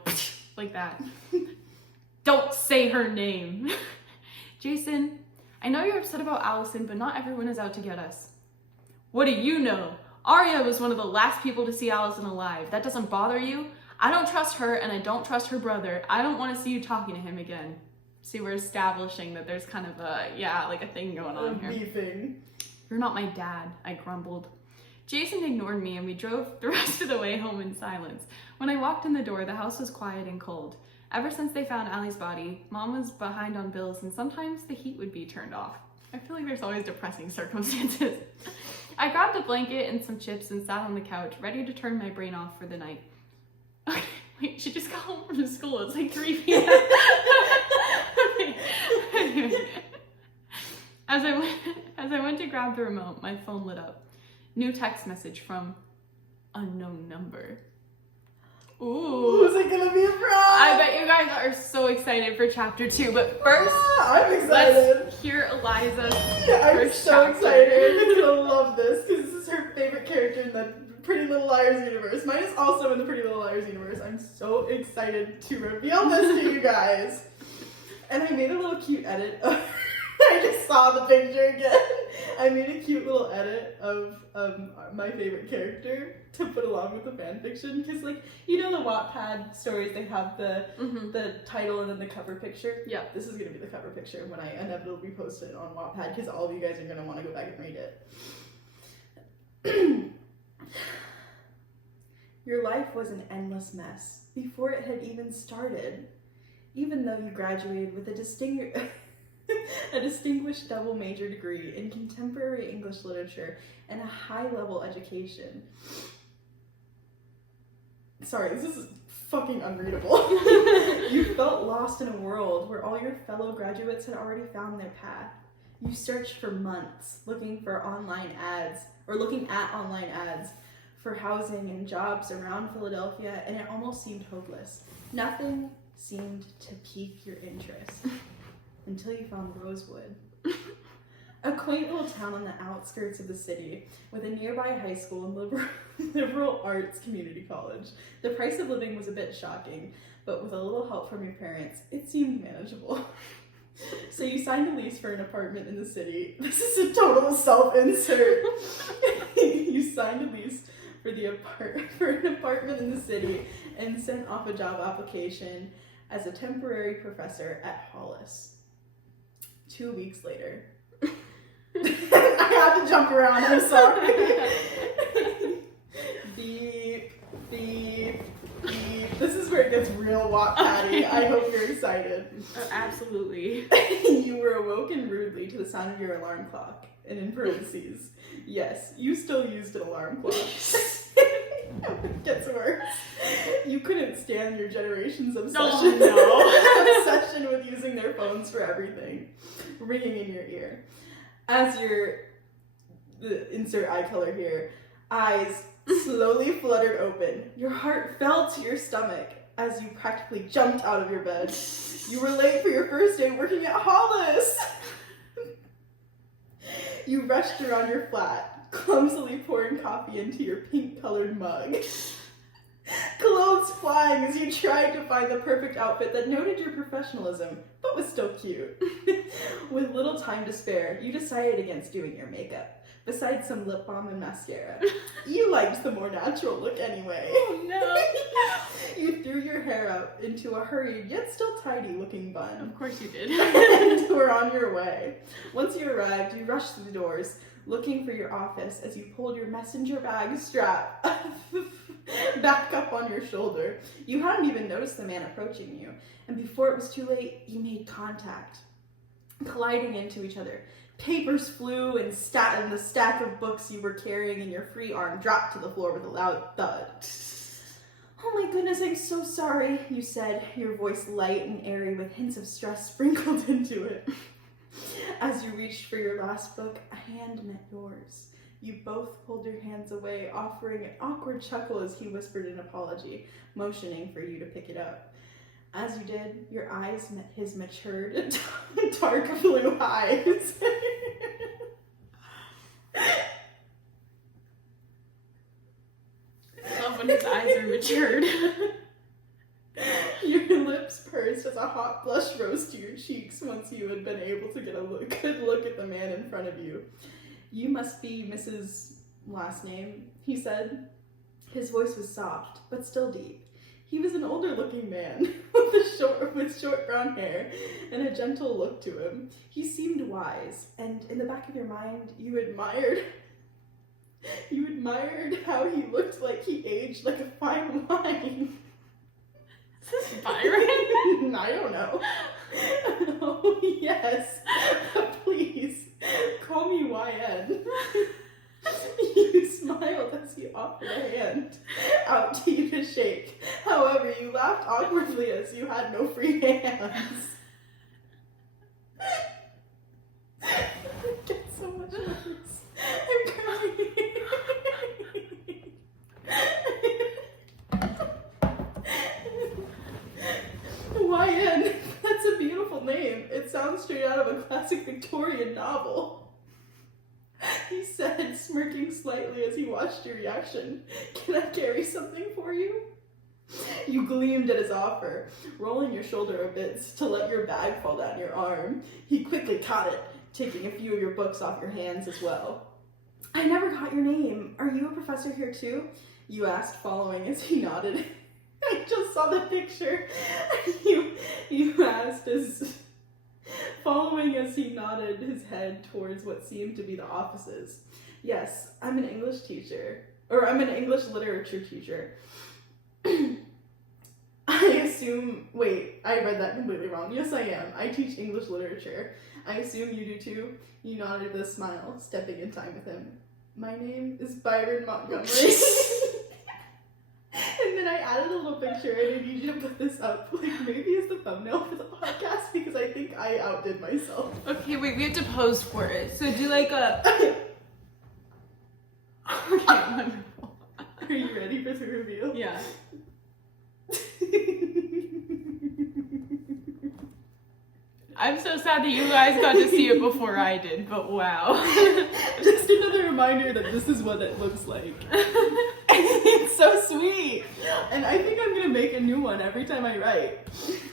Like that. Don't say her name. Jason, I know you're upset about Allison, but not everyone is out to get us. What do you know? Aria was one of the last people to see Allison alive. That doesn't bother you? I don't trust her and I don't trust her brother. I don't want to see you talking to him again. See, we're establishing that there's kind of a thing going on here. Beefing. You're not my dad, I grumbled. Jason ignored me and we drove the rest of the way home in silence. When I walked in the door, the house was quiet and cold. Ever since they found Allie's body, Mom was behind on bills and sometimes the heat would be turned off. I feel like there's always depressing circumstances. I grabbed a blanket and some chips and sat on the couch, ready to turn my brain off for the night. Wait, she just got home from school. It's like 3 p.m. As I went to grab the remote, my phone lit up. New text message from unknown number. Ooh. Who's it gonna be from? I bet you guys are so excited for chapter 2, but first, I'm excited. let's hear Eliza's I'm first so chapter. excited. I'm gonna love this because this is her favorite character in the Pretty Little Liars universe. Mine is also in the Pretty Little Liars universe. I'm so excited to reveal this to you guys. And I made a little cute edit. I I just saw the picture again. I made a cute little edit of my favorite character to put along with the fan fiction, because like, you know, the Wattpad stories, they have the title and then the cover picture. Yeah. This is gonna be the cover picture when I inevitably post it on Wattpad, because all of you guys are gonna want to go back and read it. Your life was an endless mess before it had even started. Even though you graduated with a distinguished double major degree in contemporary English literature and a high-level education. Sorry, this is fucking unreadable. You felt lost in a world where all your fellow graduates had already found their path. You searched for months looking at online ads for housing and jobs around Philadelphia, and it almost seemed hopeless. Nothing seemed to pique your interest until you found Rosewood, a quaint little town on the outskirts of the city with a nearby high school and liberal arts community college. The price of living was a bit shocking, but with a little help from your parents, it seemed manageable. So you signed a lease for an apartment in the city. This is a total self-insert. You signed a lease for an apartment in the city and sent off a job application as a temporary professor at Hollis. 2 weeks later. I had to jump around, I'm sorry. Beep, beep, beep. This is where it gets real Wattpad-y. I hope you're excited. Absolutely. You were awoken rudely to the sound of your alarm clock. And in parentheses, yes, you still used an alarm clock. It gets worse. You couldn't stand your generation's obsession. Obsession with using their phones for everything. Ringing in your ear. As the insert eye color here, eyes slowly fluttered open. Your heart fell to your stomach as you practically jumped out of your bed. You were late for your first day working at Hollis. You rushed around your flat, clumsily pouring coffee into your pink-colored mug. Clothes flying as you tried to find the perfect outfit that noted your professionalism, but was still cute. With little time to spare, you decided against doing your makeup, besides some lip balm and mascara. You liked the more natural look anyway. Oh no! You threw your hair up into a hurried yet still tidy-looking bun. Of course you did. And were on your way. Once you arrived, you rushed through the doors, looking for your office as you pulled your messenger bag strap back up on your shoulder. You hadn't even noticed the man approaching you, and before it was too late, you made contact, colliding into each other. Papers flew, and the stack of books you were carrying in your free arm dropped to the floor with a loud thud. "Oh my goodness, I'm so sorry," you said, your voice light and airy with hints of stress sprinkled into it. As you reached for your last book, a hand met yours. You both pulled your hands away, offering an awkward chuckle as he whispered an apology, motioning for you to pick it up. As you did, your eyes met his matured, dark blue eyes. I love when his eyes are matured. Your lips pursed as a hot blush rose to your cheeks once you had been able to get a good look at the man in front of you. "You must be Mrs. last name," he said. His voice was soft, but still deep. He was an older-looking man with short brown hair and a gentle look to him. He seemed wise, and in the back of your mind, you admired how he looked like he aged like a fine wine. Is this Byron? I don't know. Oh, yes. Please, call me YN. You smiled as he offered a hand out to you to shake. However, you laughed awkwardly as you had no free hands. It gets so much worse. I'm crying. YN, that's a beautiful name. It sounds straight out of a classic Victorian novel. He said, smirking slightly as he watched your reaction. "Can I carry something for you?" You gleamed at his offer, rolling your shoulder a bit to let your bag fall down your arm. He quickly caught it, taking a few of your books off your hands as well. I never got your name. Are you a professor here too? You asked, following as he nodded. I just saw the picture. You asked as following as he nodded his head towards what seemed to be the offices. Yes, I'm an English teacher. Or I'm an English literature teacher. I assume, wait, I read that completely wrong. Yes, I am. I teach English literature. I assume you do too. You nodded with a smile, stepping in time with him. My name is Byron Montgomery. And then I added a little picture, and I need you to put this up, like maybe as the thumbnail for the podcast, because I think I outdid myself. Okay, wait, we have to pose for it. So do like a... Okay, wonderful. Are you ready for the reveal? Yeah. I'm so sad that you guys got to see it before I did, but wow. Just another reminder that this is what it looks like. It's so sweet. And I think I'm gonna make a new one every time I write.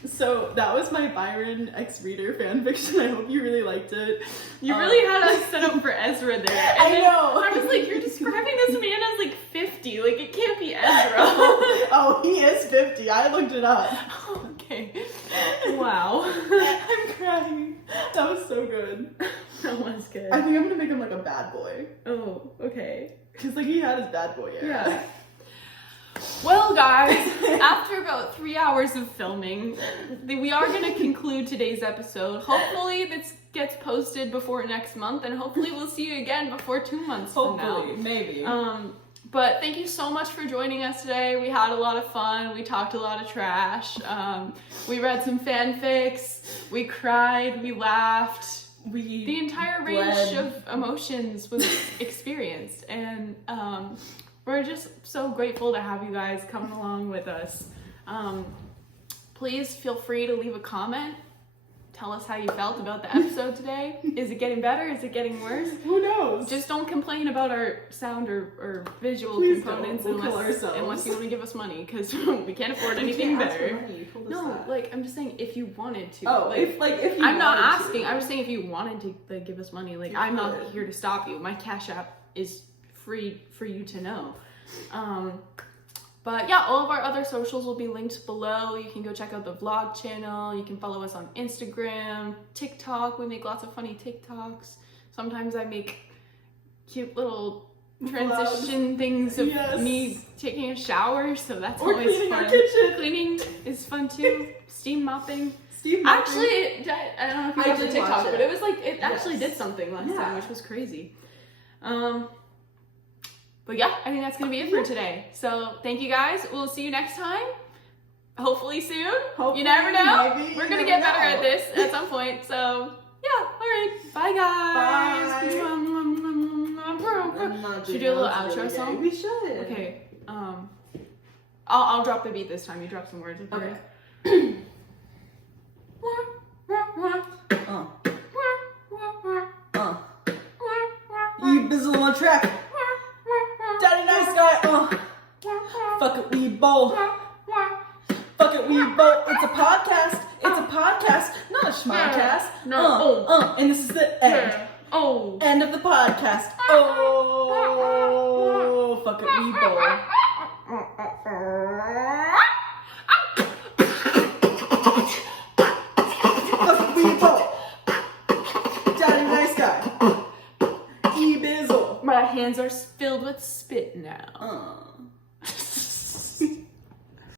So that was my Byron X-Reader fanfiction. I hope you really liked it. You really had us set up for Ezra there. And I know. I was like, you're describing this man as like 50. Like, it can't be Ezra. Oh, he is 50. I looked it up. Okay. Wow. I'm crying. That was so good. That was good. I think I'm gonna make him like a bad boy. Oh, okay. Because like he had his bad boy era. Yeah. Well, guys, after about 3 hours of filming, we are going to conclude today's episode. Hopefully this gets posted before next month, and hopefully we'll see you again before 2 months from now. Hopefully, maybe. But thank you so much for joining us today. We had a lot of fun. We talked a lot of trash. We read some fanfics. We cried. We laughed. The entire range of emotions was experienced, and we're just so grateful to have you guys coming along with us. Please feel free to leave a comment. Tell us how you felt about the episode today. Is it getting better? Is it getting worse? Who knows? Just don't complain about our sound or visual Please components don't. We'll kill unless ourselves. you want to give us money, because we can't afford anything better. No, that. like, I'm just saying if you wanted to. Oh, like, if you I'm not wanted asking. to. I'm just saying if you wanted to, like, give us money. Like, You I'm not could. here to stop you. My Cash App is free for you to know. But yeah, all of our other socials will be linked below. You can go check out the vlog channel. You can follow us on Instagram, TikTok. We make lots of funny TikToks. Sometimes I make cute little transition things of me taking a shower, so that's Or always cleaning fun. our kitchen. Cleaning is fun too. Steam mopping. Actually, Actually, I don't know if you I watched the did TikTok, watch it. but it was like, it actually Yes. did something last Yeah. time, which was crazy. But yeah, I think that's gonna be it for today. So thank you guys. We'll see you next time. Hopefully soon. Hopefully, you never know. maybe, We're you gonna never get better know. at this at some point. So yeah, alright. Bye guys. Bye. Should we do a little outro song? We should. Okay. I'll drop the beat this time. You drop some words. Okay. Bizzle on track. Daddy nice guy. Fuck it, we bowl. Fuck it, we bowl. It's a podcast. It's a podcast, not a schmodcast. No. And this is the end. Oh. End of the podcast. Oh, fuck it, we bowl. Fuck it, we bowl. Daddy nice guy. E-bizzle. My hands are filled with spit now.